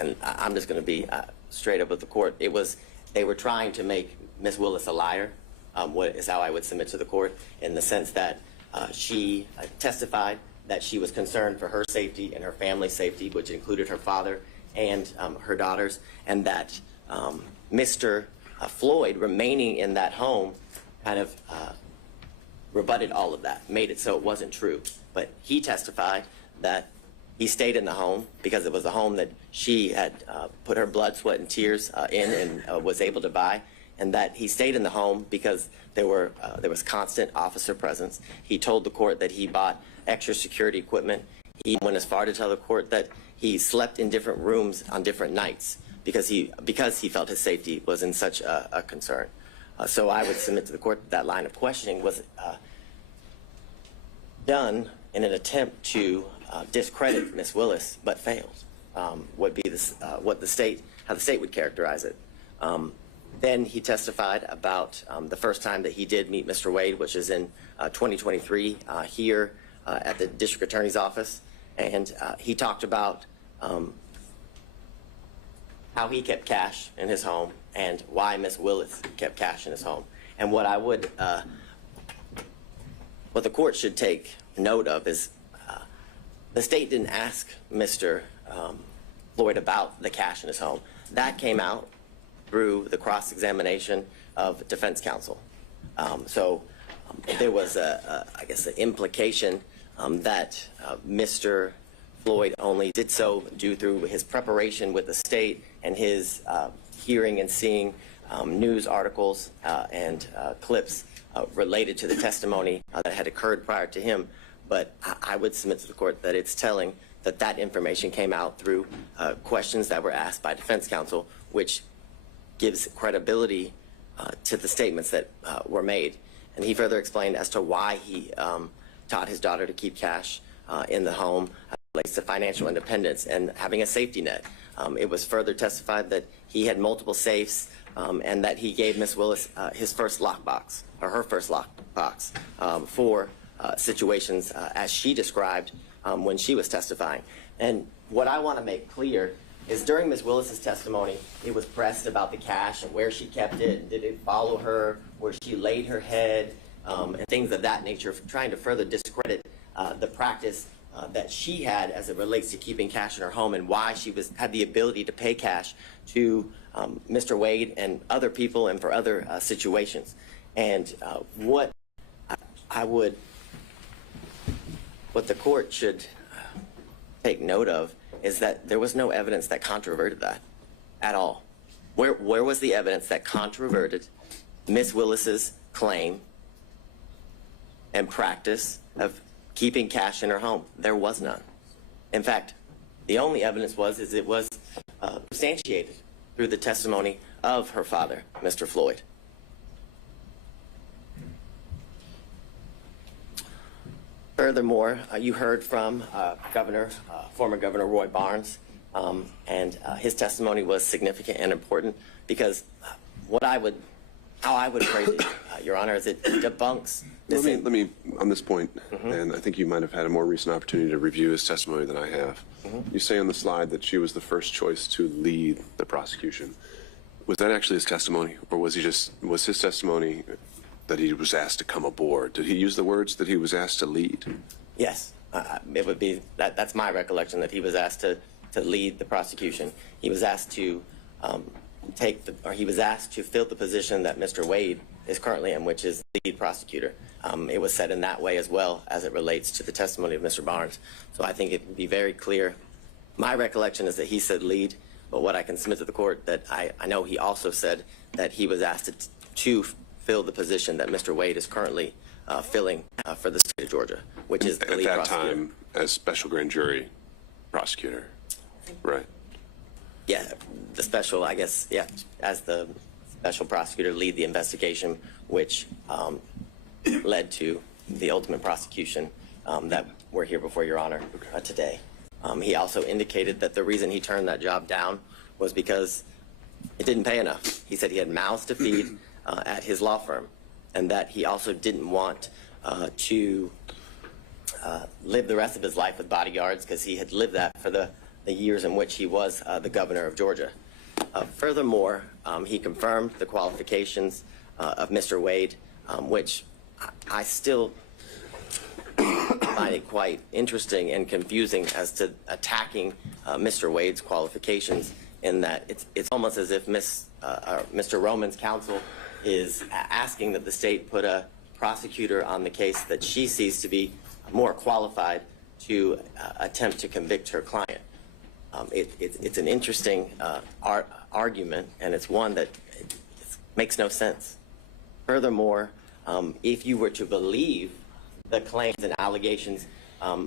and I'm just going to be straight up with the court, they were trying to make Miss Willis a liar, what is how I would submit to the court, in the sense that she testified that she was concerned for her safety and her family's safety, which included her father and her daughters, and that Mr. Floyd remaining in that home kind of rebutted all of that, made it so it wasn't true. But he testified that he stayed in the home because it was a home that she had put her blood, sweat, and tears in and was able to buy, and that he stayed in the home because there was constant officer presence. He told the court that he bought extra security equipment. He went as far to tell the court that he slept in different rooms on different nights because he felt his safety was in such a concern. So I would submit to the court that line of questioning was done in an attempt to discredit Miss Willis, but failed. Would be this, how the state would characterize it. Then he testified about the first time that he did meet Mr. Wade, which is in 2023 here at the district attorney's office, and he talked about how he kept cash in his home and why Miss Willis kept cash in his home. And what the court should take note of is the state didn't ask Mr. Floyd about the cash in his home. That came out through the cross-examination of defense counsel. So there was, I guess, an implication that Mr. Floyd only did so due through his preparation with the state and his hearing and seeing news articles and clips related to the testimony that had occurred prior to him. But I would submit to the court that it's telling that that information came out through questions that were asked by defense counsel, which gives credibility to the statements that were made. And he further explained as to why he taught his daughter to keep cash in the home relates to financial independence and having a safety net. It was further testified that he had multiple safes and that he gave Miss Willis his first lockbox, or her first lockbox, for situations as she described when she was testifying. And what I want to make clear is during Ms. Willis's testimony, it was pressed about the cash and where she kept it, did it follow her, where she laid her head, and things of that nature, trying to further discredit the practice that she had as it relates to keeping cash in her home and why she had the ability to pay cash to Mr. Wade and other people and for other situations. And what the court should take note of is that there was no evidence that controverted that at all. Where was the evidence that controverted Miss Willis's claim and practice of keeping cash in her home? There was none. In fact, the only evidence it was substantiated through the testimony of her father, Mr. Floyd. Furthermore, you heard from former Governor Roy Barnes, and his testimony was significant and important because what I would how I would phrase it, Your Honor, is it debunks this. Let me on this point, and I think you might have had a more recent opportunity to review his testimony than I have. You say on the slide that she was the first choice to lead the prosecution. Was that actually his testimony, or was his testimony that he was asked to come aboard? Did he use the words that he was asked to lead? Yes, it would be that's my recollection, that he was asked to lead the prosecution. He was asked to he was asked to fill the position that Mr. Wade is currently in, which is lead prosecutor. It was said in that way as well as it relates to the testimony of Mr. Barnes. So I think it would be very clear. My recollection is that he said lead, but what I can submit to the court, that I know he also said that he was asked to fill the position that Mr. Wade is currently filling for the state of Georgia, which is the lead prosecutor. At that time, as special grand jury prosecutor, right? Yeah, the special, I guess, yeah, as the special prosecutor, lead the investigation, which led to the ultimate prosecution that we're here before Your Honor today. He also indicated that the reason he turned that job down was because it didn't pay enough. He said he had mouths to feed at his law firm, and that he also didn't want to live the rest of his life with bodyguards, because he had lived that for the years in which he was the governor of Georgia. Furthermore, he confirmed the qualifications of Mr. Wade, which I still find it quite interesting and confusing as to attacking Mr. Wade's qualifications, in that it's almost as if Mr. Roman's counsel is asking that the state put a prosecutor on the case that she sees to be more qualified to attempt to convict her client. It's an interesting argument, and it's one that makes no sense. Furthermore, if you were to believe the claims and allegations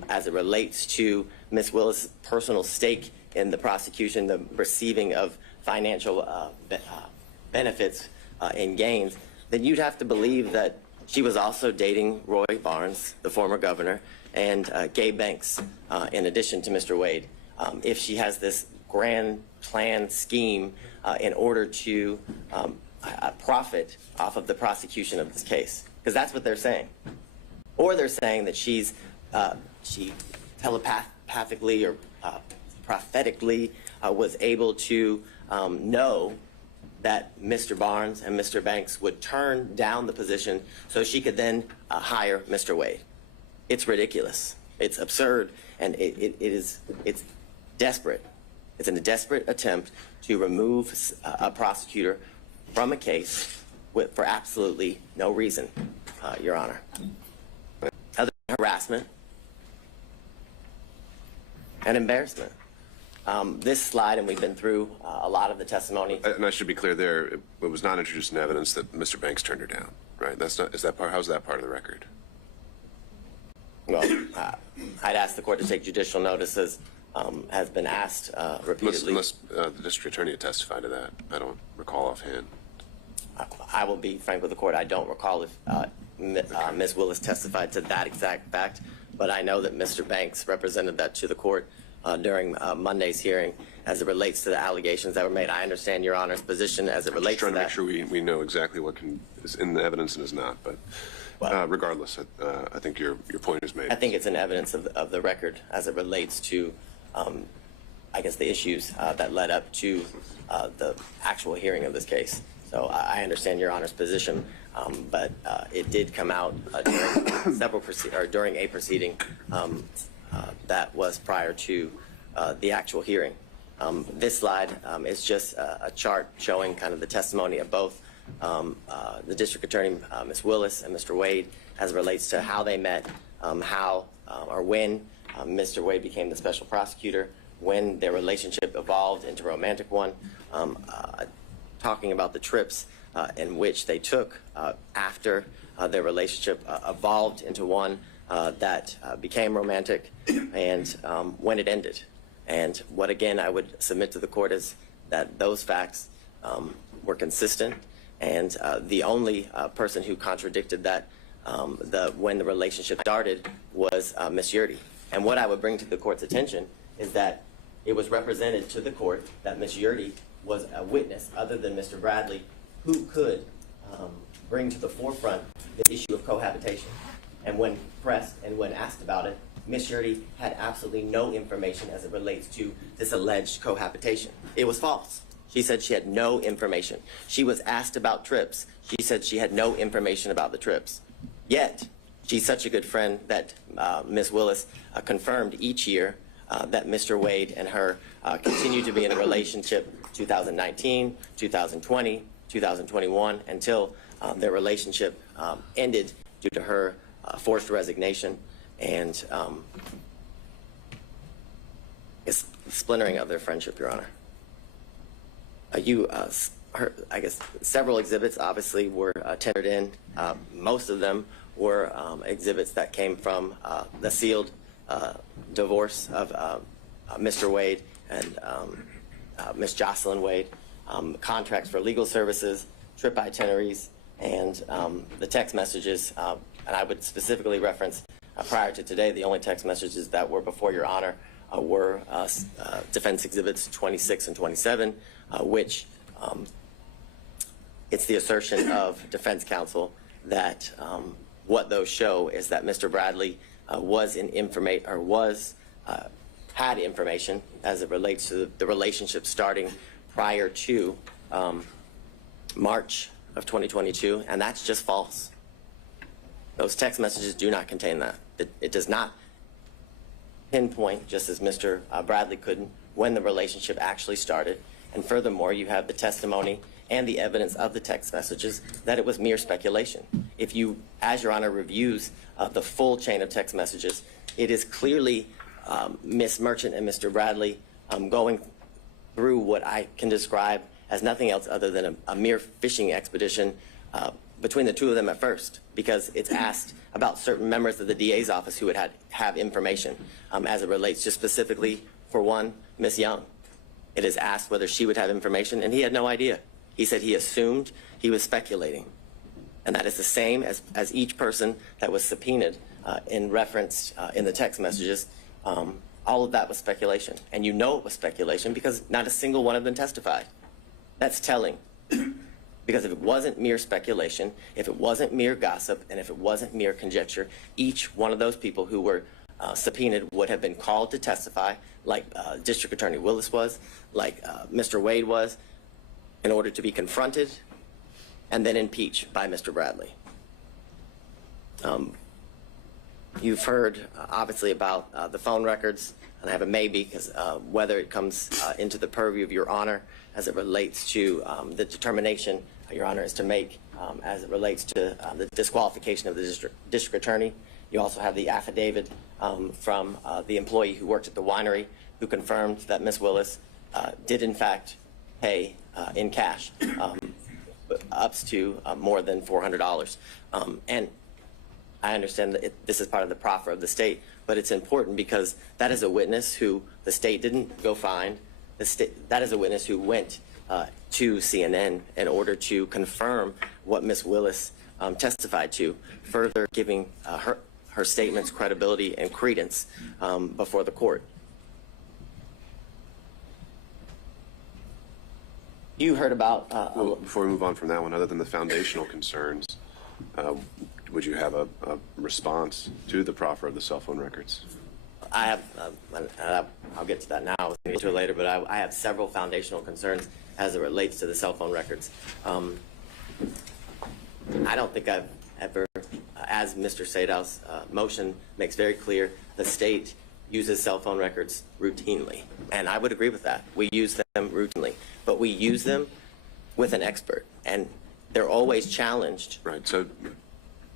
as it relates to Ms. Willis' personal stake in the prosecution, the receiving of financial benefits and gains, then you'd have to believe that she was also dating Roy Barnes, the former governor, and Gabe Banks, in addition to Mr. Wade. If she has this grand plan scheme in order to profit off of the prosecution of this case, because that's what they're saying. Or they're saying that she telepathically or prophetically was able to know that Mr. Barnes and Mr. Banks would turn down the position so she could then hire Mr. Wade. It's ridiculous. It's absurd, and it's desperate. It's a desperate attempt to remove a prosecutor from a case for absolutely no reason, Your Honor. Other than harassment and embarrassment. This slide, and we've been through a lot of the testimony. And I should be clear there, it was not introduced in evidence that Mr. Banks turned her down, right? How's that part of the record? Well, I'd ask the court to take judicial notices, has been asked repeatedly. Unless the district attorney had testified to that. I don't recall offhand. I will be frank with the court. I don't recall if Ms. Willis testified to that exact fact, but I know that Mr. Banks represented that to the court during Monday's hearing as it relates to the allegations that were made. I understand Your Honor's position as it relates to that. Just trying to make sure we know exactly what is in the evidence and is not, but regardless, I think your point is made. I think it's an evidence of the record as it relates to, I guess, the issues that led up to the actual hearing of this case. So I understand Your Honor's position, but it did come out during a proceeding that was prior to the actual hearing. This slide is just a chart showing kind of the testimony of both the district attorney, Ms. Willis, and Mr. Wade, as it relates to how they met, how or when Mr. Wade became the special prosecutor, when their relationship evolved into a romantic one, talking about the trips in which they took after their relationship evolved into one that became romantic, and when it ended. And what, again, I would submit to the court is that those facts were consistent, and the only person who contradicted that when the relationship started was Ms. Yurdy. And what I would bring to the court's attention is that it was represented to the court that Ms. Yurdy was a witness other than Mr. Bradley who could bring to the forefront the issue of cohabitation. And when pressed and when asked about it, Ms. Yurdy had absolutely no information as it relates to this alleged cohabitation. It was false. She said she had no information. She was asked about trips. She said she had no information about the trips. Yet, she's such a good friend that Ms. Willis confirmed each year that Mr. Wade and her continue to be in a relationship 2019, 2020, 2021, until their relationship ended due to her forced resignation and splintering of their friendship, Your Honor. I guess several exhibits obviously were tendered in. Most of them were exhibits that came from the sealed divorce of Mr. Wade and Ms. Jocelyn Wade, contracts for legal services, trip itineraries, and the text messages. And I would specifically reference prior to today, the only text messages that were before Your Honor were Defense Exhibits 26 and 27, which it's the assertion of defense counsel that what those show is that Mr. Bradley had information as it relates to the relationship starting prior to March of 2022, and that's just false. Those text messages do not contain that. It does not pinpoint, just as Mr. Bradley couldn't, when the relationship actually started. And furthermore, you have the testimony and the evidence of the text messages that it was mere speculation. If you, as Your Honor, reviews the full chain of text messages, it is clearly Ms. Merchant and Mr. Bradley going through what I can describe as nothing else other than a mere fishing expedition between the two of them at first, because it's asked about certain members of the DA's office who would have information as it relates just specifically, for one, Ms. Young. It is asked whether she would have information, and he had no idea. He said he assumed, he was speculating. And that is the same as each person that was subpoenaed in reference in the text messages. All of that was speculation. And you know it was speculation because not a single one of them testified. That's telling. Because if it wasn't mere speculation, if it wasn't mere gossip, and if it wasn't mere conjecture, each one of those people who were subpoenaed would have been called to testify, like District Attorney Willis was, like Mr. Wade was, in order to be confronted and then impeached by Mr. Bradley. You've heard, obviously, about the phone records, and I have a maybe, because whether it comes into the purview of Your Honor as it relates to the determination Your Honor is to make as it relates to the disqualification of the district attorney. You also have the affidavit from the employee who worked at the winery who confirmed that Ms. Willis did, in fact, pay in cash up to more than $400. And I understand that this is part of the proffer of the state, but it's important because that is a witness who the state didn't go find. That is a witness who went to CNN in order to confirm what Ms. Willis testified to, further giving her statements credibility and credence before the court. You heard about... Well, before we move on from that one, other than the foundational concerns, would you have a response to the proffer of the cell phone records? I have, I'll get to that now, I'll get to it later, but I have several foundational concerns as it relates to the cell phone records. I don't think I've ever, as Mr. Sadow's motion makes very clear, the state uses cell phone records routinely. And I would agree with that. We use them routinely. But we use them with an expert. And they're always challenged. Right. So,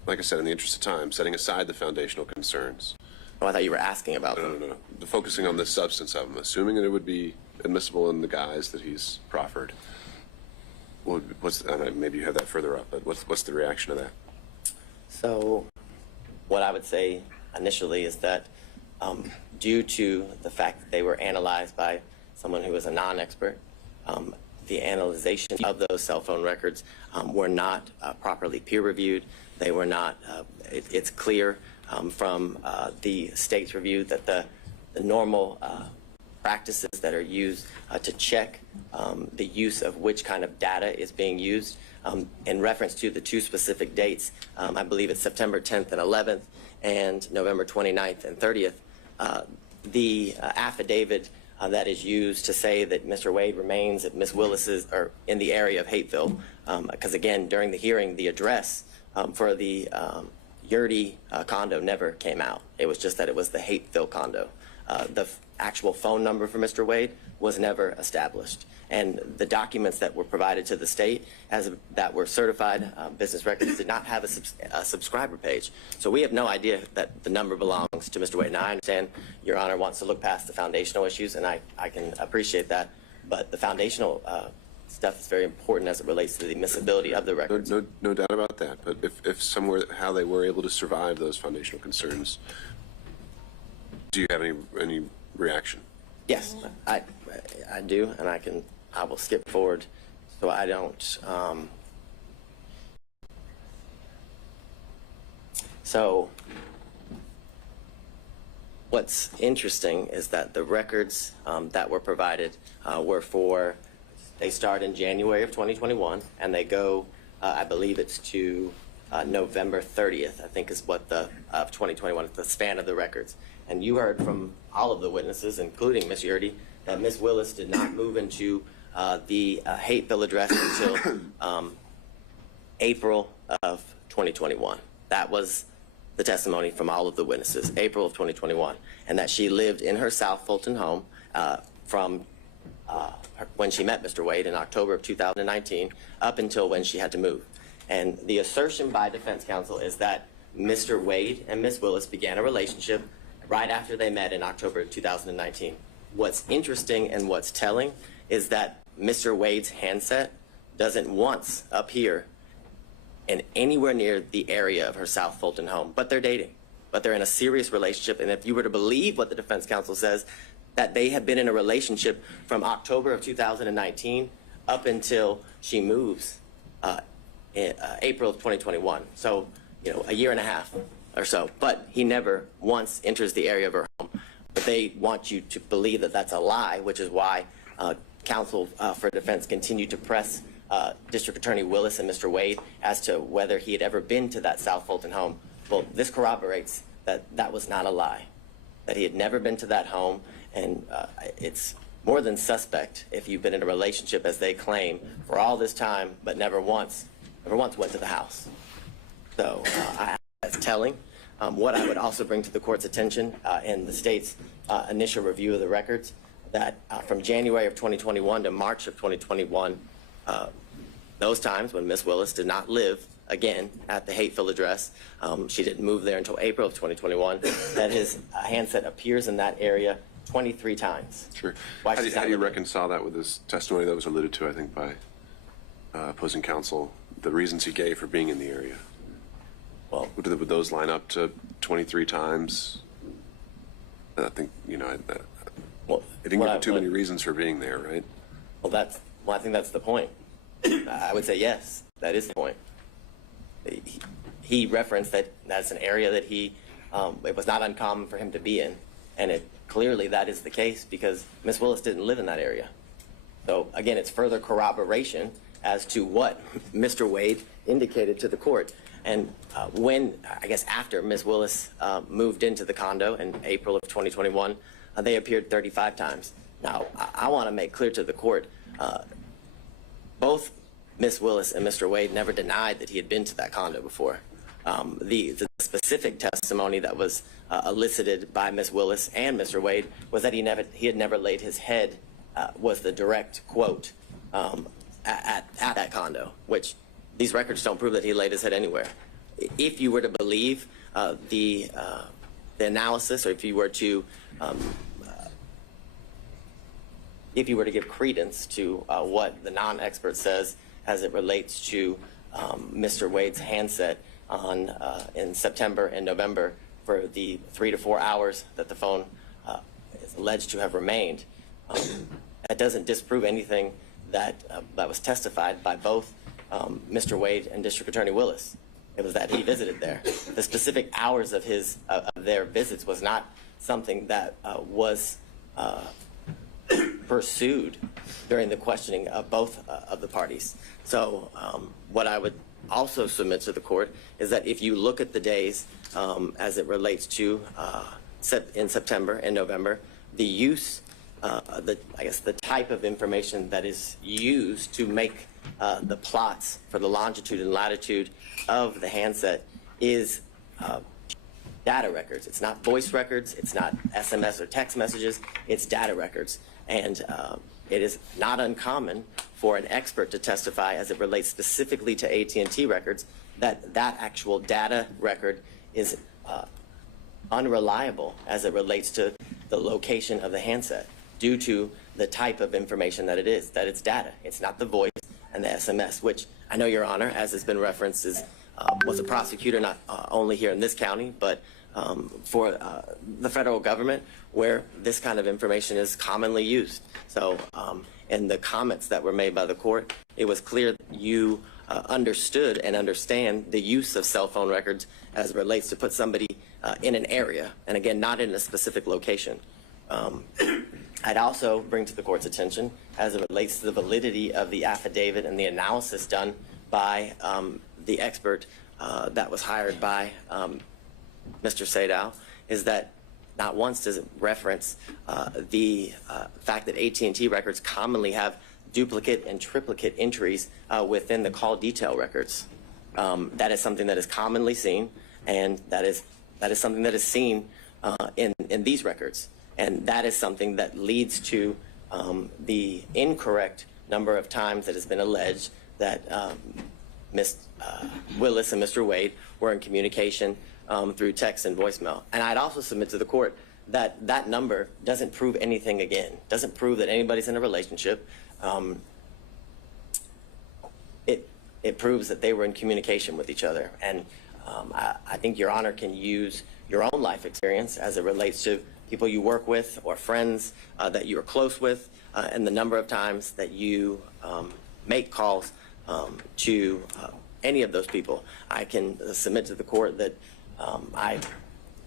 like I said, in the interest of time, setting aside the foundational concerns. Oh, I thought you were asking about them. No. Focusing on the substance of them, assuming that it would be admissible in the guise that he's proffered. Maybe you have that further up, but what's the reaction to that? So, what I would say initially is that due to the fact that they were analyzed by someone who was a non-expert, the analyzation of those cell phone records were not properly peer-reviewed. They were not, it's clear from the state's review that the normal practices that are used to check the use of which kind of data is being used. In reference to the two specific dates, I believe it's September 10th and 11th and November 29th and 30th, the affidavit that is used to say that Mr. Wade remains at Ms. Willis's or in the area of Hateville, because again, during the hearing, the address for the Yurdy condo never came out. It was just that it was the Hateville condo. The actual phone number for Mr. Wade was never established. And the documents that were provided to the state that were certified business records did not have a subscriber page. So we have no idea that the number belongs to Mr. Wade. Now, I understand Your Honor wants to look past the foundational issues, and I can appreciate that. But the foundational stuff is very important as it relates to the admissibility of the records. No doubt about that. But if somewhere, how they were able to survive those foundational concerns, do you have any reaction? Yes, I do, and I will skip forward so I don't. So what's interesting is that the records that were provided they start in January of 2021 and they go, I believe it's to November 30th, I think is what of 2021, the span of the records. And you heard from all of the witnesses, including Ms. Yurdy, that Ms. Willis did not move into the Hateville address until April of 2021. That was the testimony from all of the witnesses, April of 2021, and that she lived in her South Fulton home from when she met Mr. Wade in October of 2019 up until when she had to move. And the assertion by defense counsel is that Mr. Wade and Ms. Willis began a relationship right after they met in October of 2019. What's interesting and what's telling is that Mr. Wade's handset doesn't once appear in anywhere near the area of her South Fulton home, but they're dating, but they're in a serious relationship. And if you were to believe what the defense counsel says, that they have been in a relationship from October of 2019 up until she moves in April of 2021. So, a year and a half or so, but he never once enters the area of her home. But they want you to believe that that's a lie, which is why counsel for defense continued to press District Attorney Willis and Mr. Wade as to whether he had ever been to that South Fulton home. Well, this corroborates that that was not a lie, that he had never been to that home, and it's more than suspect if you've been in a relationship, as they claim, for all this time, but never once went to the house. So that's telling. What I would also bring to the court's attention in the state's initial review of the records, that from January of 2021 to March of 2021, those times when Ms. Willis did not live again at the Hateville address, she didn't move there until April of 2021, that his handset appears in that area 23 times. Sure. Why How she's do not you living- reconcile that with his testimony that was alluded to, I think, by opposing counsel, the reasons he gave for being in the area? Well, Would those line up to 23 times? I think, well, he didn't what give I- him too many reasons for being there, right? Well, I think that's the point. I would say yes, that is the point. He referenced that that's an area that it was not uncommon for him to be in, and clearly that is the case because Ms. Willis didn't live in that area. So again, it's further corroboration as to what Mr. Wade indicated to the court. And after Ms. Willis moved into the condo in April of 2021, they appeared 35 times. Now, I want to make clear to the court, both Ms. Willis and Mr. Wade never denied that he had been to that condo before. The specific testimony that was elicited by Ms. Willis and Mr. Wade was that he had never laid his head, was the direct quote, at that condo, which these records don't prove that he laid his head anywhere. If you were to believe the analysis, or if you were to give credence to what the non-expert says as it relates to Mr. Wade's handset in September and November for the 3 to 4 hours that the phone is alleged to have remained, that doesn't disprove anything that was testified by both Mr. Wade and District Attorney Willis. It was that he visited there. The specific hours of their visits was not something that was pursued during the questioning of both of the parties. So what I would also submit to the court is that if you look at the days as it relates to in September and November, the use, the type of information that is used to make the plots for the longitude and latitude of the handset is data records. It's not voice records. It's not SMS or text messages. It's data records. And it is not uncommon for an expert to testify as it relates specifically to AT&T records that that actual data record is unreliable as it relates to the location of the handset due to the type of information that it is, that it's data. It's not the voice and the SMS, which I know, Your Honor, as has been referenced, was a prosecutor not only here in this county, but for the federal government where this kind of information is commonly used. So in the comments that were made by the court, it was clear that you understood and understand the use of cell phone records as it relates to put somebody in an area, and again, not in a specific location. I'd also bring to the court's attention as it relates to the validity of the affidavit and the analysis done by the expert that was hired by Mr. Sadow, is that not once does it reference the fact that AT&T records commonly have duplicate and triplicate entries within the call detail records. That is something that is commonly seen, and that is something that is seen in these records. And that is something that leads to the incorrect number of times that has been alleged that Ms. Willis and Mr. Wade were in communication through text and voicemail. And I'd also submit to the court that that number doesn't prove anything again, doesn't prove that anybody's in a relationship. It proves that they were in communication with each other. And I think Your Honor can use your own life experience as it relates to people you work with or friends that you're close with, and the number of times that you make calls to any of those people. I can submit to the court that I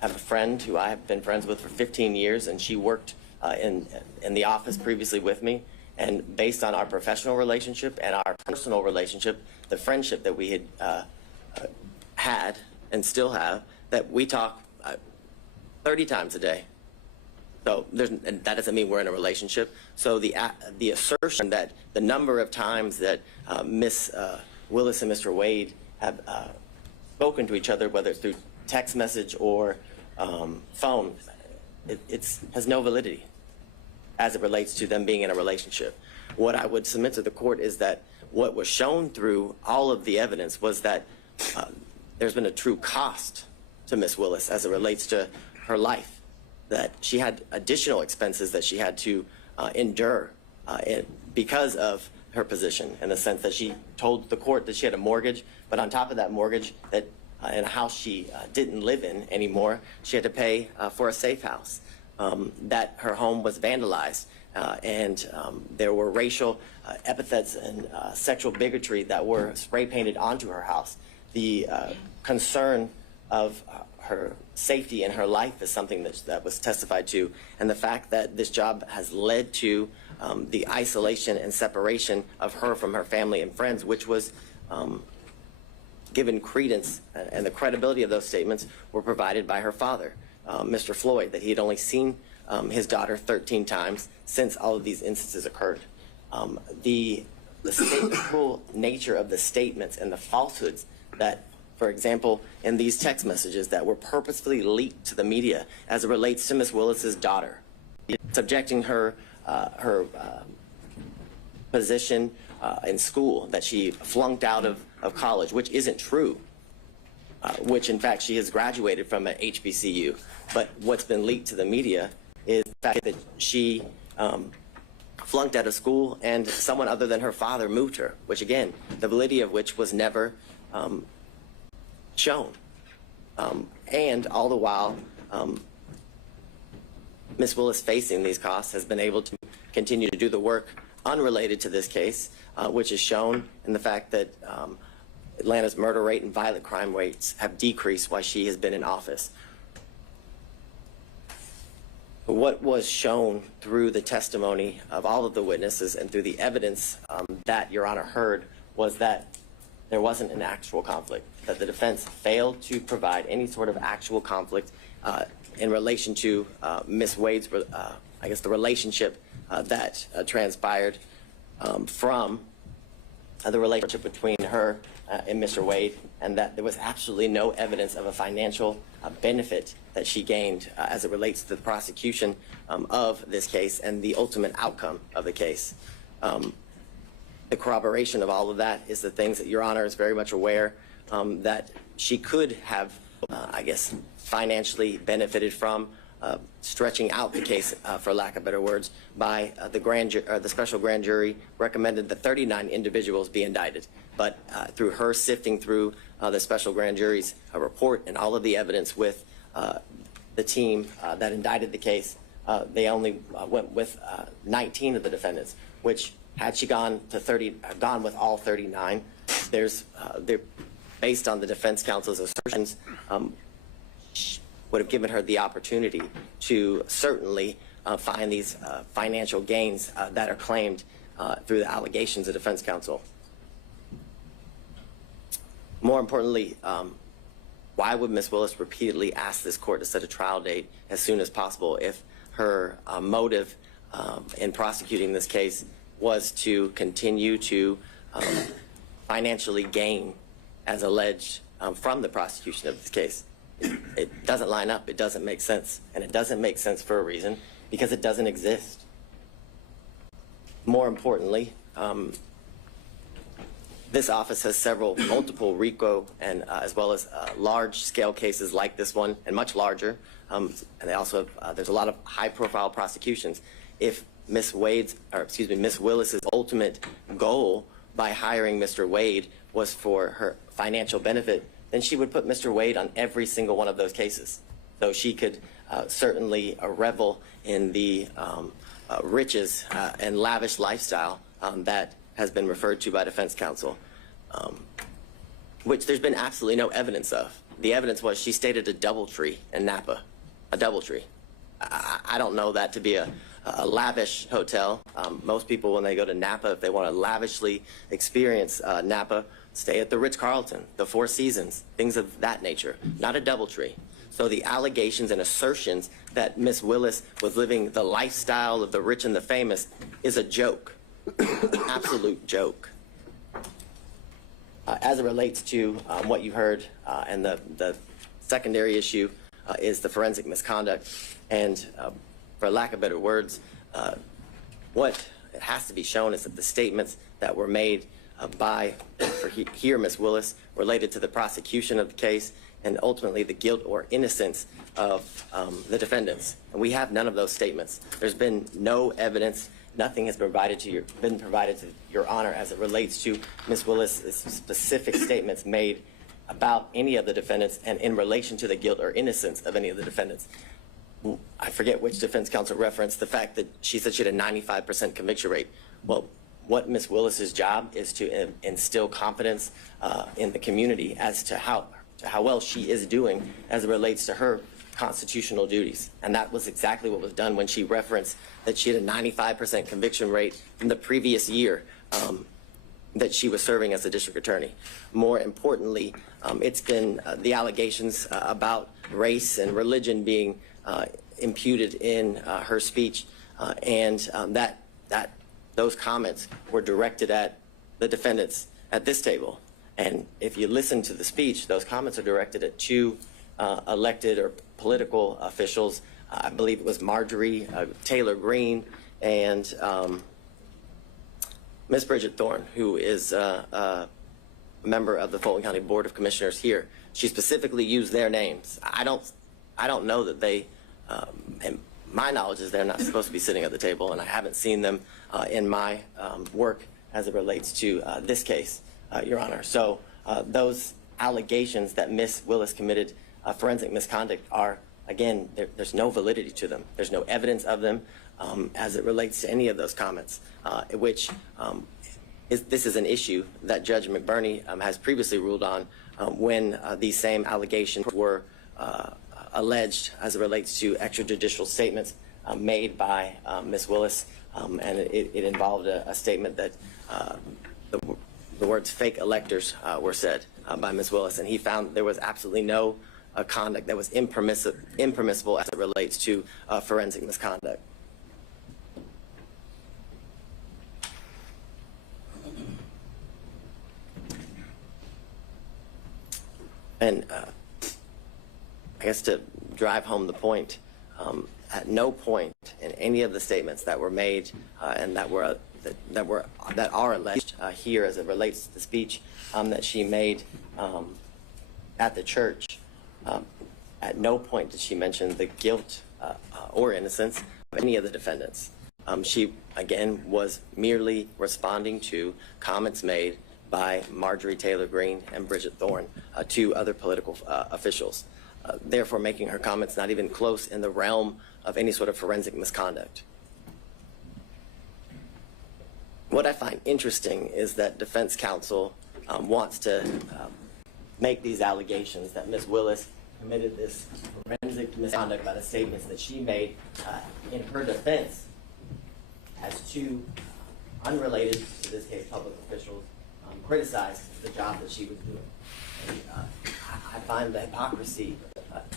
have a friend who I have been friends with for 15 years, and she worked in the office previously with me. And based on our professional relationship and our personal relationship, the friendship that we had and still have, that we talk 30 times a day. So and that doesn't mean we're in a relationship. So the assertion that the number of times that Ms. Willis and Mr. Wade have spoken to each other, whether it's through text message or phone, it has no validity as it relates to them being in a relationship. What I would submit to the court is that what was shown through all of the evidence was that there's been a true cost to Ms. Willis as it relates to her life, that she had additional expenses that she had to endure because of her position, in the sense that she told the court that she had a mortgage, but on top of that mortgage, that in a house she didn't live in anymore, she had to pay for a safe house, that her home was vandalized, and there were racial epithets and sexual bigotry that were spray painted onto her house. The concern of her safety in her life is something that was testified to, and the fact that this job has led to the isolation and separation of her from her family and friends, which was given credence, and the credibility of those statements were provided by her father, Mr. Floyd, that he had only seen his daughter 13 times since all of these instances occurred. The stateful nature of the statements and the falsehoods that, for example, in these text messages that were purposefully leaked to the media as it relates to Ms. Willis's daughter, subjecting her position in school, that she flunked out of college, which isn't true, which in fact she has graduated from an HBCU. But what's been leaked to the media is the fact that she flunked out of school and someone other than her father moved her, which again, the validity of which was never shown. And all the while, Ms. Willis, facing these costs, has been able to continue to do the work unrelated to this case, which is shown in the fact that Atlanta's murder rate and violent crime rates have decreased while she has been in office. what was shown through the testimony of all of the witnesses and through the evidence that Your Honor heard was that there wasn't an actual conflict, that the defense failed to provide any sort of actual conflict in relation to Ms. Wade's, I guess, the relationship that transpired from the relationship between her and Mr. Wade, and that there was absolutely no evidence of a financial benefit that she gained as it relates to the prosecution of this case and the ultimate outcome of the case. The corroboration of all of that is the things that Your Honor is very much aware that she could have, I guess, financially benefited from, stretching out the case, for lack of better words, by the special grand jury recommended that 39 individuals be indicted. But through her sifting through the special grand jury's report and all of the evidence with the team that indicted the case, they only went with 19 of the defendants, which had she gone with all 39, based on the defense counsel's assertions, would have given her the opportunity to certainly find these financial gains that are claimed through the allegations of defense counsel. More importantly, why would Ms. Willis repeatedly ask this court to set a trial date as soon as possible if her motive in prosecuting this case was to continue to financially gain as alleged from the prosecution of this case? It doesn't line up, it doesn't make sense, and it doesn't make sense for a reason, because it doesn't exist. More importantly, this office has multiple RICO and as well as large-scale cases like this one, and much larger. And they also have, there's a lot of high-profile prosecutions. If Ms. Willis's ultimate goal by hiring Mr. Wade was for her financial benefit, then she would put Mr. Wade on every single one of those cases. So she could certainly revel in the riches and lavish lifestyle that has been referred to by defense counsel, which there's been absolutely no evidence of. The evidence was she stayed at a DoubleTree in Napa, a DoubleTree. I don't know that to be a lavish hotel. Most people, when they go to Napa, if they want to lavishly experience Napa, stay at the Ritz-Carlton, the Four Seasons, things of that nature, not a DoubleTree. So the allegations and assertions that Ms. Willis was living the lifestyle of the rich and the famous is a joke, absolute joke. As it relates to what you heard, and the secondary issue is the forensic misconduct. And for lack of better words, what it has to be shown is that the statements that were made by Ms. Willis related to the prosecution of the case and ultimately the guilt or innocence of the defendants. And we have none of those statements. There's been no evidence. Nothing has been provided to Your Honor as it relates to Ms. Willis' specific statements made about any of the defendants and in relation to the guilt or innocence of any of the defendants. I forget which defense counsel referenced the fact that she said she had a 95% conviction rate. Well, what Ms. Willis's job is to instill confidence in the community as to how well she is doing as it relates to her constitutional duties. And that was exactly what was done when she referenced that she had a 95% conviction rate from the previous year that she was serving as a district attorney. More importantly, it's been the allegations about race and religion being imputed in her speech, and that those comments were directed at the defendants at this table. And if you listen to the speech, those comments are directed at two elected or political officials. I believe it was Marjorie Taylor Greene and Ms. Bridget Thorne, who is a member of the Fulton County Board of Commissioners here. She specifically used their names. I don't know that they, and my knowledge is they're not supposed to be sitting at the table, and I haven't seen them in my work as it relates to this case, Your Honor. So those allegations that Ms. Willis committed forensic misconduct are, again, there's no validity to them. There's no evidence of them as it relates to any of those comments, which this is an issue that Judge McBurney has previously ruled on when these same allegations were alleged as it relates to extrajudicial statements made by Ms. Willis, and it involved a statement that the words fake electors were said by Ms. Willis, and he found there was absolutely no conduct that was impermissible as it relates to forensic misconduct. And I guess to drive home the point, at no point in any of the statements that were made and that are alleged here as it relates to the speech that she made at the church, at no point did she mention the guilt or innocence of any of the defendants. She, again, was merely responding to comments made by Marjorie Taylor Greene and Bridget Thorne, two other political officials, therefore making her comments not even close in the realm of any sort of forensic misconduct. What I find interesting is that defense counsel wants to make these allegations that Ms. Willis committed this forensic misconduct by the statements that she made in her defense as two unrelated, to this case, public officials criticized the job that she was doing. And, I find the hypocrisy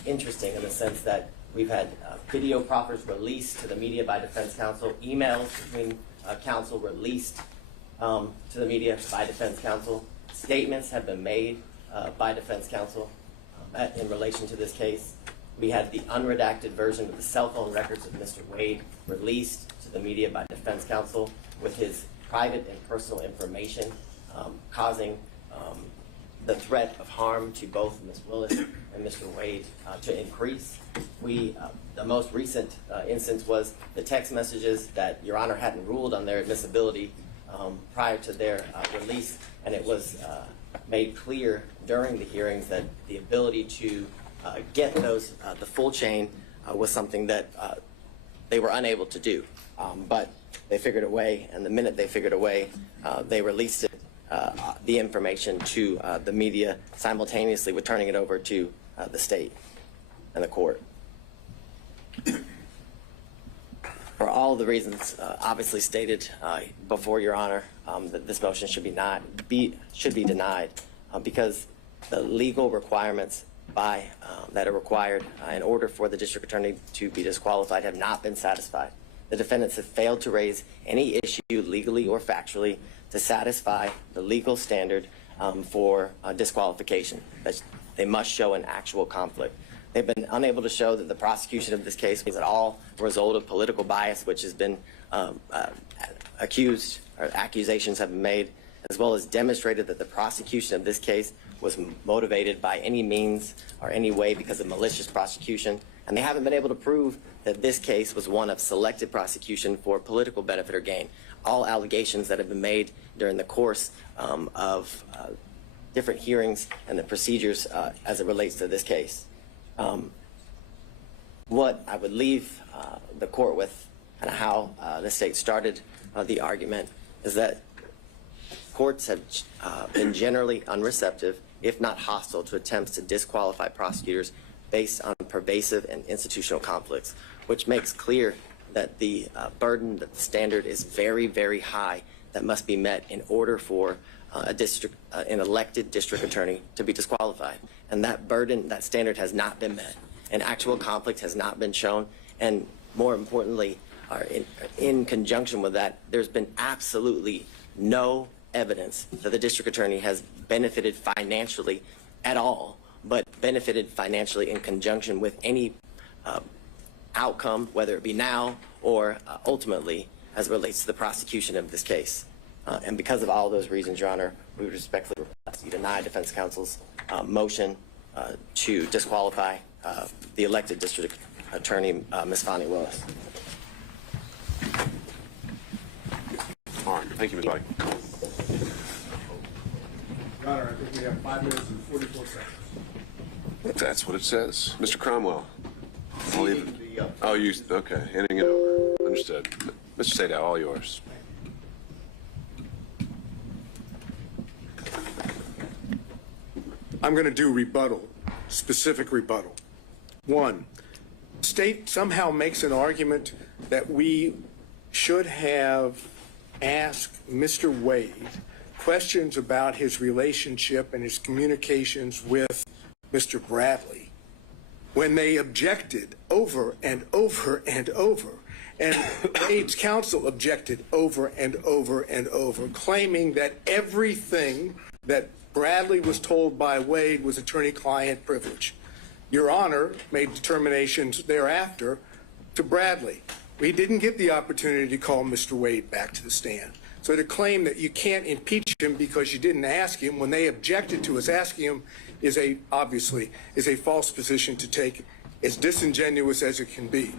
interesting in the sense that we've had video proffers released to the media by defense counsel, emails between counsel released to the media by defense counsel, statements have been made by defense counsel in relation to this case. We had the unredacted version of the cell phone records of Mr. Wade released to the media by defense counsel with his private and personal information causing the threat of harm to both Ms. Willis and Mr. Wade to increase. The most recent instance was the text messages that Your Honor hadn't ruled on their admissibility prior to their release, and it was made clear during the hearings that the ability to get those, the full chain, was something that they were unable to do. But they figured a way, and the minute they figured a way, they released it, the information to the media, simultaneously with turning it over to the state and the court. For all the reasons obviously stated before Your Honor, that this motion should be denied because the legal requirements that are required in order for the district attorney to be disqualified have not been satisfied. The defendants have failed to raise any issue legally or factually to satisfy the legal standard for disqualification. They must show an actual conflict. They've been unable to show that the prosecution of this case was at all a result of political bias, which has been accused, or accusations have been made, as well as demonstrated that the prosecution of this case was motivated by any means or any way because of malicious prosecution. And they haven't been able to prove that this case was one of selective prosecution for political benefit or gain. All allegations that have been made during the course of different hearings and the procedures as it relates to this case. What I would leave the court with and how the state started the argument is that courts have been generally unreceptive, if not hostile, to attempts to disqualify prosecutors based on pervasive and institutional conflicts, which makes clear that the burden, that the standard is very, very high that must be met in order for an elected district attorney to be disqualified. And that burden, that standard has not been met. An actual conflict has not been shown. And more importantly, in conjunction with that, there's been absolutely no evidence that the district attorney has benefited financially at all, but benefited financially in conjunction with any outcome, whether it be now or ultimately as it relates to the prosecution of this case. And because of all those reasons, Your Honor, we would respectfully request you deny defense counsel's motion to disqualify the elected district attorney, Ms. Fani Willis. All right. Thank you, Ms. Body. Your Honor, I think we have 5 minutes and 44 seconds. That's what it says. Mr. Cromwell. I'll leave it. Oh, you, okay, handing it over. Understood. Mr. Sadow, all yours. I'm going to do rebuttal, specific rebuttal. One, state somehow makes an argument that we should have asked Mr. Wade questions about his relationship and his communications with Mr. Bradley when they objected over and over and over. And Wade's counsel objected over and over and over, claiming that everything that Bradley was told by Wade was attorney-client privilege. Your Honor made determinations thereafter to Bradley. We didn't get the opportunity to call Mr. Wade back to the stand. So to claim that you can't impeach him because you didn't ask him when they objected to us asking him is obviously a false position to take, as disingenuous as it can be.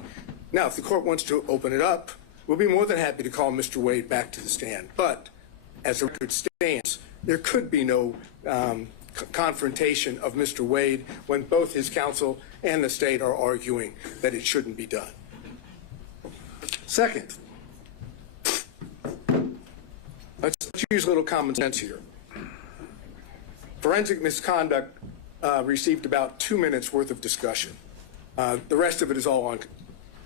Now, if the court wants to open it up, we'll be more than happy to call Mr. Wade back to the stand. But as the record stands, there could be no confrontation of Mr. Wade when both his counsel and the state are arguing that it shouldn't be done. Second, let's use a little common sense here. Forensic misconduct received about 2 minutes worth of discussion. The rest of it is all on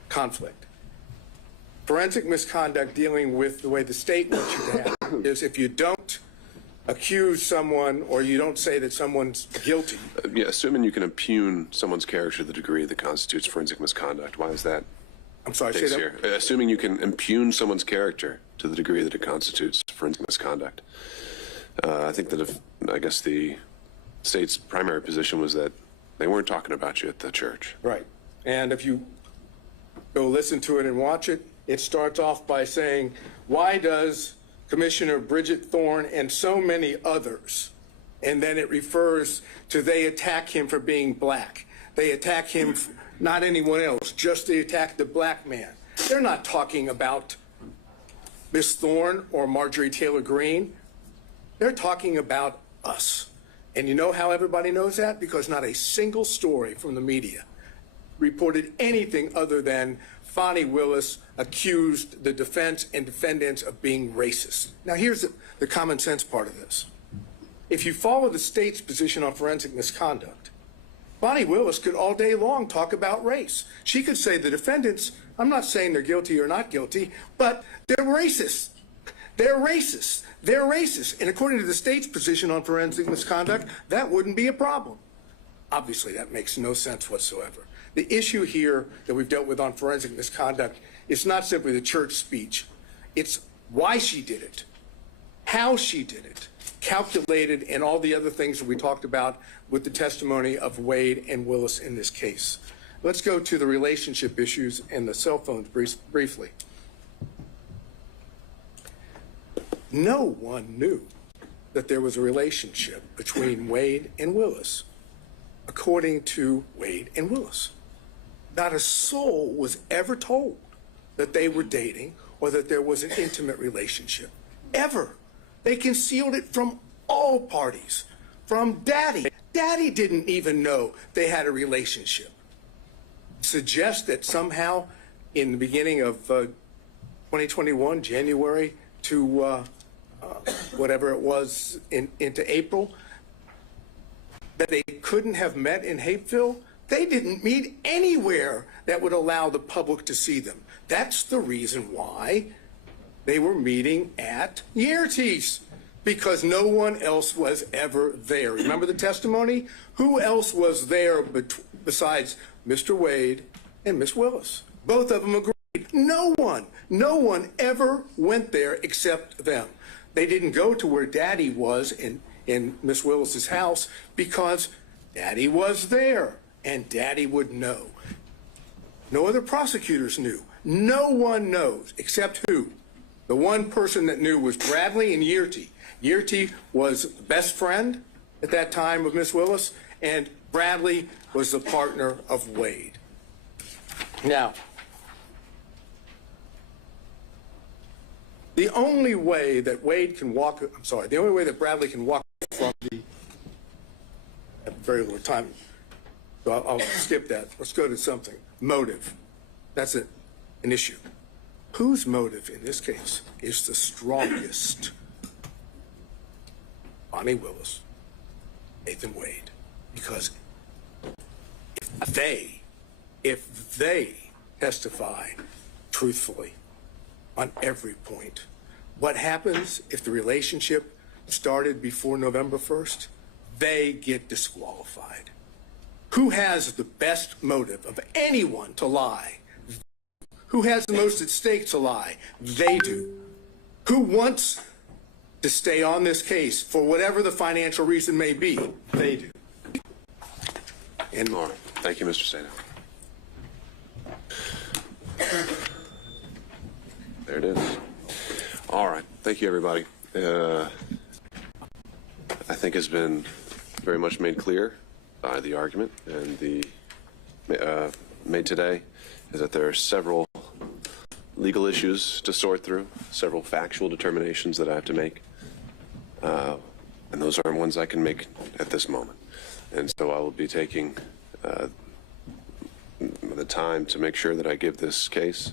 conflict. Forensic misconduct dealing with the way the state wants you to have is if you don't accuse someone or you don't say that someone's guilty. Yeah, assuming you can impugn someone's character to the degree that constitutes forensic misconduct, why is that? I'm sorry, say Case that. here? Assuming you can impugn someone's character to the degree that it constitutes forensic misconduct. I think that I guess the state's primary position was that they weren't talking about you at the church. Right. And if you go listen to it and watch it, it starts off by saying, why does Commissioner Bridget Thorne and so many others, and then it refers to they attack him for being black. They attack him, not anyone else, just they attack the black man. They're not talking about Miss Thorne or Marjorie Taylor Greene. They're talking about us. And you know how everybody knows that? Because not a single story from the media reported anything other than Fani Willis accused the defense and defendants of being racist. Now here's the common sense part of this. If you follow the state's position on forensic misconduct, Fani Willis could all day long talk about race. She could say the defendants, I'm not saying they're guilty or not guilty, but they're racist. They're racist. They're racist. And according to the state's position on forensic misconduct, that wouldn't be a problem. Obviously, that makes no sense whatsoever. The issue here that we've dealt with on forensic misconduct is not simply the church speech. It's why she did it, how she did it, calculated, and all the other things that we talked about with the testimony of Wade and Willis in this case. Let's go to the relationship issues and the cell phones briefly. No one knew that there was a relationship between Wade and Willis, according to Wade and Willis. Not a soul was ever told that they were dating or that there was an intimate relationship, ever. They concealed it from all parties, from Daddy. Daddy didn't even know they had a relationship. Suggest that somehow in the beginning of 2021, January to whatever it was into April, that they couldn't have met in Hapeville. They didn't meet anywhere that would allow the public to see them. That's the reason why they were meeting at Yertes, because no one else was ever there. Remember the testimony? Who else was there besides Mr. Wade and Miss Willis? Both of them agreed. No one ever went there except them. They didn't go to where Daddy was in Miss Willis's house because Daddy was there and Daddy would know. No other prosecutors knew. No one knows except who? The one person that knew was Bradley and Yerty. Yerty was the best friend at that time of Miss Willis, and Bradley was the partner of Wade. Now, the only way that the only way that Bradley can walk from I have very little time, so I'll skip that. Let's go to something. Motive. That's an issue. Whose motive in this case is the strongest? Fani Willis, Nathan Wade. Because if they if they testify truthfully on every point. What happens if the relationship started before November 1st? They get disqualified. Who has the best motive of anyone to lie? Who has the most at stake to lie? They do. Who wants to stay on this case for whatever the financial reason may be? They do. And All right. Thank you, Mr. Sato. There it is. All right. Thank you, everybody. I think has been very much made clear by the argument and the made today is that there are several legal issues to sort through, several factual determinations that I have to make, and those are ones I can make at this moment. And so I will be taking the time to make sure that I give this case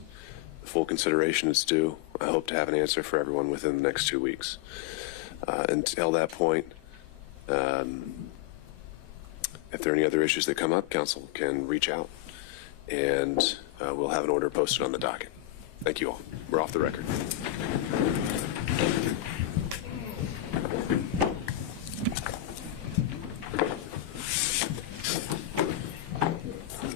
the full consideration it's due. I hope to have an answer for everyone within the next 2 weeks. Until that point, if there are any other issues that come up, council can reach out, and we'll have an order posted on the docket. Thank you all. We're off the record.